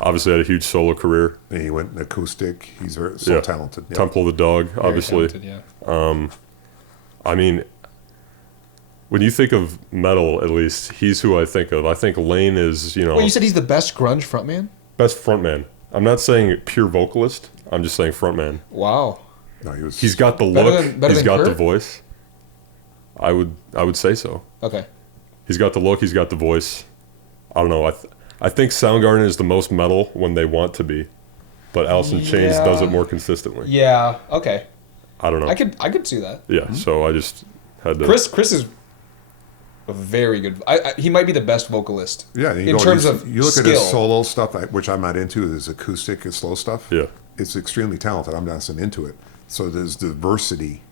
obviously had a huge solo career. And he went acoustic. He's so talented. Yeah. Temple of the Dog, Very obviously. talented, yeah. I mean, when you think of metal, at least, he's who I think of. I think Lane is, Well, you said he's the best grunge frontman? best frontman. I'm not saying pure vocalist. I'm just saying frontman. Wow. No, he was. He's got the Better look. than- better He's than got the Kurt? voice. I would say so. Okay. He's got the look. He's got the voice. I don't know. I think Soundgarden is the most metal when they want to be, but Alice in Chains Yeah. does it more consistently. Yeah. Okay. I don't know. I could see that. Yeah. So I just had to. Chris is a very good. He might be the best vocalist. Yeah, in terms of you look skill. at his solo stuff, which I'm not into, his acoustic and slow stuff. Yeah. It's extremely talented. I'm not into it. So there's diversity.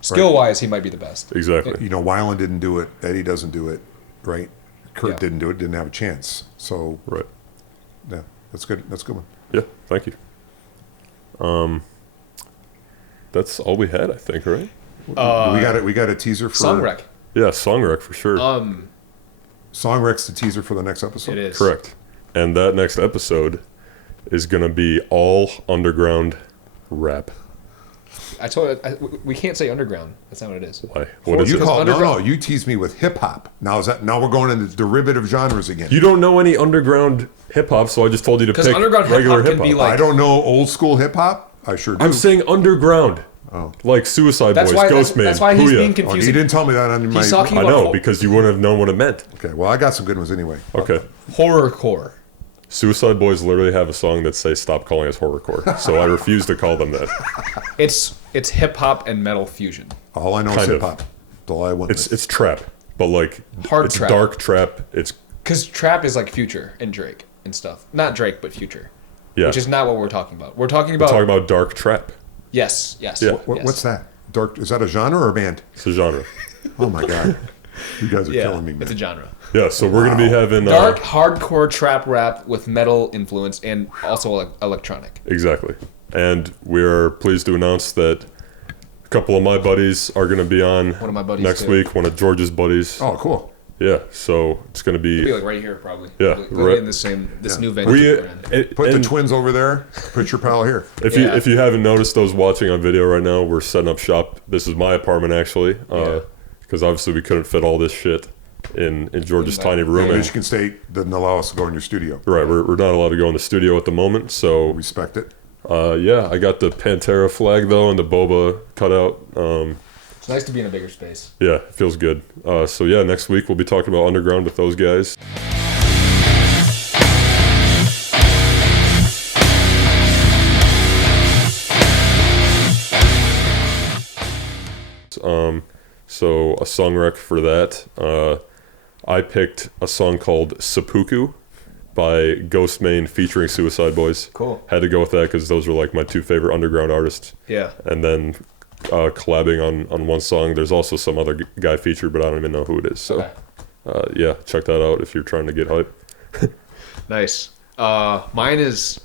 Skill wise, he might be the best. Exactly. You know, Weiland didn't do it. Eddie doesn't do it, right? Kurt Yeah. didn't do it. Didn't have a chance. So Right. yeah, that's good. That's a good one. Yeah. Thank you. That's all we had, I think, right? We got a teaser for Song rec. Yeah, song rec for sure. Song rec's the teaser for the next episode. It is Correct. And that next episode is gonna be all underground rap. I told you, we can't say underground. That's not what it is. Why? What is You it? Because call underground- you tease me with hip hop. Now we're going into derivative genres again. You don't know any underground hip hop, so I just told you to Because pick underground regular hip-hop hip can be hop. like- I don't know old school hip hop. I sure do. I'm saying underground. Oh. Like Suicide That's Boys, why. Ghostman, That's why he's Booyah. being Oh, you confusing. didn't tell me that on my. He's talking I about know, because you wouldn't have known what it meant. Okay, well, I got some good ones anyway. Okay. horrorcore. Suicide Boys literally have a song that says "Stop calling us horrorcore," so I refuse to call them that. It's hip hop and metal fusion. All I know is Kind hip of. hop. That's all I want. It's trap, but like Hard it's trap. dark trap. It's Because trap is like Future and Drake and stuff. Not Drake, but Future. yeah. Which is not what we're talking about. We're talking about. talking about dark trap. Yes. Yeah. Yes. What's that? Dark? Is that a genre or a band? It's a genre. Oh my god, you guys are Yeah. killing me, man. It's a genre. Yeah, so we're gonna be having Dark, hardcore trap rap with metal influence and also electronic. exactly. And we're pleased to announce that a couple of my buddies are going to be on One of my buddies next too. week. One of George's buddies. Oh, cool. Yeah, so it's going to It'll be be... like right here, probably. Yeah, We'll right. be in this new venue. we're in. Put the and twins over there. Put your pal here. if you haven't noticed, those watching on video right now, we're setting up shop. This is my apartment, actually, because obviously we couldn't fit all this shit in George's tiny room. Michigan can State doesn't allow us to go in your studio. Right, we're not allowed to go in the studio at the moment, so... Respect it. Yeah, I got the Pantera flag, though, and the boba cutout. It's nice to be in a bigger space. Yeah, it feels good. So yeah, next week we'll be talking about Underground with those guys. So a song rec for that. I picked a song called Seppuku by Ghostmain featuring Suicide Boys. Cool. Had to go with that because those are like my two favorite underground artists. Yeah. And then collabing on one song. There's also some other guy featured, but I don't even know who it is. So, yeah, check that out if you're trying to get hype. Nice. Mine is,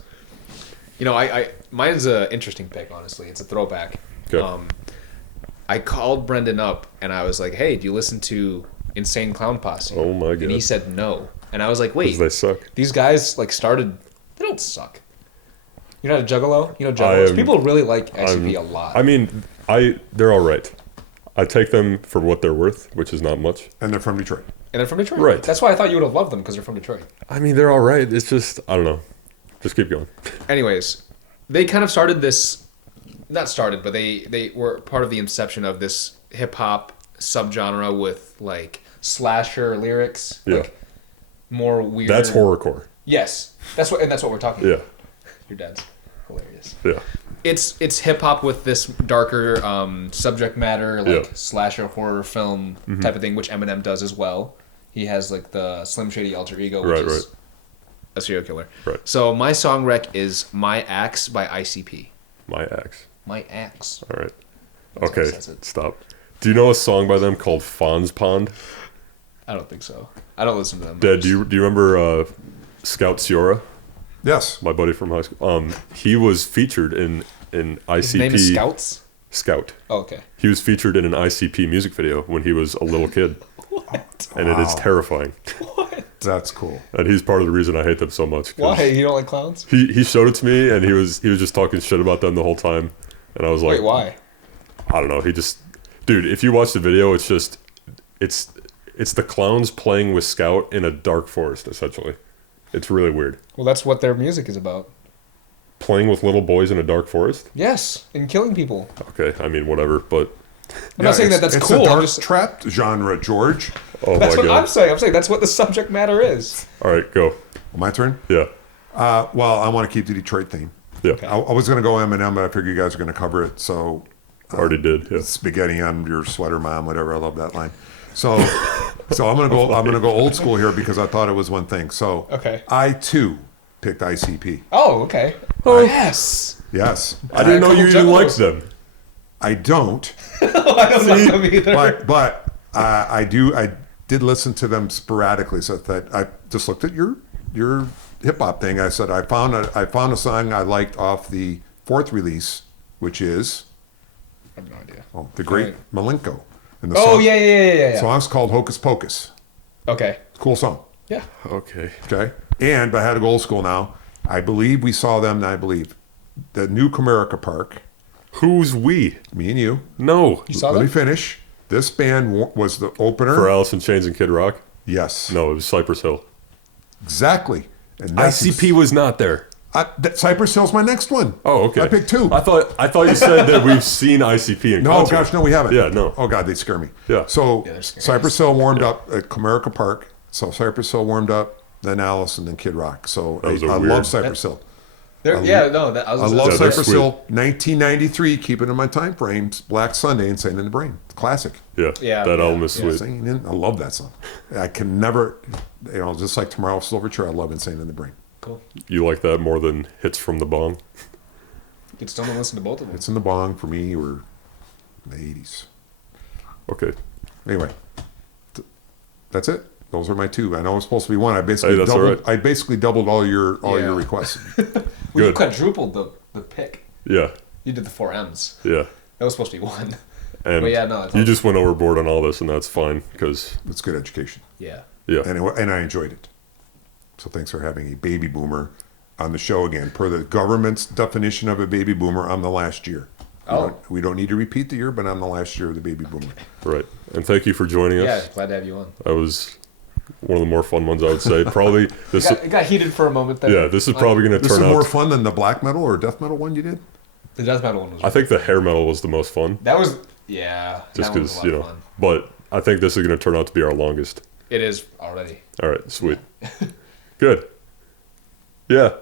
mine's an interesting pick, honestly. It's a throwback. Okay. I called Brendan up and I was like, hey, do you listen to Insane Clown Posse? Oh my God. And he said no. And I was like, wait, 'Cause they suck. these guys started, they don't suck. You're not a juggalo? You know juggalos? People really like ICP a lot. I mean, they're all right. I take them for what they're worth, which is not much. And they're from Detroit. And they're from Detroit. Right. That's why I thought you would have loved them, because they're from Detroit. I mean, they're all right. It's just, I don't know. Just keep going. Anyways, they kind of started this, not started, but they were part of the inception of this hip-hop subgenre with, like, slasher lyrics. Yeah. Like, more weird. That's horrorcore. Yes. That's what we're talking Yeah. about. Your dad's hilarious. Yeah. It's hip hop with this darker subject matter, like Yeah. slasher horror film type of thing, which Eminem does as well. He has like the Slim Shady alter ego, which is a serial killer. Right. So my song rec is "My Axe" by ICP. My Axe. My Axe. All right. That's how Okay, it says it. stop. Do you know a song by them called Fawn's Pond? I don't think so. I don't listen to them. Dad, do you remember Scout Ciora? Yes. My buddy from high school. He was featured in ICP. His name is Scouts? Scout. Oh, okay. He was featured in an ICP music video when he was a little kid. What? And it is terrifying. What? That's cool. And he's part of the reason I hate them so much. 'cause Why? You don't like clowns? He showed it to me, and he was just talking shit about them the whole time. And I was like, Wait, why? I don't know. Dude, if you watch the video, it's the clowns playing with Scout in a dark forest, essentially. It's really weird. Well, that's what their music is about. Playing with little boys in a dark forest? Yes, and killing people. Okay, I mean, whatever, but... I'm not saying that's it's cool. It's a I'm dark just, trap genre, George. Oh that's my what God. I'm saying. I'm saying that's what the subject matter is. All right, go. My turn? Yeah. Well, I want to keep the Detroit theme. Yeah. I was going to go Eminem, but I figured you guys are going to cover it. So Already did, yeah. spaghetti on your sweater, mom, whatever. I love that line. So I'm gonna go old school here because I thought it was one thing. So Okay. I too picked ICP. Oh, okay. Oh, yes. Yes. I didn't know you even Juggalos. liked them. I don't, I don't like them either. but I did listen to them sporadically. So that I just looked at your hip hop thing. I said I found a song I liked off the fourth release, which is I have no idea. the great Right. Malenko. And the Oh, song, yeah. song's called Hocus Pocus. Okay. Cool song. Yeah. Okay. Okay. But I had to go old school now. I believe we saw them, the new Comerica Park, Who's we? me and you. No. You saw Let me that? finish. This band was the opener. For Alice in Chains and Kid Rock? Yes. No, it was Cypress Hill. Exactly. And that's ICP was not there. Cypress Hill's my next one. Oh, okay. I picked two. I thought you said that we've seen ICP in No, concert. gosh, no, we haven't. Yeah, no. Oh, God, they scare me. Yeah. So they're scary. Cypress Hill warmed up at Comerica Park. So Cypress Hill warmed up, then Alice, and then Kid Rock. So That was a I weird- love Cypress Hill. I love I love Yeah, they're Cypress sweet. Hill. 1993, keep it in my time frames. Black Sunday, Insane in the Brain. Classic. Yeah, Yeah, that yeah, album is yeah. sweet. Insane in, I love that song. I can never, just like Tomorrow's Silverchair, I love Insane in the Brain. Cool. You like that more than Hits from the Bong? You still don't listen to both of them. It's in the Bong for me, or the 80s. Okay. Anyway, that's it. Those are my two. I know it was supposed to be one. I basically Hey, that's doubled. all right. I basically doubled all your Yeah. requests. Well, you Good. quadrupled the pick. Yeah. You did the 4 M's. Yeah. That was supposed to be 1. And But yeah, no, it's you all- just went overboard on all this, and that's fine, because, It's good education. Yeah. yeah. And I enjoyed it. So thanks for having a baby boomer on the show again. Per the government's definition of a baby boomer, I'm the last year. We don't need to repeat the year, but I'm the last year of the baby boomer. Right. And thank you for joining us. Yeah, glad to have you on. That was one of the more fun ones, I would say. Probably this. It got heated for a moment there. Yeah, this is probably going to This is turn out. more fun than the black metal or death metal one you did? The death metal one was. I think the hair metal was the most fun, That was. Yeah. just that one was because a lot of fun. But I think this is going to turn out to be our longest. It is already. All right, sweet, good. Yeah.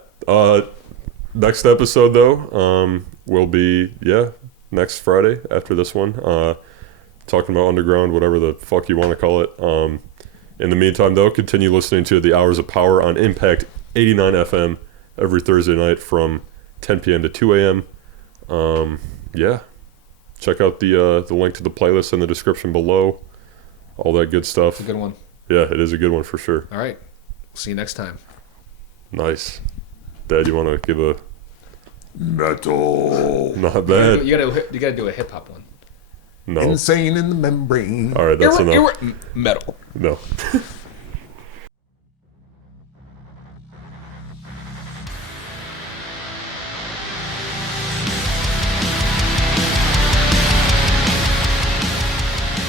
Next episode though, will be next Friday after this one. Talking about underground, whatever the fuck you want to call it. In the meantime though, continue listening to the Hours of Power on Impact 89 FM every Thursday night from 10 p.m. to 2 a.m. Check out the link to the playlist in the description below. All that good stuff. It's a good one. Yeah, it is a good one for sure. All right. See you next time. Nice. Dad, you want to give a Metal. not bad? You gotta do a hip hop one. No. Insane in the membrane. All right, that's enough. Metal. No.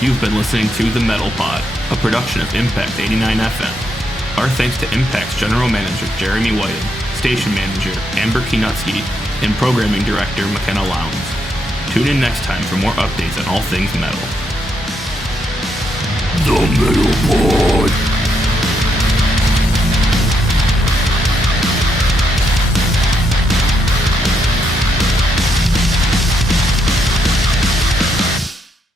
You've been listening to The Metal Pod, a production of Impact 89 FM. Our thanks to Impact's General Manager Jeremy Whiting, Station Manager Amber Kienutsky, and Programming Director McKenna Lowndes. Tune in next time for more updates on all things metal. The Metal Pod!